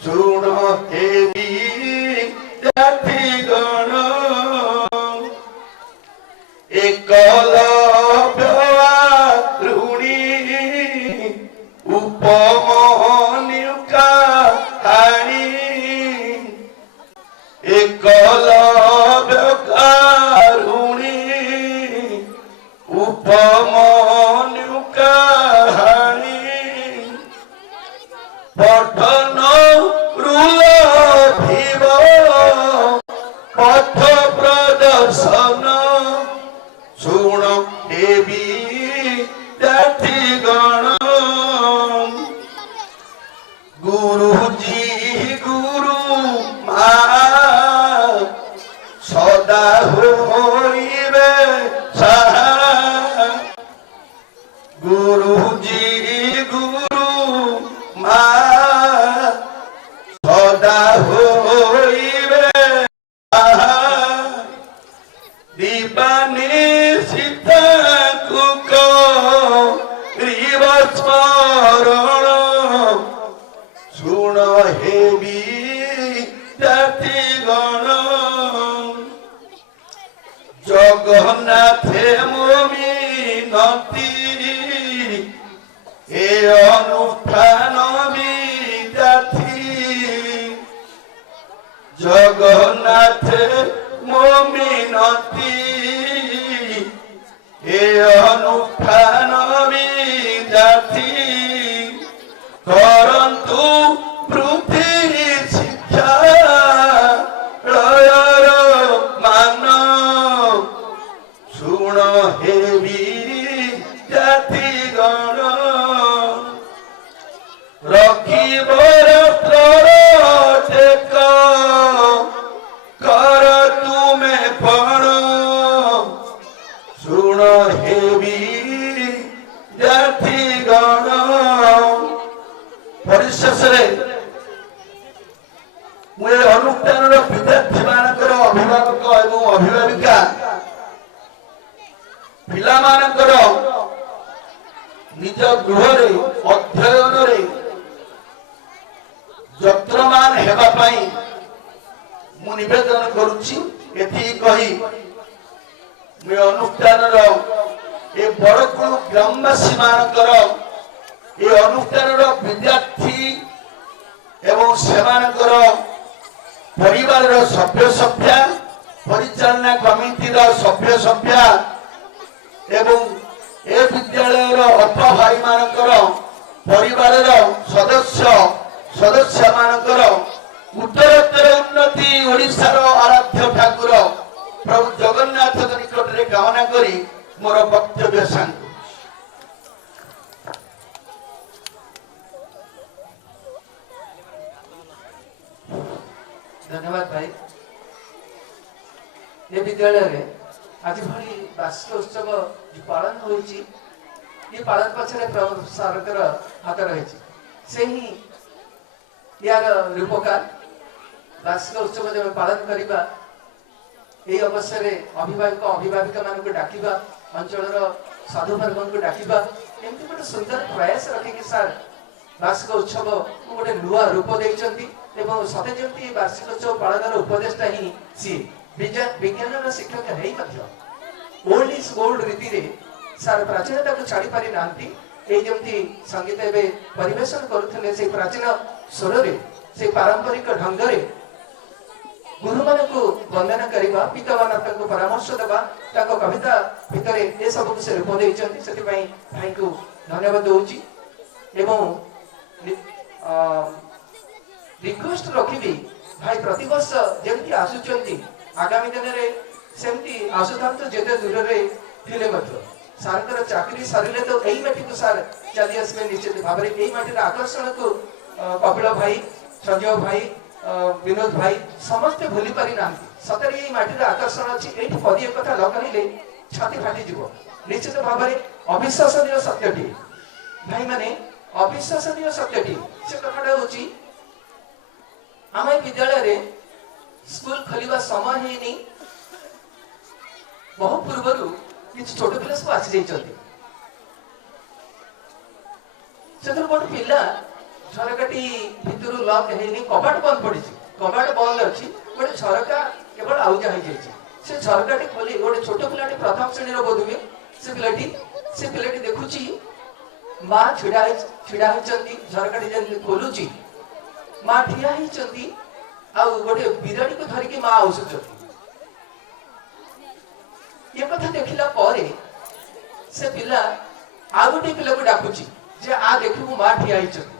शुण हे विद्यार्थी गण एकलव्य ऋणी उपमन्यु कहानी एकलव्य ऋणी उपमन्यु कहानी पठन रूल भीव पथ प्रदर्शन शुण हे विद्यार्थी गण गुरुजी गुरु मा सदा होइबे सहाय गुरुजी गुरु मा सदा होइबे सहाय दीवानी सीता कुको स्मरण शुण हे विद्यार्थी गण जगन्नाथे मोमिनती ए अनुष्ठान विद्यार्थी जगन्नाथे मोमिनती ए अनुष्ठान विद्यार्थी करन्तु पृथ्वी शिक्षा लयर मान शुण हे विद्यार्थी गण रखिब राष्ट्रर टेक कर तुमे पण शुण हे विद्यार्थी गण परिशेष मुझे अनुष्ठान विद्यार्थी मानकर अभिभावक एवं अभिभाविका पिला मानकर निज गृह अध्ययन यत्रमान हेबा पाई मु निवेदन करुछि एथि कही मैं अनुष्ठान ए बड़कुल ग्रामवासी मानकर ये अनुष्ठान विद्यार्थी एवं सेमानकर परिवार सभ्य सभ्या परिचालना कमिटी सभ्य सभ्या एवं ए विद्यालय अल्प भाई मानकर परिवार सदस्य सदस्य मानकर उत्तरोत्तर उन्नति ओडिशार आराध्य ठाकुर प्रभु जगन्नाथ निकट में कामना करी मोर वक्तव्य शांत धन्यवाद भाई ये विद्यालय रे आज भली वार्षिक उत्सव पालन होइछि ये पालन पछरे सरकार हाथ रही से ही यार रूपकार वार्षिक उत्सव जब पालन करवा ये अवसर अभिभावक अभिभाविका मान डाकिबा अंचल साधुवर्ग को डाकिबा एमती गोटे सुंदर प्रयास रखिक सार वार्षिक उत्सव गोटे नुआ रूप देइचंती एवं सते जमती वार्षिक उत्सव पालन उपदेशटा ही सी विज्ञान शिक्षक है ओल्ड इज गोल्ड रीति रे सार प्राचीनता को छाड़ी पारि नांती ए जमती संगीत एबे परिवेशन करुथले से प्राचीन स्वर रे से पारंपरिक ढंग रे गुरु मान को वंदना करवा पिता मान परामर्श देवा कविता भितर ये सब से रूप देते भाई को धन्यवाद दूची रिक्वेस्ट रखी भाई प्रति वर्ष जमी आसुंच आगामी दिन में सेमती आसुता जिते दूर थे सार चाकरी सरिले तो यही माटी को सार चली आसवे निश्चित भाव में यही माटी आकर्षण को कपिल भाई संजय भाई विनोद भाई समस्ते भूली पारि ना सतरे यही माटी आकर्षण अच्छी ये पदी कथा लगेले छाती फाटी जीव निश्चित भाव में अविश्वसनीय सत्यटी भाई माने अविश्वसनीय सत्यटी से कथाटा हूँ आम विद्यालय स्कूल खोलिबा समय है बहु पूर्व किसी छोट पिला सब आसी गोटे पिला झरकाटी भितर लक है कबाट बंद पड़ी कबाट बंद अच्छी गोटे झरका केवल आउजा से झरकाटी खोली गोटे छोट पिलाटी प्रथम श्रेणी बोध हुए से पिलाटी देखुची माँ छिड़ा झरकाटी जमी खोलुची माँ ठिया होती गोटे बिराड़ी को धरिकी माँ आसुच ये कथा देखला पर से पिला आ गोटे पिला को डाकुची जे आ देखू माँ ठिया होती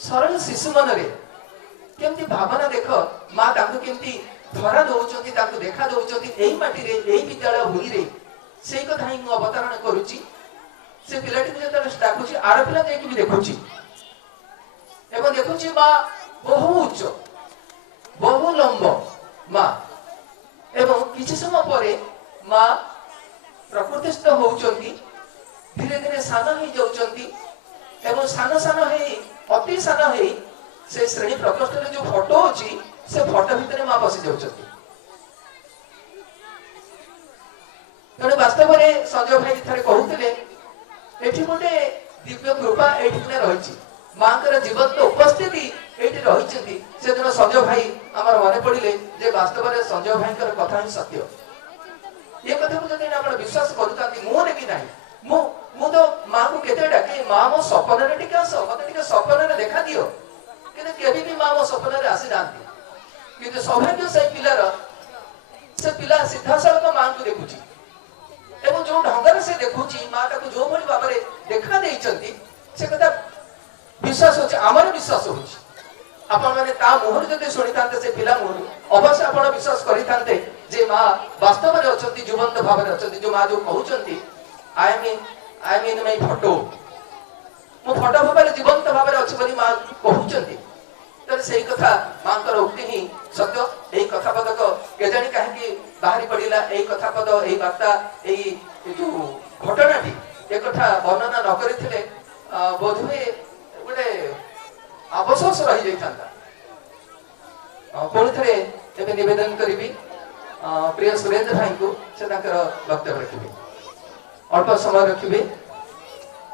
सरल शिशु मन केमती भावना देख माँ केमती धरा दौरान देखा दौरान यही माटी यही विद्यालय भूमि रे से कथा ही अवतरण करुची से पिलाटी को जो डाकुची आर पिला भी देखुची एवं देखुची माँ बहु उच्च बहु लंब माँ एवं किसी समय पर माँ प्रकृतिस्थ होउचंती धीरे धीरे सान हो जाउचंती एवं सान सान है अति सान है से श्रेणी प्रकोष्ठ रे जो फोटो अछि से फोटो भितर माँ बसी जाउचंती तेणु वास्तव में संजय भाई थे कहते एठी गोटे दिव्य कृपा एठी रही माँ जीवन उपस्थिति ये रही से दिन संजय भाई आमर मन पड़े जे वास्तव में संजय भाई कथा ही सत्य ये कथा को जब आप विश्वास करूँ मुझे कि ना तो माँ को केते डाके माँ मो सपन मत सपन देखा दियो कि भी माँ मो सपन आसी ना कि सौभाग्य से पिलार से पिला सीधासख माँ को देखुची एवं जो ढंग से देखुची माँ जो भाई भाव में देखा देती से कथा विश्वास होची आमर विश्वास होची आपण माने ता मुहर जदि सुनि थांते से पिला मुहर अवश्य आपण विश्वास करि थांते जे मां वास्तव में अछंती जीवंत भाव में अछंती जो मां जो कहउचंती I am in my photo मो फोटो भाव में जीवंत भाव में अछि बली मां कहउचंती तर सेही कथा मांकर उक्ति ही सत्य एही कथा पदक के जानि काहे कि बाहरी पडिला एही कथा पद एही वार्ता एही जो घटनाटी ए कथा वर्णना न करिथिले बोधवे गोटे अवशोष रही जाता पुणी थे एवं निवेदन करी प्रिय सुरेंद्र भाई को से वक्तव्य रखिए अल्प समय रखिए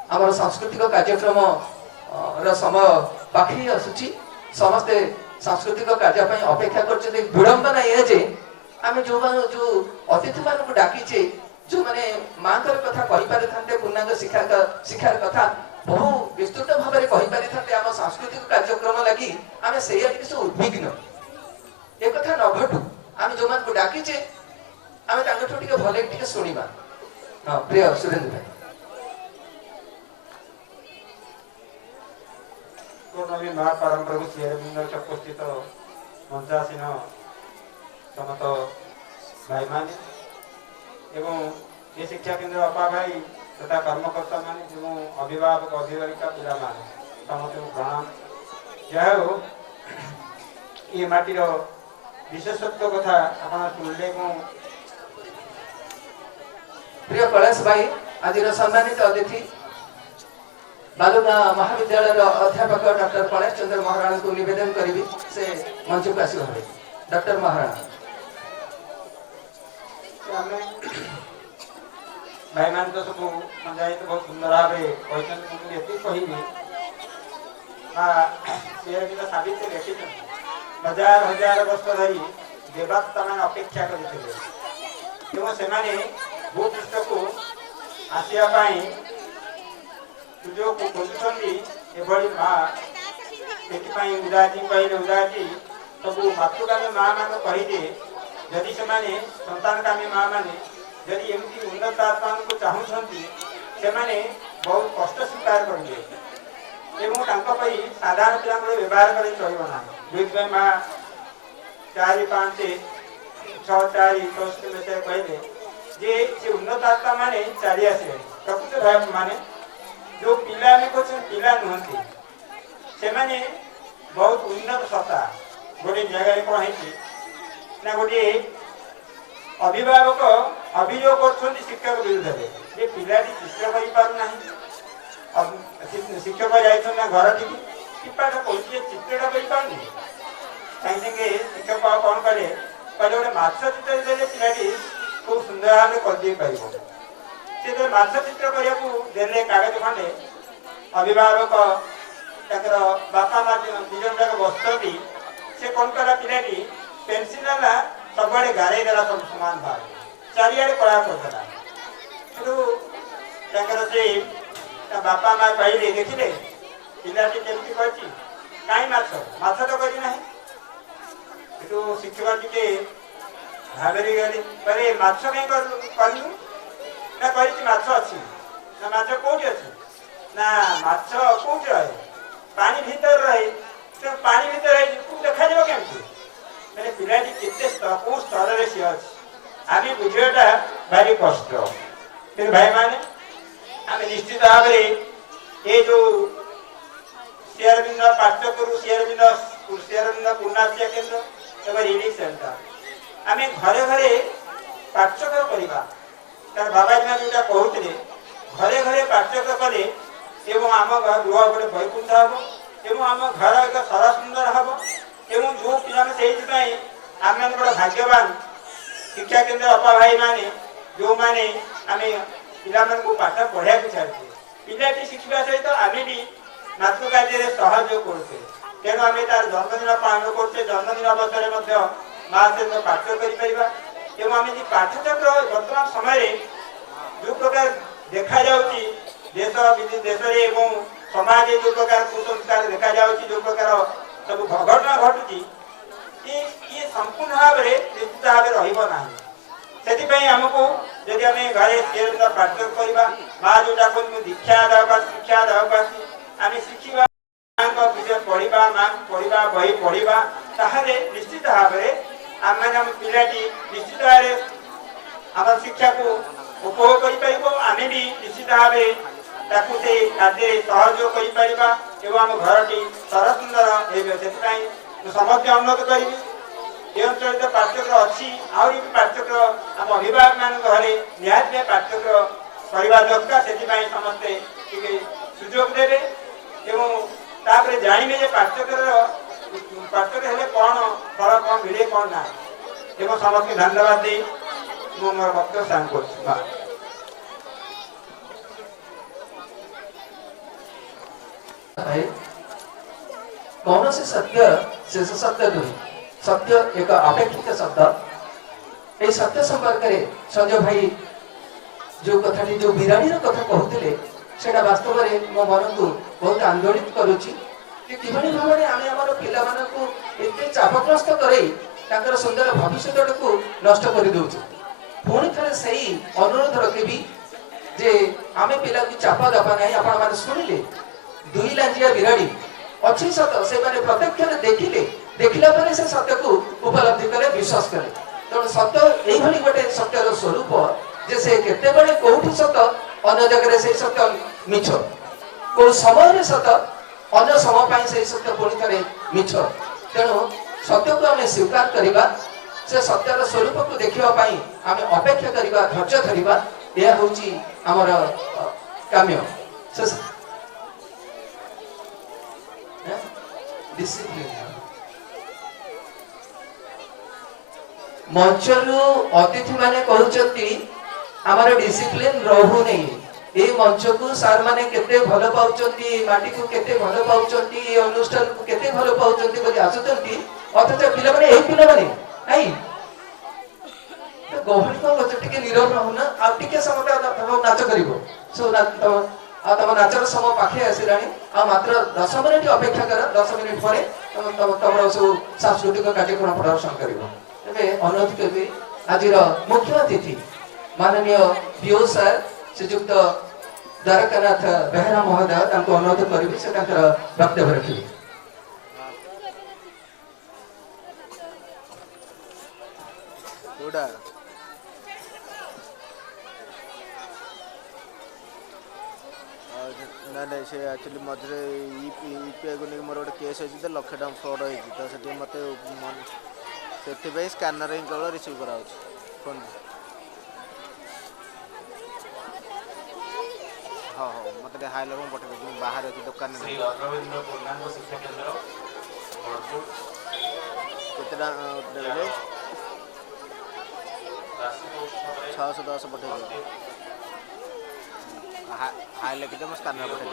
आम सांस्कृतिक कार्यक्रम समय पाखी आसूची समस्ते सांस्कृतिक कार्य अपेक्षा कर विड़ंबना ये जे आम जो अतिथि मान को डाकीचे जो मैंने माँ कथा कही पूर्णांग शिक्षार कथा बहु विस्तृत भाव में कहीपारि आम सांस्कृतिक कार्यक्रम लगी आम से उद्विग्न एक कथा न घटू आम जो मान को डाकीचे आम भले शुणा हाँ प्रिय सुरेंद्र भाई महापरम श्री अरविंद चक्र स्थित मंचासीन समस्त भाई मान एवं ये शिक्षा केन्द्र अपा भाई तथा कर्मकर्ता मान जो अभिभावक अभिभाविका पिला मान समस्त प्रणाम जय हो ये माटीर विशेषत्व कथा आप शुणिले प्रिय कैलाश भाई आज सम्मानित अतिथि बालुगा महाविद्यालय अध्यापक डॉक्टर कैलाश चंद्र महाराणा को निवेदन करी से मंच को आसी भाई डॉक्टर महाराणा भाई मान तो सब समझाई बहुत सुंदर भाव कहबी साबित लिखी हजार हजार वर्ष धरी देवता मान अपेक्षा करते भूपृष्ठ को आसवाई सुजोग खोजुंट एभली माँ से उदाजी कहले उदाजी सब मातृकामी माँ मान कहीदे जदि से संतानकामी माँ मैंने जदि एमती उन्नत आत्मा को चाहूँगी से बहुत कष्ट स्वीकार करेंगे साधारण पिला व्यवहार कर चलना जो माँ 4 5 6 4 64 विषय कहले जे से उन्नत आत्मा माने चाली आसे प्रकृत भाव माने जो पिला में कुछ पिला नुहति से माने बहुत उन्नत सत्ता गोटे जगह कौन है ना गोटे अभिभावक अभियोग कर शिक्षक विरुद्ध में ये पिलाटी चित्र कर पारना शिक्षक जाना घर टी पाठ पढ़ी चित्रटा कर पारनी सागे शिक्षक कौन कले कहले गोटे माछ चित्र देले पिलाटी खूब सुंदर भाव करदे पार से माछ चित्र करने कागज खंडे अभिभावक बापा माँ दिजन जाक बसती से कौन कला पिलाटी पेनसिल ना सब गारे देला सब समान भाव चारिआडे कला करदेला से बापा माँ कहले देखिले पिलाटी केमती करछि काई माछ तो करी ना शिक्षक टिके भावेरी गले कहले माछ कहीं कलु ना कही माछ अच्छी ना माछ कौटी अच्छी ना माछ कौटी रहे पानी भीतर रहे तो पानी भीतर रहे देखा जाव केमती मैंने पिलाटी केते कौ स्तर में सी अच्छी आम बुझाटा भारी कष्ट फिर भाई माने आम निश्चित भाव ये जो श्रीअरविंद पाठ्यक्रम श्रीअरविंद पूर्णाश्रय केन्द्र एवं रिलीफ सेंटर आम घरे घरे पाठ्यक्रम करवा कारण बाबाजी जोटा कहते घरे घरे पाठ्यक्रम कले आम गृह गोटे वैकुंठ हम आम घर एक सरस सुंदर हम एवं जो पिला आम बड़ा भाग्यवान शिक्षा केन्द्र अपा भाई माने जो माने आम पिला पाठ पढ़ा छाड़े पिलाटी शिखा सहित आम भी मातृकार्य सहयोग करते तेणु आम तार जन्मदिन पालन करते जन्मदिन अवसर में माँ से पाठ कर आम पाठचक्र वर्तमान समय जो प्रकार देखा जाउची देश देश समाज जो प्रकार कुसंस्कार देखा जाउची जो प्रकार सब घटना घटुची ये संपूर्ण भाव में निश्चित भाव रहा से आमको जदि आम घरे पाठ करवा माँ जोटा कहूँ दीक्षा दरकार शिक्षा दरकार आम शिखा माँ विषय पढ़ा माँ पढ़ा बही पढ़ा ताहले निश्चित भाव में आम मैंने पिलाटी निश्चित भाव आम शिक्षा को उपभोग कर भी निश्चित भाव से कार्य सहयोग कर आम घर टी सरस सुंदर से समस्त अनुरोध करी ये अंचल पाठ्यक्रम अच्छी आहरी भी पाठ्यक्रम आम अभिभावक मान घरे निहाती पाठ्यक्रम करवा दरकार से समस्ते सुजोग देवे एवं जानवे पाठ्यक्रम हेले कौन फल कौन मिले कौन ना एवं समस्त धन्यवाद दे मोर वक्तव्य साम कर कौन से सत्य शेष सत्य नुहे सत्य एक अपेक्षित शब्द ये सत्य संपर्क में संजय भाई जो कथाटी जो बिराणी कथा कहते सेटा वास्तव में मो मन को बहुत आंदोलित करुच्ची कि भाव में आम आम पिला एत चापग्रस्त कर सुंदर भविष्य को नष्ट कर दौचे पुणी थे से अनुरोध रखी जे आम पिला की चाप दबा ना आपण मैंने शुणिले दुई लांजिया बिराड़ी अच्छी सत से प्रत्यक्ष देखिले देखला पर से सत्य को उपलब्धि करे विश्वास करे तेणु सत्य यही गोटे सत्यर स्वरूप जे से केते बड़े कोठी सत अन्य जगह से सत्य मिछ को समय सत अन्य समय से सत्य पुणी थे मिछ तेणु सत्य को आम स्वीकार करवा से सत्यर स्वरूप को देखा आम अपेक्षा करवा धैर्य धरवा यह हूँ आमर काम्य मंचरु अतिथि माने कहउचंती आमर डिसिप्लिन रहू नहीं ए मंच को सार माने केते भलो पाउचंती माटी को केते भलो पाउचंती ए अनुष्ठान को केते भलो पाउचंती बोली आसुचंती अथच पिला माने ए पिला माने नहीं तो गहरी को बच्चा टिके नीरव रहूना आ टिके समय नाच करिवो सो तम नाचर समय पाखे आसिलानी आ मात्र 10 मिनिट अपेक्षा कर 10 मिनिट पर ତମର ସବୁ ସାଂସ୍କୃତିକ କାର୍ଯ୍ୟକ୍ରମ ପ୍ରଦର୍ଶନ କରିବ। ତେବେ ଅନୁରୋଧ କରିବି ଆଜିର ମୁଖ୍ୟ ଅତିଥି ମାନନୀୟ ପିଓ ସାର୍ ଶ୍ରୀଯୁକ୍ତ ଦ୍ୱାରକାନାଥ ବେହେରା ମହୋଦୟ ତାଙ୍କୁ ଅନୁରୋଧ କରିବି ସେ ତାଙ୍କର ବକ୍ତବ୍ୟ ରଖିବେ। ना से एक्चुअली मझे यूपीआई को नहीं मोर गोटे केस होती तो लक्षे टका फ्रड होती तो से मत से स्कानर ही केवल रिसीव करा फोन। हाँ हाँ मत हाई लेवल पठे बाहर अच्छी दुकान के 610 पठे हाई लेके मैं स्कानर पठे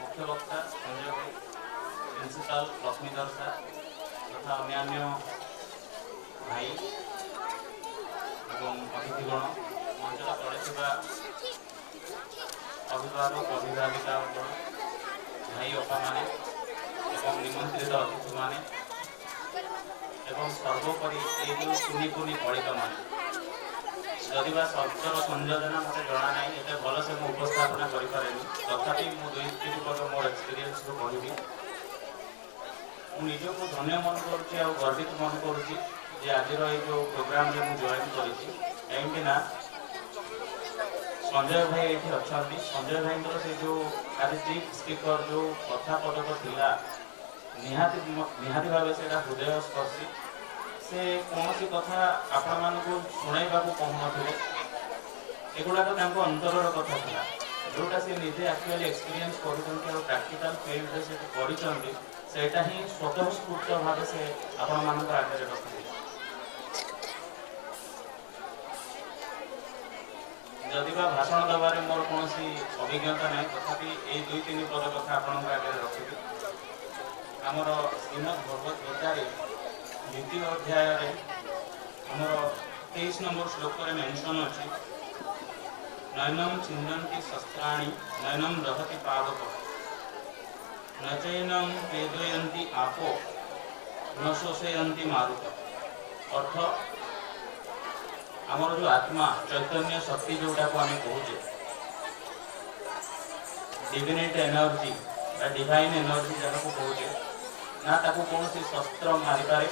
मुख्य वक्ता संजय भाई प्रिंसिपाल लक्ष्मीधर सार तथा अन्य भाई एवं अतिथिगण मंचर तले अभिभावक अभिभाविका भाई अपा माने एवं निमंत्रित अतिथि माने एवं सर्वोपरि ये जो कुनी कुनी बालिका माने जदि शब्दर संयोजना मत जना ना ये भल से मुझे उपस्थापना करें तथापि मुझे 2-3 पद मोर एक्सपीरियंस को कहबी मुझे को धन्य मन करुच्ची और गर्वित मन करुच्ची आज जो प्रोग्राम में मुझे जॉइन करी संजय भाई ये अच्छा संजय भाई से जो आज चीफ स्पीकर जो कथा पदक थिला निहाती भाव से हृदय स्पर्शी से कौन सी कथा आपण मानक शुणाइबा कहून एगुड़ाक अंतर कथा था जोटा से निजे एक्चुअली एक्सपीरियंस कर प्रैक्टिकल फील्ड से सेटा ही स्वतःस्फूर्त भाव से आपण मान आगे रखते जदि भाषण दबारे मोर कौन अभिज्ञता ना तथापि ये 2-3 पद कथा आपण आगे रखी आमर श्रीमद भगवत गीतार द्वितीय अध्याय आमर 23 नंबर श्लोक मेंशन अच्छी नयनम छिंदन्ति शस्त्राणि नयनम दहति पावक न चैनम पेदयन्ति आपो न शोषयन्ति मारुत। अर्थ आमर जो आत्मा चैतन्य शक्ति जोटा को आम कहे डिविनिट एनर्जी डिवाइन एनर्जी जहाँ को कहे ना ताकू कौन शस्त्र मारी पारे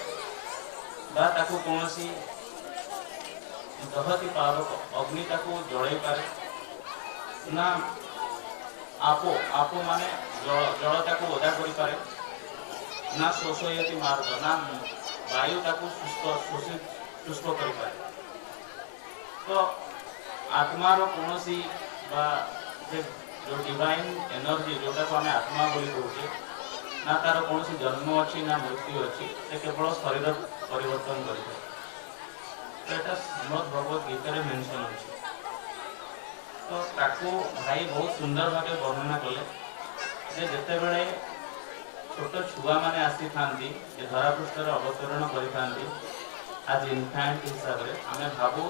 बा ताकू कौन दहती पावक अग्नि ताकू जड़े पारे ना आपो आपो माने जल ताकू ओदा करि पारे ना शोषयति मार्ग ना वायु ताकू शुष्क करि पारे। तो आत्मार कौन जो डिवाइन एनर्जी जोटा को आम आत्मा बोली कहूचे ना तार कौन जन्म अच्छी ना मृत्यु अच्छी से केवल शरीर परिवर्तन करें श्रीमद भगवत गीता मेंशन अच्छी। तो ताकू भाई बहुत सुंदर भाव वर्णना कले जिते बड़े छोट छुआ मैंने आसी था धरापृष्ठ अवतरण कर आज इनफैंट हिसाब से आम भावु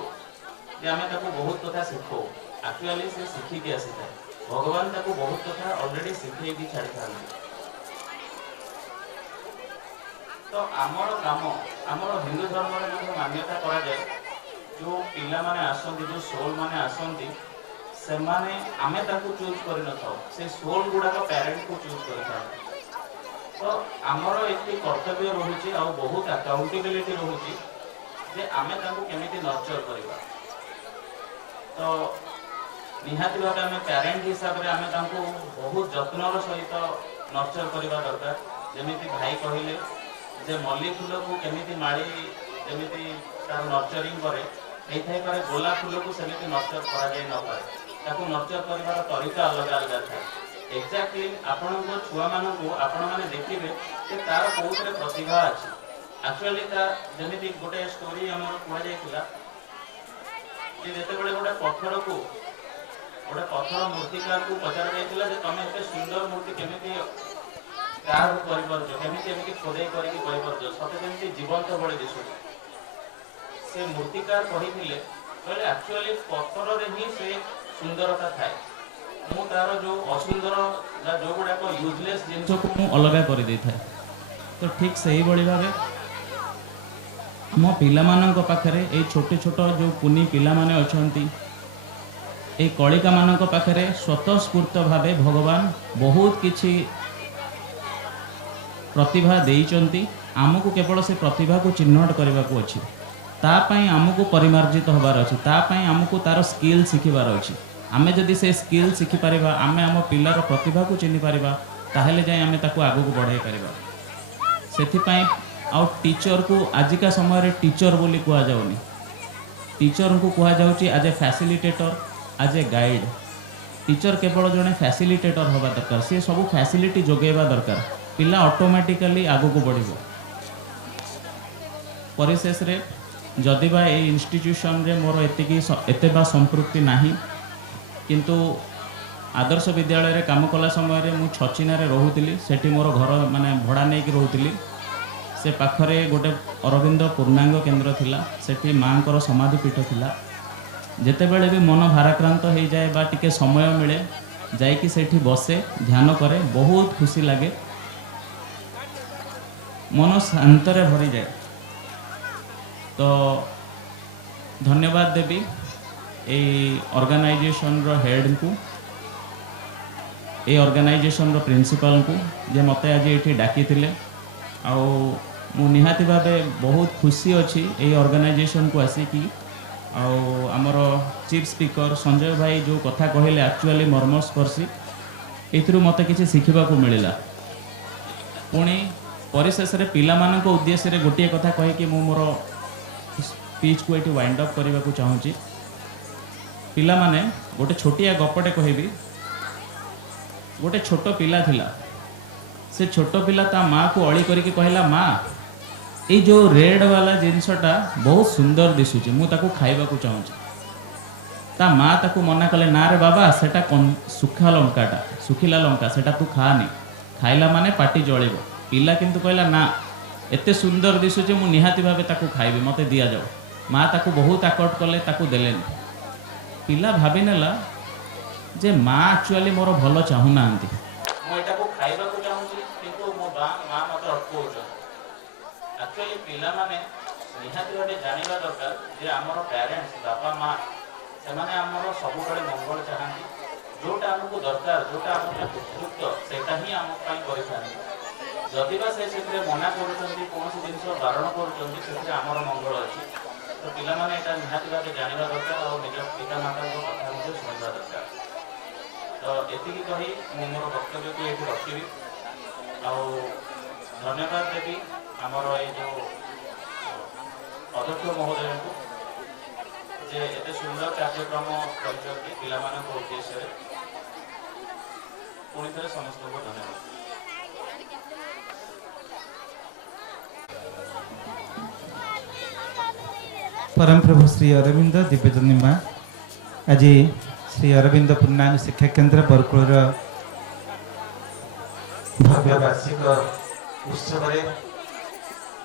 जे आम बहुत कथा शिखो एक्चुअली से शिखिकी आसी था भगवान ताकू बहुत कथा ऑलरेडी शिखी छाड़ी था। तो आमर काम आमर हिंदू धर्म में मान्यता करा जाए जो पिला माने आसंती जो सोल माने आसंती से माने आमे ताकू चूज कर न थाओ से सोल गुडा का पेरेंट को चूज कर थाओ। तो आमर एक कर्तव्य रहुची आ बहुत अकाउंटेबिलिटी रहुची जे आमे ताकू केमिति नर्चर करबा। तो निहाती भाव आम पेरेंट हिसाब से आम बहुत जत्नर सहित नर्चर करवा दरकार। जमीती भाई कहले जे मल्ली फूल को केमिति माड़ी जमीती तार नर्चरिंग करे नहीं पारे गोलाप फूल को सेमिति नर्चर करा जाय न पारे ताकू नर्चर करिवार तरीका अलग अलग था। एक्जाक्टली आपण छुआ मानू आपण मैंने देखिए कि तार कौन प्रतिभा अच्छी एक्चुअली जमीती गोटे स्टोरी आम कहुला जिते गोटे पत्थर को गोटे पत्थर मूर्तिकार को पचार जाइए तुम एत सुंदर मूर्ति केमिति केमिति खोदे करके सते जमी जीवंत भले दिशु से मूर्तिकार कही କହିଲେ ଆକ୍ଚୁଆଲି ପଥରରେ ହିଁ ସେ ସୁନ୍ଦରତା ଥାଏ। ମୁଁ ତାର ଯେଉଁ ଅସୁନ୍ଦର ବା ଯେଉଁ ଗୁଡ଼ାକ ୟୁଜଲେସ୍ ଜିନିଷକୁ ମୁଁ ଅଲଗା କରିଦେଇଥାଏ। ତ ଠିକ୍ ସେଇଭଳି ଭାବେ ଆମ ପିଲାମାନଙ୍କ ପାଖରେ ଏଇ ଛୋଟ ଛୋଟ ଯେଉଁ କୁନି ପିଲାମାନେ ଅଛନ୍ତି, ଏଇ କଳିକାମାନଙ୍କ ପାଖରେ ସ୍ୱତଃସ୍ଫୂର୍ତ୍ତ ଭାବେ ଭଗବାନ ବହୁତ କିଛି ପ୍ରତିଭା ଦେଇଛନ୍ତି। ଆମକୁ କେବଳ ସେ ପ୍ରତିଭାକୁ ଚିହ୍ନଟ କରିବାକୁ ଅଛି, ତା ପାଇଁ ଆମକୁ ପରିମାର୍ଜିତ ହେବାର ଅଛି, ତା ପାଇଁ ଆମକୁ ତାର ସ୍କିଲ୍ ଶିଖିବାର ଅଛି। ଆମେ ଯଦି ସେ ସ୍କିଲ୍ ଶିଖିପାରିବା, ଆମେ ଆମ ପିଲାର ପ୍ରତିଭାକୁ ଚିହ୍ନିପାରିବା, ତାହେଲେ ଯାଇ ଆମେ ତାକୁ ଆଗକୁ ବଢ଼ାଇ ପାରିବା। ସେଥିପାଇଁ ଆଉ ଟିଚରକୁ ଆଜିକା ସମୟରେ ଟିଚର ବୋଲି କୁହାଯାଉନି, ଟିଚରଙ୍କୁ କୁହାଯାଉଛି ଆଜ୍ ଏ ଫ୍ୟାସିଲିଟେଟର, ଆଜ୍ ଏ ଗାଇଡ଼। ଟିଚର କେବଳ ଜଣେ ଫ୍ୟାସିଲିଟେଟର ହେବା ଦରକାର, ସେ ସବୁ ଫ୍ୟାସିଲିଟି ଯୋଗାଇବା ଦରକାର, ପିଲା ଅଟୋମେଟିକାଲି ଆଗକୁ ବଢ଼ିବ। ପରିଶେଷରେ ଯଦିବା ଏଇ ଇନଷ୍ଟିଟ୍ୟୁସନରେ ମୋର ଏତେ ବା ସମ୍ପୃକ୍ତି ନାହିଁ, କିନ୍ତୁ ଆଦର୍ଶ ବିଦ୍ୟାଳୟରେ କାମ କଲା ସମୟରେ ମୁଁ ଛଚିନାରେ ରହୁଥିଲି। ସେଠି ମୋର ଘର ମାନେ ଭଡ଼ା ନେଇକି ରହୁଥିଲି। ସେ ପାଖରେ ଗୋଟେ ଅରବିନ୍ଦ ପୂର୍ଣ୍ଣାଙ୍ଗ କେନ୍ଦ୍ର ଥିଲା, ସେଠି ମାଆଙ୍କର ସମାଧିପୀଠ ଥିଲା। ଯେତେବେଳେ ବି ମନ ଭାରାକ୍ରାନ୍ତ ହେଇଯାଏ ବା ଟିକେ ସମୟ ମିଳେ, ଯାଇକି ସେଠି ବସେ, ଧ୍ୟାନ କରେ, ବହୁତ ଖୁସି ଲାଗେ, ମନ ଶାନ୍ତରେ ଭରିଯାଏ। ତ ଧନ୍ୟବାଦ ଦେବି এই অর্গানাইজেশনর হেডକୁ, এই অর্গানাইজেশনর প্রিন্সিপালକୁ যে ମୋତେ ଆଜି ଏଠି ଡାକିଥିଲେ। ଆଉ ମୁଁ ନିହାତି ଭାବେ ବହୁତ ଖୁସି ଅଛି এই ଅର୍ଗାନାଇଜେସନକୁ ଆସିକି। ଆଉ ଆମର ଚିଫ୍ ସ୍ପିକର ସଞ୍ଜୟ ଭାଇ ଯେଉଁ କଥା କହିଲେ ଆକ୍ଚୁଆଲି ମର୍ମସ୍ପର୍ଶୀ, ଏଥିରୁ ମୋତେ କିଛି ଶିଖିବାକୁ ମିଳିଲା। ପୁଣି ପରିଶେଷରେ ପିଲାମାନଙ୍କ ଉଦ୍ଦେଶ୍ୟରେ ଗୋଟିଏ କଥା କହିକି ମୁଁ ମୋର ସ୍ପିଚ୍କୁ ଏଠି ୱାଇଣ୍ଡ ଅପ୍ କରିବାକୁ ଚାହୁଁଛି। ପିଲାମାନେ ଗୋଟେ ଛୋଟିଆ ଗପଟେ କହିବି। ଗୋଟେ ଛୋଟ ପିଲା ଥିଲା, ସେ ଛୋଟ ପିଲା ତା ମାଆକୁ ଅଳି କରିକି କହିଲା, ମା ଏଇ ଯେଉଁ ରେଡ୍ ବାଲା ଜିନିଷଟା ବହୁତ ସୁନ୍ଦର ଦିଶୁଛି, ମୁଁ ତାକୁ ଖାଇବାକୁ ଚାହୁଁଛି। ତା ମା ତାକୁ ମନା କଲେ, ନା ରେ ବାବା ସେଟା ଶୁଖିଲା ଲଙ୍କା, ସେଟା ତୁ ଖାଆନି, ଖାଇଲା ମାନେ ପାଟି ଜଳିବ। ପିଲା କିନ୍ତୁ କହିଲା, ନା ଏତେ ସୁନ୍ଦର ଦିଶୁଛି, ମୁଁ ନିହାତି ଭାବେ ତାକୁ ଖାଇବି, ମୋତେ ଦିଆଯାଉ। ମା ତାକୁ ବହୁତ ଆକଟ କଲେ, ତାକୁ ଦେଲେନି। ପିଲା ଭାବି ନେଲା ଯେ ମା ଆକ୍ଚୁଆଲି ମୋର ଭଲ ଚାହୁଁନାହାନ୍ତି, ମୁଁ ଏଟାକୁ ଖାଇବାକୁ ଚାହୁଁଛି, କିନ୍ତୁ ମୋ ମା ମୋତେ ଅଟକାଉଛନ୍ତି। ଆକ୍ଚୁଆଲି ପିଲାମାନେ ନିହାତି ଭାବେ ଜାଣିବା ଦରକାର ଯେ ଆମର ପ୍ୟାରେଣ୍ଟସ୍, ବାପା ମା, ସେମାନେ ଆମର ସବୁବେଳେ ମଙ୍ଗଳ ଚାହାନ୍ତି। ଯେଉଁଟା ଆମକୁ ଦରକାର, ଯେଉଁଟା ଆମ ପାଇଁ ଉପଯୁକ୍ତ, ସେଇଟା ହିଁ ଆମ ପାଇଁ କରିଥାନ୍ତି। ଯଦିବା ସେ ସେଥିରେ ମନା କରୁଛନ୍ତି, କୌଣସି ଜିନିଷ ବାରଣ କରୁଛନ୍ତି, ସେଥିରେ ଆମର ମଙ୍ଗଳ ଅଛି। ତ ପିଲାମାନେ ଏଇଟା ନିହାତି ଭାବେ ଜାଣିବା ଦରକାର ଆଉ ନିଜ ପିତାମାତାଙ୍କ କଥା ମଧ୍ୟ ଶୁଣିବା ଦରକାର। ତ ଏତିକି କହି ମୁଁ ମୋର ବକ୍ତବ୍ୟକୁ ଏଇଠି ରଖିବି। ଆଉ ଧନ୍ୟବାଦ ଦେବି ଆମର ଏଇ ଯେଉଁ ଅଧ୍ୟକ୍ଷ ମହୋଦୟଙ୍କୁ ଯେ ଏତେ ସୁନ୍ଦର କାର୍ଯ୍ୟକ୍ରମ କରିଛନ୍ତି ପିଲାମାନଙ୍କ ଉଦ୍ଦେଶ୍ୟରେ। ପୁଣି ଥରେ ସମସ୍ତଙ୍କୁ ଧନ୍ୟବାଦ। परम प्रभु श्री अरविंद दिव्यजनी माँ आज श्री अरविंद पूर्णांग शिक्षा केन्द्र बरकुलर भव्य वार्षिक उत्सव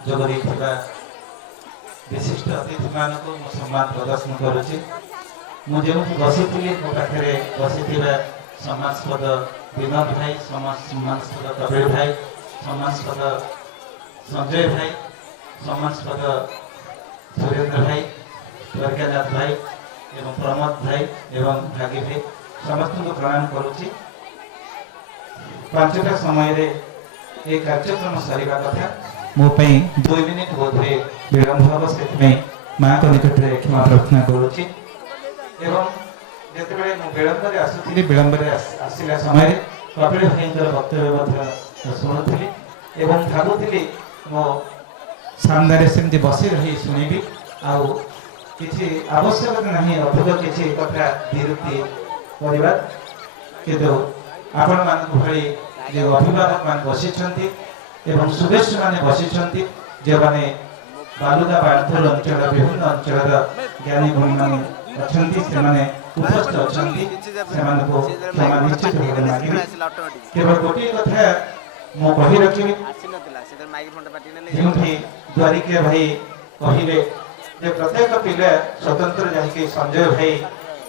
जोग विशिष्ट अतिथि मान को सम्मान प्रदर्शन करुच्ची। मुझे बसी मो पाखे बसी सम्मानस्पद विनोद भाई, सम्मानस्पद कपिल भाई, सम्मानस्पद संजय भाई, सम्मानस्पद सुरेंद्र भाई, द्वारकानाथ भाई एवं प्रमोद भाई एवं भागी भाई समस्त को प्रणाम करुच्ची। 5टा समय ये कार्यक्रम सरीवा कथा मो 2 मिनिट बोधे विलम्ब हम से माँ को निकट में क्षमा प्रार्थना करुच्ची। एवं जिते विलम्ब विलम्ब आसला समय कपिल भाई वक्तव्य शुणुली एवं भावुली मो सामने सेमती बसी रही शुणिबी आउ किसी आवश्यकता नहीं अधिक किसी कथा निरुक्ति करवा किंतु आपण मान भली जो अभिभावक मान बसी एवं शुभेच्छु मान बसी जो मैंने बालुदा बाणपुर अंचल विभिन्न अंचल ज्ञानी गुणी मान अच्छा उपस्थित अच्छा क्षमा निश्चित मांगे। केवल गोटे कथा मु कही रखी द्वारिका भाई कहले ଯେ ପ୍ରତ୍ୟେକ ପିଲା ସ୍ୱତନ୍ତ୍ର ଯାଇକି ସଞ୍ଜୟ ଭାଇ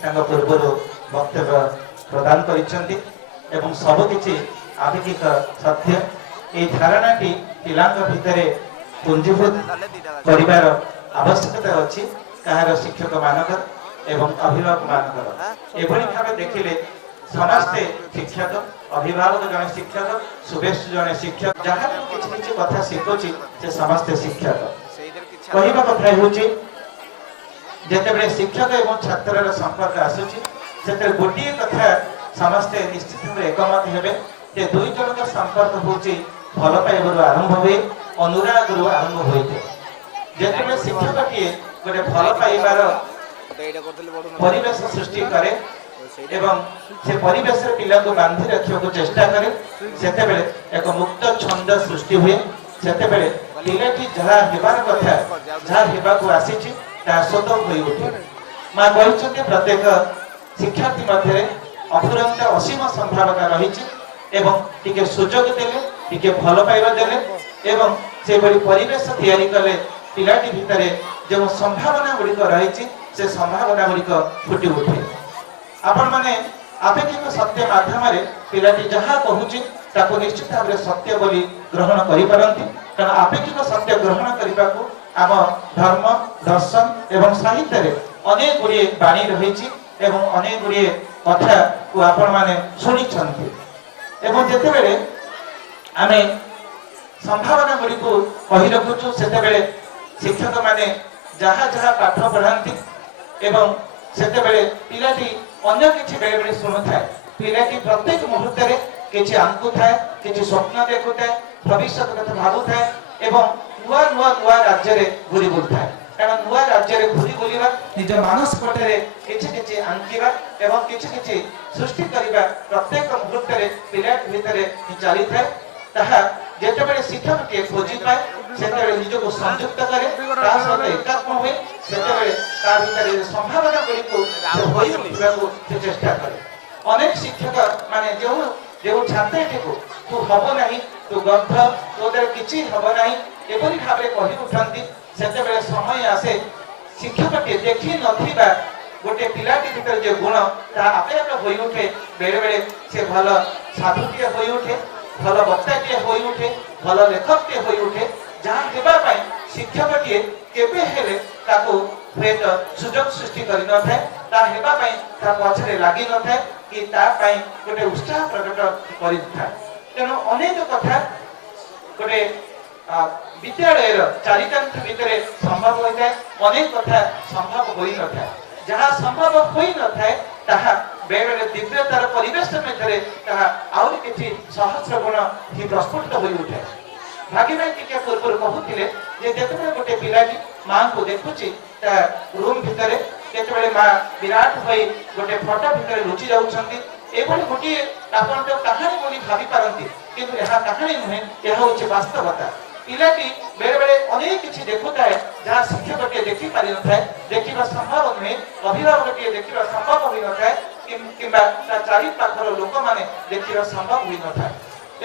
ତାଙ୍କ ପୂର୍ବରୁ ବକ୍ତବ୍ୟ ପ୍ରଦାନ କରିଛନ୍ତି ଏବଂ ସବୁକିଛି ଆଭିକିକ ସତ୍ୟ। এই ଧାରଣାଟି ପିଲାଙ୍କ ଭିତରେ ପୁଞ୍ଜୀଭୂତ କରିବାର ଆବଶ୍ୟକତା ଅଛି, କାହାର ଶିକ୍ଷକ ମାନଙ୍କର ଏବଂ ଅଭିଭାବକ ମାନଙ୍କର। ଏଭଳି ଭାବେ ଦେଖିଲେ ସମସ୍ତେ ଶିକ୍ଷକ, ଅଭିଭାବକ ଜଣେ ଶିକ୍ଷକ, ସୁବେଶ ଜଣେ ଶିକ୍ଷକ, ଯାହା କିଛି କିଛି କଥା ଶିଖୁଛି ସେ ସମସ୍ତେ ଶିକ୍ଷକ। କହିବା କଥା ହେଉଛି ଯେତେବେଳେ ଶିକ୍ଷକ ଏବଂ ଛାତ୍ରର ସମ୍ପର୍କ ଆସୁଛି ସେତେବେଳେ ଗୋଟିଏ କଥା ସମସ୍ତେ ନିଶ୍ଚିତ ଭାବେ ଏକମତ ହେବେ ଯେ ଦୁଇ ଜଣଙ୍କ ସମ୍ପର୍କ ହେଉଛି ଭଲ ପାଇବାରୁ ଆରମ୍ଭ ହୁଏ, ଅନୁରାଗରୁ ଆରମ୍ଭ ହୋଇଥାଏ। ଯେତେବେଳେ ଶିକ୍ଷକଟିଏ ଗୋଟେ ଭଲ ପାଇବାର ପରିବେଶ ସୃଷ୍ଟି କରେ ଏବଂ ସେ ପରିବେଶରେ ପିଲାଙ୍କୁ ବାନ୍ଧି ରଖିବାକୁ ଚେଷ୍ଟା କରେ, ସେତେବେଳେ ଏକ ମୁକ୍ତ ଛନ୍ଦ ସୃଷ୍ଟି ହୁଏ। ସେତେବେଳେ ପିଲାଟି ଯାହା ହେବାର କଥା, ଯାହା ହେବାକୁ ଆସିଛି ତାହା ସ୍ୱତଃ ହୋଇ ଉଠେ। ମା କହିଛନ୍ତି ପ୍ରତ୍ୟେକ ଶିକ୍ଷାର୍ଥୀ ମଧ୍ୟରେ ଅଫୁରନ୍ତ ଅସୀମ ସମ୍ଭାବନା ରହିଛି ଏବଂ ଟିକେ ସୁଯୋଗ ଦେଲେ, ଟିକେ ଭଲ ପାଇବା ଦେଲେ ଏବଂ ସେଭଳି ପରିବେଶ ତିଆରି କଲେ ପିଲାଟି ଭିତରେ ଯେଉଁ ସମ୍ଭାବନା ଗୁଡ଼ିକ ରହିଛି ସେ ସମ୍ଭାବନା ଗୁଡ଼ିକ ଫୁଟି ଉଠେ। ଆପଣମାନେ ଆପେକ୍ଷିକ ସତ୍ୟ ମାଧ୍ୟମରେ ପିଲାଟି ଯାହା କହୁଛି ତାକୁ ନିଶ୍ଚିତ ଭାବରେ ସତ୍ୟ ବୋଲି ଗ୍ରହଣ କରିପାରନ୍ତି, କାରଣ ଆପେକ୍ଷିକ ସତ୍ୟ ଗ୍ରହଣ କରିବାକୁ ଆମ ଧର୍ମ, ଦର୍ଶନ ଏବଂ ସାହିତ୍ୟରେ ଅନେକ ଗୁଡ଼ିଏ ବାଣୀ ରହିଛି ଏବଂ ଅନେକ ଗୁଡ଼ିଏ କଥାକୁ ଆପଣମାନେ ଶୁଣିଛନ୍ତି। ଏବଂ ଯେତେବେଳେ ଆମେ ସମ୍ଭାବନା ଗୁଡ଼ିକୁ କହି ରଖୁଛୁ ସେତେବେଳେ ଶିକ୍ଷକମାନେ ଯାହା ଯାହା ପାଠ ପଢ଼ାନ୍ତି ଏବଂ ସେତେବେଳେ ପିଲାଟି ଅନ୍ୟ କିଛି ବେଳେବେଳେ ଶୁଣୁଥାଏ। ପିଲାଟି ପ୍ରତ୍ୟେକ ମୁହୂର୍ତ୍ତରେ କିଛି ଆଙ୍କୁଥାଏ, କିଛି ସ୍ୱପ୍ନ ଦେଖୁଥାଏ, ଭବିଷ୍ୟତ କଥା ଭାବୁଥାଏ ଏବଂ ନୂଆ ନୂଆ ନୂଆ ରାଜ୍ୟରେ ଘୁରି ବୁଲୁଥାଏ। କାରଣ ନୂଆ ରାଜ୍ୟରେ ଘୁରି ବୁଲିବା, ନିଜ ମାନସ ପଟରେ କିଛି କିଛି ଆଙ୍କିବା ଏବଂ କିଛି କିଛି ସୃଷ୍ଟି କରିବା ପ୍ରତ୍ୟେକ ମୁହୂର୍ତ୍ତରେ ପିଲାଟି ଭିତରେ ଚାଲିଥାଏ। ତାହା ଯେତେବେଳେ ଶିକ୍ଷକଟିଏ ଖୋଜି ପାଏ ସେତେବେଳେ ନିଜକୁ ସଂଯୁକ୍ତ କରେ, ତା ସହିତ ଏକାତ୍ମ ହୁଏ, ସେତେବେଳେ ତା ଭିତରେ ସମ୍ଭାବନା ଗୁଡ଼ିକୁ ହୋଇ ଉଠିବାକୁ ସେ ଚେଷ୍ଟା କରେ। ଅନେକ ଶିକ୍ଷକ ମାନେ ଯେଉଁ ଛାତ୍ରଟିକୁ ତୁ ହବ ନାହିଁ, ତୁ ଗନ୍ଧ, ତୋ ଦ୍ୱାରା କିଛି ହବ ନାହିଁ ଏପରି ଭାବରେ କହି ଉଠନ୍ତି, ସେତେବେଳେ ସମୟ ଆସେ ଶିକ୍ଷକଟିଏ ଦେଖି ନଥିବା ଗୋଟେ ପିଲାଟି ଭିତରେ ଯେ ଗୁଣ ତାହା ଆପେ ଆପେ ହୋଇ ଉଠେ। ବେଳେବେଳେ ସେ ଭଲ ସାଧୁଟିଏ ହୋଇ ଉଠେ, ଭଲ ବକ୍ତାଟିଏ ହୋଇ ଉଠେ, ଭଲ ଲେଖକଟିଏ ହୋଇ ଉଠେ, ଯାହା ହେବା ପାଇଁ ଶିକ୍ଷକଟିଏ କେବେ ହେଲେ ତାକୁ ହୁଏତ ସୁଯୋଗ ସୃଷ୍ଟି କରିନଥାଏ, ତା ହେବା ପାଇଁ ତା ପଛରେ ଲାଗି ନଥାଏ କି ତା ପାଇଁ ଗୋଟେ ଉତ୍ସାହ ପ୍ରକଟ କରିଥାଏ। ତେଣୁ ଅନେକ କଥା ଗୋଟେ ବିଦ୍ୟାଳୟର ଚାରିକାନ୍ଥ ଭିତରେ ସମ୍ଭବ ହୋଇଥାଏ, ଅନେକ କଥା ସମ୍ଭବ ହୋଇନଥାଏ। ଯାହା ସମ୍ଭବ ହୋଇନଥାଏ ତାହା ବେଳେବେଳେ ଦିବ୍ୟତାର ପରିବେଶ ମଧ୍ୟରେ ତାହା ଆହୁରି କିଛି ସହସ୍ର ଗୁଣ ହିଁ ପ୍ରସ୍ଫୁଟିତ ହୋଇ ଉଠେ। ଭାଗୀ ଭାଇ ଟିକେ ପୂର୍ବରୁ କହୁଥିଲେ ଯେ ଯେତେବେଳେ ଗୋଟେ ପିଲାଟି ମାଙ୍କୁ ଦେଖୁଛି ତା ରୁମ୍ ଭିତରେ, ଯେତେବେଳେ ମା ବିରାଟ ହୋଇ ଗୋଟେ ଫଟୋ ଭିତରେ ଲୁଚି ଯାଉଛନ୍ତି, ଏଭଳି ଗୋଟିଏ ଆପଣ ତ କାହାଣୀ ବୋଲି ଭାବି ପାରନ୍ତି, କିନ୍ତୁ ଏହା କାହାଣୀ ନୁହେଁ, ଏହା ହେଉଛି ବାସ୍ତବତା। ପିଲାଟି ବେଳେବେଳେ ଅନେକ କିଛି ଦେଖୁଥାଏ ଯାହା ଶିକ୍ଷକଟିଏ ଦେଖି ପାରିନଥାଏ, ଦେଖିବା ସମ୍ଭବ ନୁହେଁ, ଅଭିଭାବକଟିଏ ଦେଖିବା ସମ୍ଭବ ହୋଇନଥାଏ କିମ୍ବା ତା ଚାରି ପାଖର ଲୋକମାନେ ଦେଖିବା ସମ୍ଭବ ହୋଇନଥାଏ।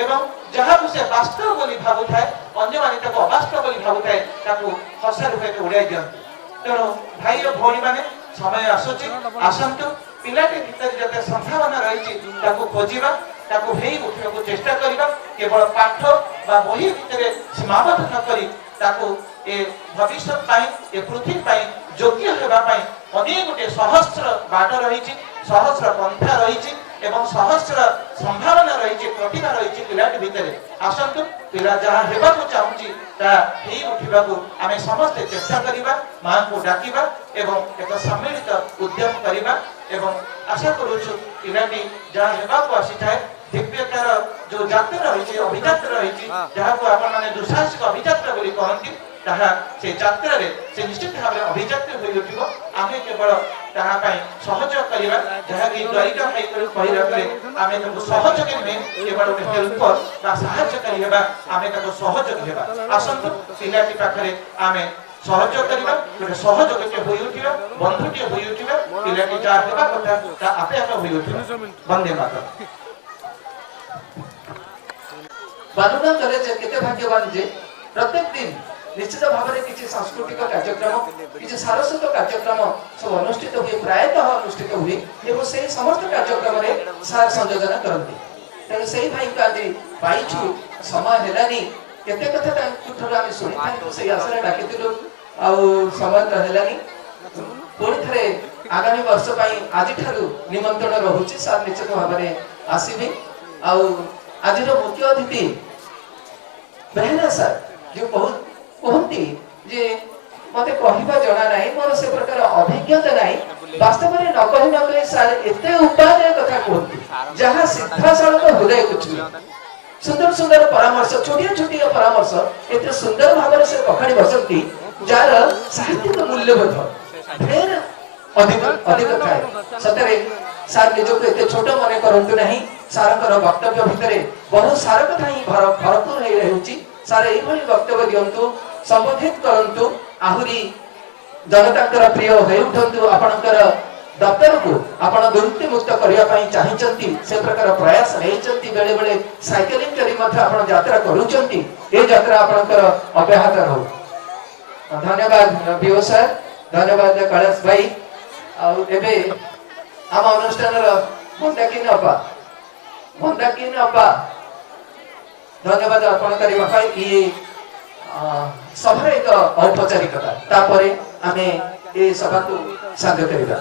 ଏବଂ ଯାହାକୁ ସେ ବାସ୍ତବ ବୋଲି ଭାବୁଥାଏ ଅନ୍ୟମାନେ ତାକୁ ଅବାସ୍ତବ ବୋଲି ଭାବୁଥାଏ, ତାକୁ ହସାରୁ ହୁଏତ ଉଡ଼ାଇ ଦିଅନ୍ତି। ତେଣୁ ଭାଇ ଓ ଭଉଣୀମାନେ ସମୟ ଆସୁଛି, ଆସନ୍ତୁ ପିଲାଟି ଭିତରେ ଯେତେ ସମ୍ଭାବନା ରହିଛି ତାକୁ ଖୋଜିବା, ତାକୁ ହେଇ ଉଠିବାକୁ ଚେଷ୍ଟା କରିବା। କେବଳ ପାଠ ବା ବହି ଭିତରେ ସୀମାବଦ୍ଧ ନ କରି ତାକୁ ଏ ଭବିଷ୍ୟତ ପାଇଁ, ଏ ପୃଥିବୀ ପାଇଁ ଯୋଗ୍ୟ ହେବା ପାଇଁ ଅନେକ ଗୋଟିଏ ସହସ୍ର ବାଟ ରହିଛି, ସହସ୍ର ପନ୍ଥା ରହିଛି ଏବଂ ସହସ୍ର ସମ୍ଭାବନା ରହିଛି, ପ୍ରତିଭା ରହିଛି ପିଲାଟି ଭିତରେ। ଆସନ୍ତୁ ପିଲା ଯାହା ହେବାକୁ ଚାହୁଁଛି ତାହା ହେଇ ଉଠିବାକୁ ଆମେ ସମସ୍ତେ ଚେଷ୍ଟା କରିବା, ମାଙ୍କୁ ଡାକିବା ଏବଂ ଏକ ସମ୍ମିଳିତ ଉଦ୍ୟମ କରିବା ଏବଂ ଆଶା କରୁଛୁ ପିଲାଟି ଯାହା ହେବାକୁ ଆସିଥାଏ ଦିବ୍ୟତାର ଯୋଉ ଯାତ୍ରା ରହିଛି, ଅଭିଯାତ୍ରା ରହିଛି, ଯାହାକୁ ଆପଣମାନେ ଦୁଃସାହସିକ ଅଭିଯାତ୍ରା ବୋଲି କହନ୍ତି, ତାହା ସେ ଯାତ୍ରାରେ ସେ ନିଶ୍ଚିତ ଭାବରେ ଅଭିଯାତ୍ରୀ ହୋଇ ଉଠିବ। ଆମେ କେବଳ ତାହା ପାଇଁ ସହଯୋଗ କରିବା, ଯାହାକି ଦ୍ୱାରିକା ଭାଇ କହି ରଖିଲେ ଆମେ ତାକୁ ସହଯୋଗୀ ନୁହେଁ, କେବଳ ଗୋଟେ ହେଲ୍ପର ବା ସାହାଯ୍ୟକାରୀ ହେବା, ଆମେ ତାକୁ ସହଯୋଗୀ ହେବା। ଆସନ୍ତୁ ପିଲାଟି ପାଖରେ ଆମେ ସହଯୋଗ କରିବା, ଗୋଟେ ସହଯୋଗୀଟିଏ ହୋଇ ଉଠିବା, ବନ୍ଧୁଟିଏ ହୋଇ ଉଠିବା, ପିଲାଟି ଯାହା ହେବା କଥା ତାହା ଆପେ ଆପେ ହୋଇ ଉଠିବ। ବନ୍ଦେ ମାତରମ୍। बालुका कॉलेज केते भाग्यवान जे प्रत्येक दिन निश्चित भाव में किसी सांस्कृतिक कार्यक्रम किसी सारस्वत कार्यक्रम सब अनुष्ठित हुए प्रायतः अनुष्ठित हुए एवं से समस्त कार्यक्रम में सार संयोजन करती तेणु से भाई को आज पाइछु समय हेलानी केते कथा तांठर आम शुणी से आशा डाकिलु आउ समय तो हेलानी पुणी थे आगामी वर्ष आज निमंत्रण रहुची सार निश्चित भाव में आसबे आज मुख्य अतिथि बेहना सर जो बहुत कहती जे मते कहवा जना ना मोर से प्रकार अभिज्ञता ना वास्तव में न कही सार एत उपादेय कथा कहती जहाँ सीधा सड़क हृदय को छुए सुंदर सुंदर परामर्श छोटिया छोटिया परामर्श एत सुंदर भाव से पखाड़ी बसती जार साहित्यिक मूल्यबोध ढेर अधिक अधिक थाए सतरे सार निजक एत छोट मन करंतु नहीं सारंकर वक्तव्य भितर बहुत सार कथा ही भरपूर हो रही सार यही वक्तव्य दिंतु संबोधित करंतु आहुरी जनता प्रिय हो उठंतु आपणकर दफ्तर को आपण दुर्नीति मुक्त करने चाहती से प्रकार प्रयास होती बेले बेले साइकेलिंग करी आपण यात्रा करूचंती ए यात्रा आपणकर अब्याहत रहो धन्यवाद बीओ सर धन्यवाद कैलाश भाई आबे आम अनुष्ठान मंदाकिनी अपा धन्यवाद अर्पण करने ये सभा एक औपचारिकता तापर आमे ये सभा को शांत करवा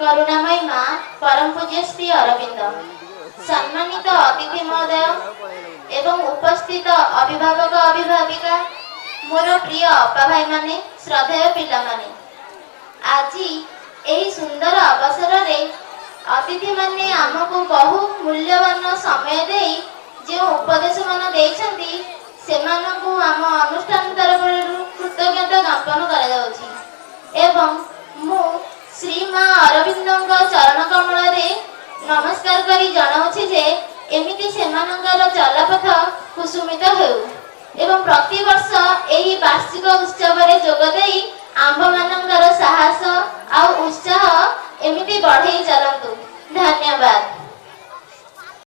करुणामयी मां परम पूज्य श्री अरविंद सम्मानित अतिथि महोदय एवं उपस्थित अभिभावक अभिभाविका मोर प्रिय अपा भाई माने श्रद्धेय पिला माने आज एही सुंदर अवसर रे अतिथि माने आमको बहु मूल्यवान समय देई जो उपदेश मान देइछंती सेमानकु आम अनुष्ठान तरफ कृतज्ञता ज्ञापन करा जाउछि एवं मु श्री मां अरविंदଙ୍କ चरण कमल रे नमस्कार करी जणाउछि जे एमिति सेमानଙ୍କର चलपथ कुसुमित हेउ एवं प्रति वर्ष एही वार्षिक उत्सव रे जोग देई आंभ मानଙ୍କର साहस आ उत्साह एमिति बढ़ेई चलंतु धन्यवाद।